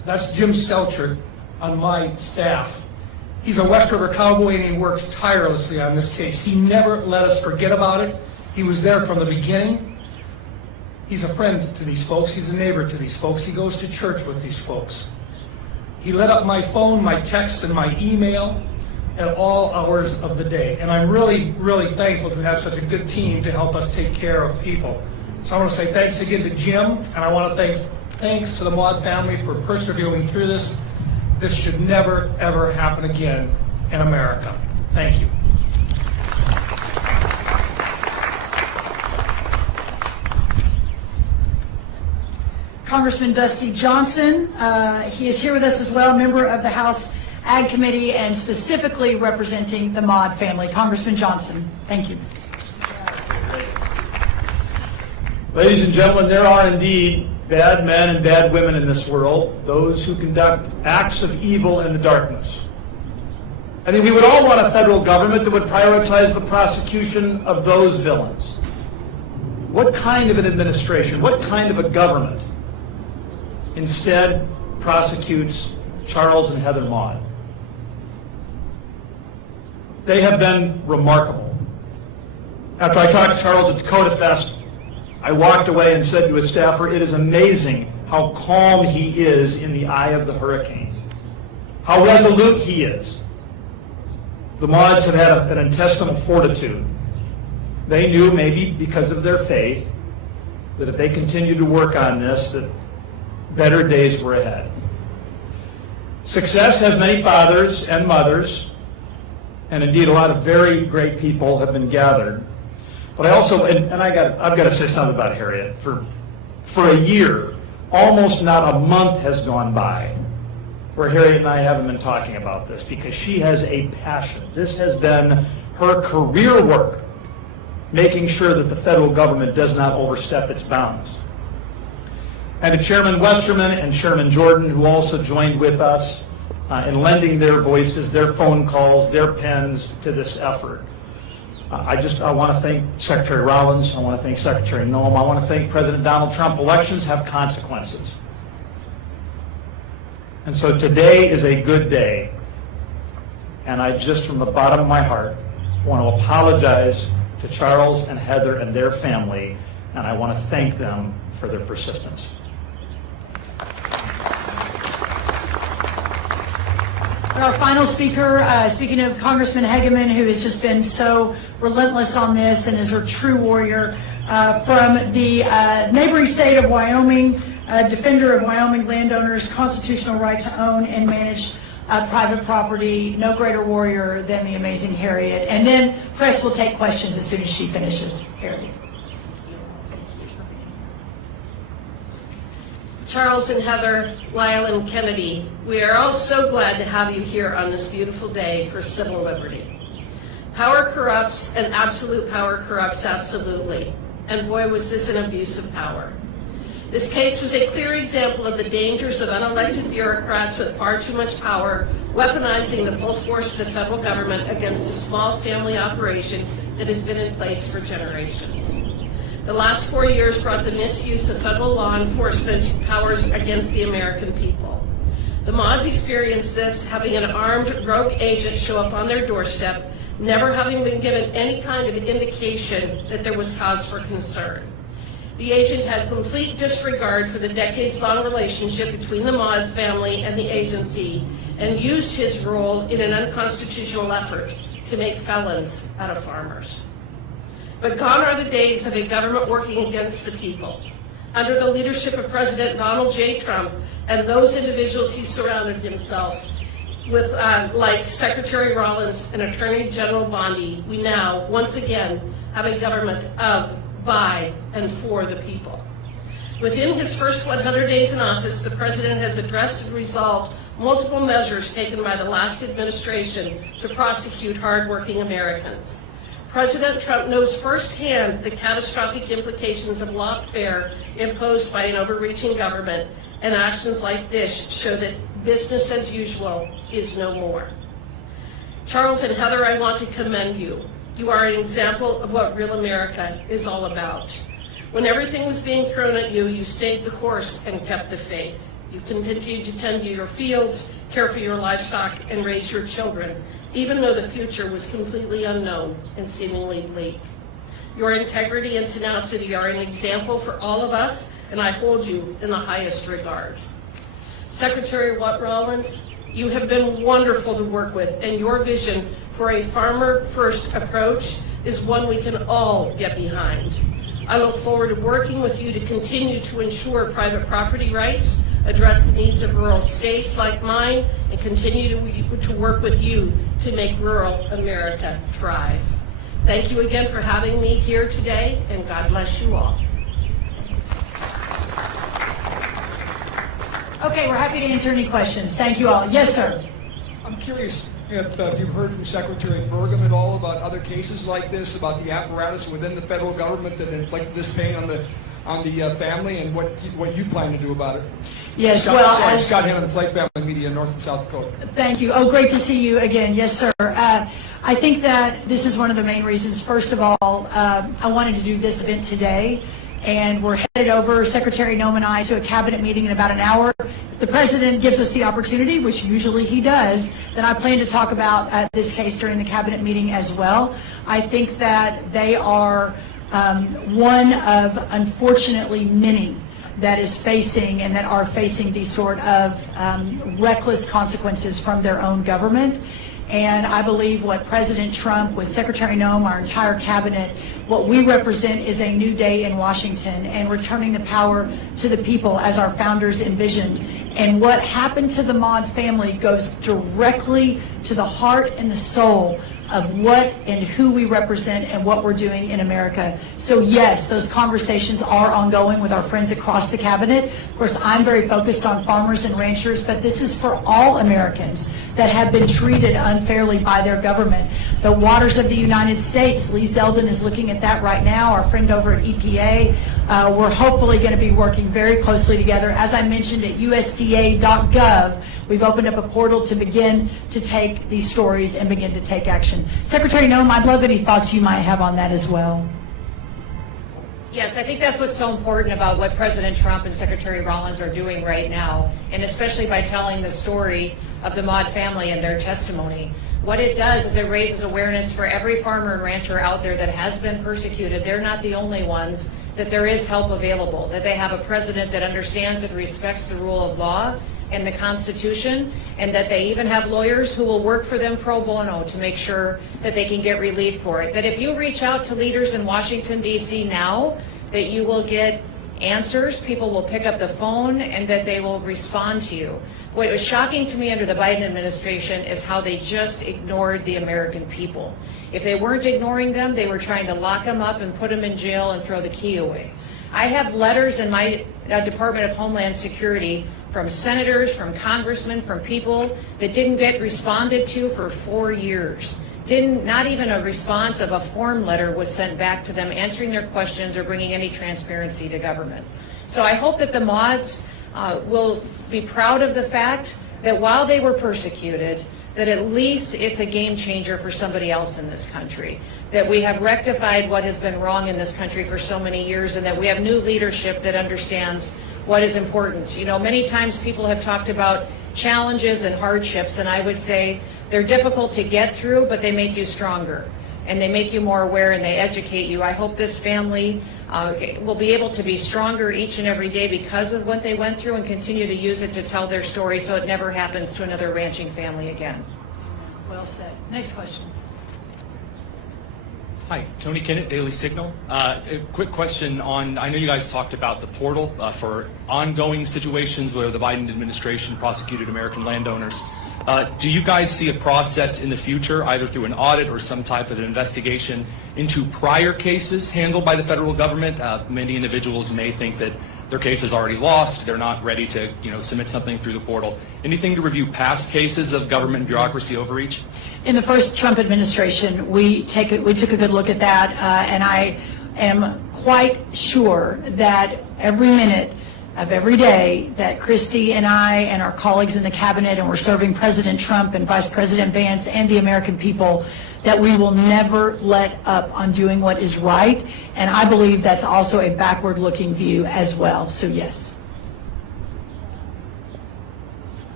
That's Jim Selchert on my staff. He's a West River cowboy and he works tirelessly on this case. He never let us forget about it. He was there from the beginning. He's a friend to these folks. He's a neighbor to these folks. He goes to church with these folks. He lit up my phone, my texts, and my email at all hours of the day. And I'm really, really thankful to have such a good team to help us take care of people. So I want to say thanks again to Jim, and I want to thanks to the Maude family for persevering through this. This should never, ever happen again in America. Thank you. Congressman Dusty Johnson, he is here with us as well, member of the House Ag Committee and specifically representing the Maude family. Congressman Johnson, thank you. Ladies and gentlemen, there are indeed bad men and bad women in this world, those who conduct acts of evil in the darkness. I think we would all want a federal government that would prioritize the prosecution of those villains. What kind of an administration, what kind of a government instead prosecutes Charles and Heather Maude? They have been remarkable. After I talked to Charles at Dakota Fest, I walked away and said to his staffer, it is amazing how calm he is in the eye of the hurricane, how resolute he is. The Maudes have had an intestinal fortitude. They knew, maybe because of their faith, that if they continued to work on this, that better days were ahead. Success has many fathers and mothers, and indeed a lot of very great people have been gathered. But I also, I've got to say something about Harriet. For a year, almost not a month has gone by where Harriet and I haven't been talking about this, because she has a passion. This has been her career work, making sure that the federal government does not overstep its bounds. And to Chairman Westerman and Chairman Jordan, who also joined with us in lending their voices, their phone calls, their pens to this effort. I want to thank Secretary Rollins. I want to thank Secretary Noem. I want to thank President Donald Trump. Elections have consequences. And so today is a good day. And I just, from the bottom of my heart, want to apologize to Charles and Heather and their family, and I want to thank them for their persistence. Our final speaker, speaking of Congressman Hegeman, who has just been so relentless on this and is a true warrior, from the neighboring state of Wyoming, defender of Wyoming landowners' constitutional right to own and manage private property. No greater warrior than the amazing Harriet. And then press will take questions as soon as she finishes. Harriet. Charles and Heather, Lyle and Kennedy, we are all so glad to have you here on this beautiful day for civil liberty. Power corrupts, and absolute power corrupts absolutely. And boy, was this an abuse of power. This case was a clear example of the dangers of unelected bureaucrats with far too much power, weaponizing the full force of the federal government against a small family operation that has been in place for generations. The last 4 years brought the misuse of federal law enforcement powers against the American people. The Maudes experienced this, having an armed rogue agent show up on their doorstep, never having been given any kind of indication that there was cause for concern. The agent had complete disregard for the decades-long relationship between the Maude family and the agency, and used his role in an unconstitutional effort to make felons out of farmers. But gone are the days of a government working against the people. Under the leadership of President Donald J. Trump and those individuals he surrounded himself with, like Secretary Rollins and Attorney General Bondi, we now, once again, have a government of, by, and for the people. Within his first 100 days in office, the President has addressed and resolved multiple measures taken by the last administration to prosecute hardworking Americans. President Trump knows firsthand the catastrophic implications of lawfare imposed by an overreaching government, and actions like this show that business as usual is no more. Charles and Heather, I want to commend you. You are an example of what real America is all about. When everything was being thrown at you, you stayed the course and kept the faith. You continue to tend to your fields, care for your livestock, and raise your children, even though the future was completely unknown and seemingly bleak. Your integrity and tenacity are an example for all of us, and I hold you in the highest regard. Secretary Rollins, you have been wonderful to work with, and your vision for a farmer-first approach is one we can all get behind. I look forward to working with you to continue to ensure private property rights, address the needs of rural states like mine, and continue to work with you to make rural America thrive. Thank you again for having me here today, and God bless you all. Okay, we're happy to answer any questions. Thank you all. Yes, sir. I'm curious if you've heard from Secretary Burgum at all about other cases like this, about the apparatus within the federal government that inflicted this pain on the family, and what you plan to do about it. Yes, Scott Hannon, Flake Family Media, North and South Dakota. Thank you. Oh, great to see you again. Yes, sir. I think that this is one of the main reasons. First of all, I wanted to do this event today, and we're headed over, Secretary Noem and I, to a cabinet meeting in about an hour. If the president gives us the opportunity, which usually he does, then I plan to talk about this case during the cabinet meeting as well. I think that they are one of, unfortunately, many that is facing and that are facing these sort of reckless consequences from their own government. And I believe what President Trump, with Secretary Noem, our entire cabinet, what we represent is a new day in Washington and returning the power to the people as our founders envisioned. And what happened to the Maude family goes directly to the heart and the soul of what and who we represent and what we're doing in America. So yes, those conversations are ongoing with our friends across the cabinet. Of course, I'm very focused on farmers and ranchers, but this is for all Americans that have been treated unfairly by their government. The waters of the United States, Lee Zeldin is looking at that right now, our friend over at EPA. We're hopefully going to be working very closely together. As I mentioned, at USDA.gov, we've opened up a portal to begin to take these stories and begin to take action. Secretary Noem, I'd love any thoughts you might have on that as well. Yes, I think that's what's so important about what President Trump and Secretary Rollins are doing right now, and especially by telling the story of the Maude family and their testimony. What it does is it raises awareness for every farmer and rancher out there that has been persecuted. They're not the only ones, that there is help available, that they have a president that understands and respects the rule of law and the Constitution, and that they even have lawyers who will work for them pro bono to make sure that they can get relief for it. That if you reach out to leaders in Washington, D.C. now, that you will get answers, people will pick up the phone, and that they will respond to you. What was shocking to me under the Biden administration is how they just ignored the American people. If they weren't ignoring them, they were trying to lock them up and put them in jail and throw the key away. I have letters in my Department of Homeland Security from senators, from congressmen, from people that didn't get responded to for 4 years. Not even a response of a form letter was sent back to them answering their questions or bringing any transparency to government. So I hope that the Maudes will be proud of the fact that while they were persecuted, that at least it's a game changer for somebody else in this country, that we have rectified what has been wrong in this country for so many years, and that we have new leadership that understands what is important. You know, many times people have talked about challenges and hardships, and I would say they're difficult to get through, but they make you stronger, and they make you more aware, and they educate you. I hope this family will be able to be stronger each and every day because of what they went through, and continue to use it to tell their story so it never happens to another ranching family again. Well said. Next question. Hi, Tony Kinnett, Daily Signal. A quick question on, I know you guys talked about the portal for ongoing situations where the Biden administration prosecuted American landowners. Do you guys see a process in the future, either through an audit or some type of an investigation, into prior cases handled by the federal government? Many individuals may think that their case is already lost, they're not ready to submit something through the portal. Anything to review past cases of government bureaucracy overreach? In the first Trump administration, we took a good look at that, and I am quite sure that every minute of every day that Kristi and I and our colleagues in the cabinet, and we're serving President Trump and Vice President Vance and the American people, that we will never let up on doing what is right. And I believe that's also a backward-looking view as well. So yes.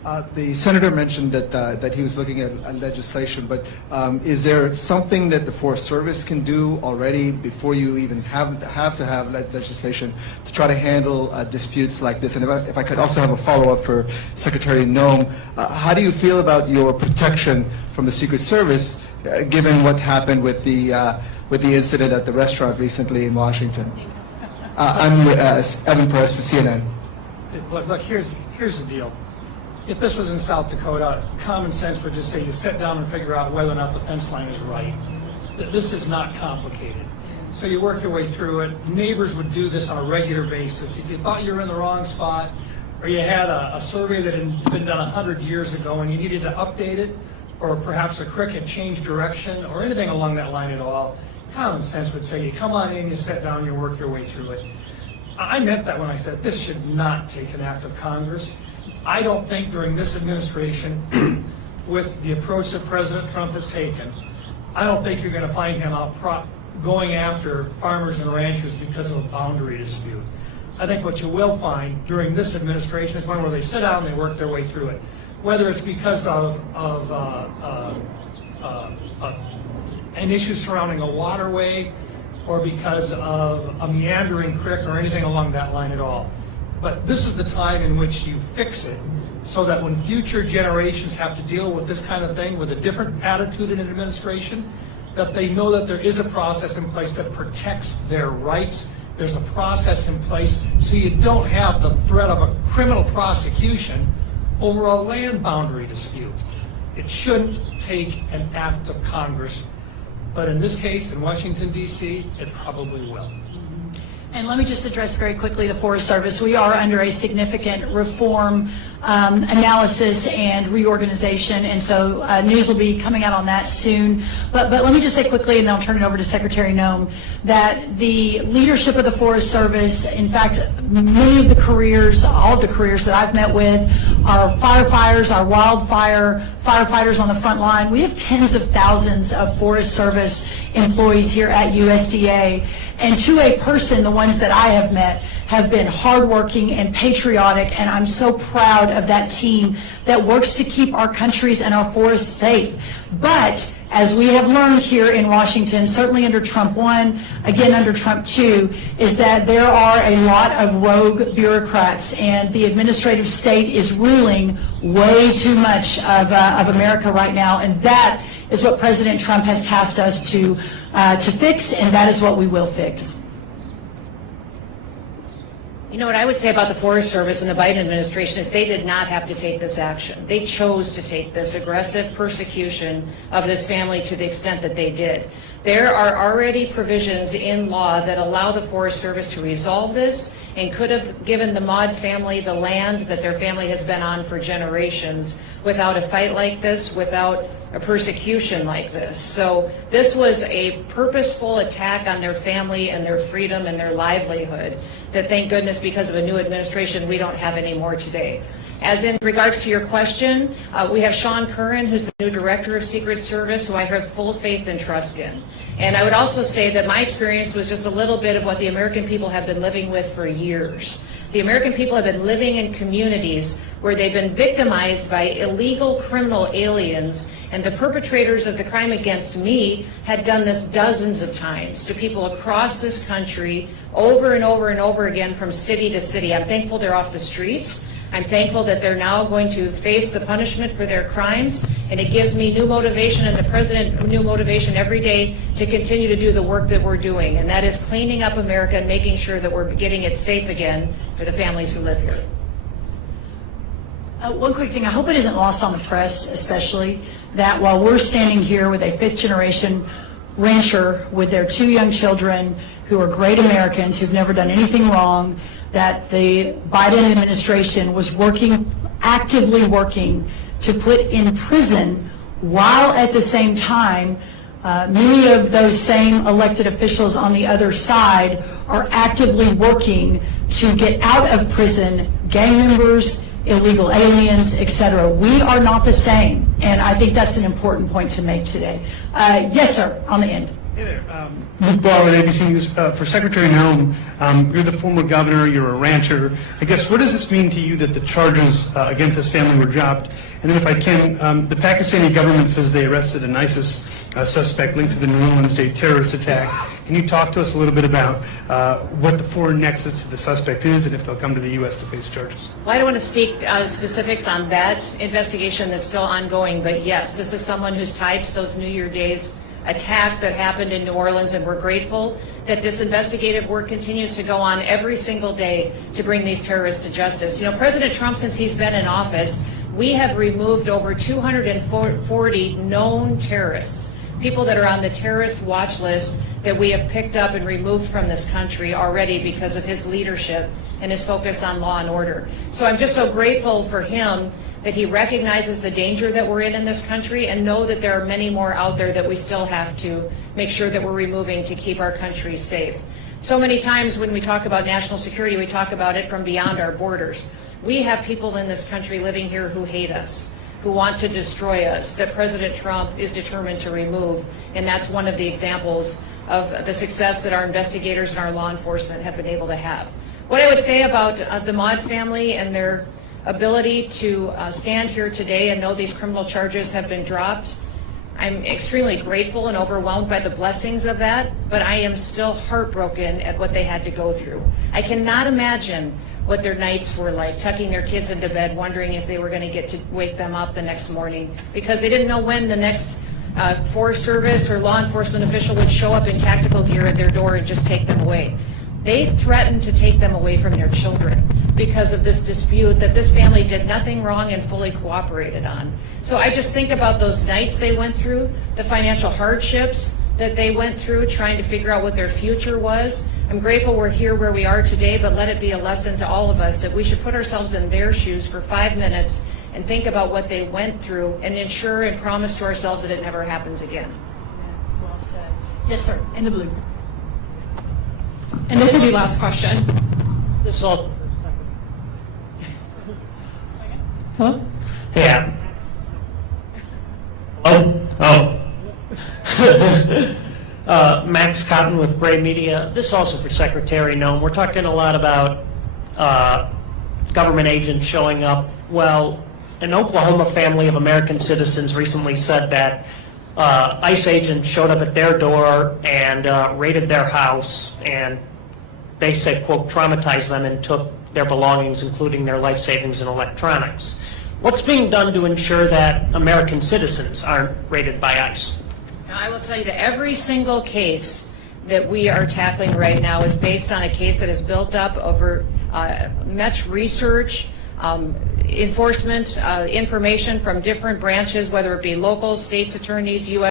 The senator mentioned that he was looking at legislation, but is there something that the Forest Service can do already before you even have to have legislation to try to handle disputes like this? And if I could also have a follow-up for Secretary Noem, how do you feel about your protection from the Secret Service, given what happened with the incident at the restaurant recently in Washington? I'm Evan Perez for CNN. Look, here's the deal. If this was in South Dakota, common sense would just say you sit down and figure out whether or not the fence line is right. This is not complicated. So you work your way through it. Neighbors would do this on a regular basis. If you thought you were in the wrong spot, or you had a survey that had been done 100 years ago and you needed to update it, or perhaps a creek had changed direction, or anything along that line at all, common sense would say you come on in, you sit down, you work your way through it. I meant that when I said this should not take an act of Congress. I don't think during this administration, with the approach that President Trump has taken, I don't think you're going to find him out going after farmers and ranchers because of a boundary dispute. I think what you will find during this administration is one where they sit down and they work their way through it. Whether it's because of an issue surrounding a waterway or because of a meandering creek or anything along that line at all. But this is the time in which you fix it so that when future generations have to deal with this kind of thing with a different attitude in an administration, that they know that there is a process in place that protects their rights. There's a process in place so you don't have the threat of a criminal prosecution over a land boundary dispute. It shouldn't take an act of Congress, but in this case, in Washington, D.C., it probably will. And let me just address very quickly the Forest Service. We are under a significant reform analysis and reorganization, and so news will be coming out on that soon. But let me just say quickly, and then I'll turn it over to Secretary Noem, that the leadership of the Forest Service, in fact, many of the careers, all of the careers that I've met with, are firefighters, our wildfire firefighters on the front line. We have tens of thousands of Forest Service employees here at USDA, and to a person, the ones that I have met have been hardworking and patriotic, and I'm so proud of that team that works to keep our countries and our forests safe. But as we have learned here in Washington, certainly under Trump 1, again under Trump 2, is that there are a lot of rogue bureaucrats, and the administrative state is ruling way too much of America right now, and that is what President Trump has tasked us to fix, and that is what we will fix. You know what I would say about the Forest Service and the Biden administration is they did not have to take this action. They chose to take this aggressive persecution of this family to the extent that they did. There are already provisions in law that allow the Forest Service to resolve this and could have given the Maude family the land that their family has been on for generations without a fight like this, without a persecution like this. So this was a purposeful attack on their family and their freedom and their livelihood that, thank goodness, because of a new administration, we don't have any more today. As in regards to your question, we have Sean Curran, who's the new director of Secret Service, who I have full faith and trust in. And I would also say that my experience was just a little bit of what the American people have been living with for years. The American people have been living in communities where they've been victimized by illegal criminal aliens, and the perpetrators of the crime against me had done this dozens of times to people across this country over and over and over again from city to city. I'm thankful they're off the streets. I'm thankful that they're now going to face the punishment for their crimes, and it gives me new motivation and the president new motivation every day to continue to do the work that we're doing, and that is cleaning up America and making sure that we're getting it safe again for the families who live here. One quick thing, I hope it isn't lost on the press, especially, that while we're standing here with a fifth-generation rancher with their 2 young children who are great Americans who've never done anything wrong, that the Biden administration was actively working to put in prison, while at the same time many of those same elected officials on the other side are actively working to get out of prison gang members, illegal aliens, etc. We are not the same, and I think that's an important point to make today. Yes, sir, on the end. Hey there. Luke Ball with ABC News. For Secretary Noem, you're the former governor, you're a rancher. I guess, what does this mean to you that the charges against this family were dropped? And then if I can, the Pakistani government says they arrested an ISIS suspect linked to the New Orleans Day terrorist attack. Can you talk to us a little bit about what the foreign nexus to the suspect is and if they'll come to the U.S. to face charges? Well, I don't want to speak specifics on that investigation that's still ongoing, but yes, this is someone who's tied to those New Year days attack that happened in New Orleans, and we're grateful that this investigative work continues to go on every single day to bring these terrorists to justice. You know, President Trump, since he's been in office, we have removed over 240 known terrorists, people that are on the terrorist watch list that we have picked up and removed from this country already because of his leadership and his focus on law and order. So I'm just so grateful for him that he recognizes the danger that we're in this country, and know that there are many more out there that we still have to make sure that we're removing to keep our country safe. So many times when we talk about national security, we talk about it from beyond our borders. We have people in this country living here who hate us, who want to destroy us, that President Trump is determined to remove, and that's one of the examples of the success that our investigators and our law enforcement have been able to have. What I would say about the Maude family and their ability to stand here today and know these criminal charges have been dropped, I'm extremely grateful and overwhelmed by the blessings of that, but I am still heartbroken at what they had to go through. I cannot imagine what their nights were like, tucking their kids into bed, wondering if they were going to get to wake them up the next morning, because they didn't know when the next Forest Service or law enforcement official would show up in tactical gear at their door and just take them away. They threatened to take them away from their children because of this dispute that this family did nothing wrong and fully cooperated on. So I just think about those nights they went through, the financial hardships that they went through trying to figure out what their future was. I'm grateful we're here where we are today, but let it be a lesson to all of us that we should put ourselves in their shoes for 5 minutes and think about what they went through and ensure and promise to ourselves that it never happens again. Well said. Yes, sir. In the blue. And this will be last question. This is all. Huh? Yeah. Max Cotton with Gray Media. This is also for Secretary Noem. We're talking a lot about government agents showing up. Well, an Oklahoma family of American citizens recently said that ICE agents showed up at their door and raided their house, and they said, quote, traumatized them and took their belongings, including their life savings and electronics. What's being done to ensure that American citizens aren't raided by ICE? Now, I will tell you that every single case that we are tackling right now is based on a case that is built up over much research, enforcement, information from different branches, whether it be local, states attorneys, U.S.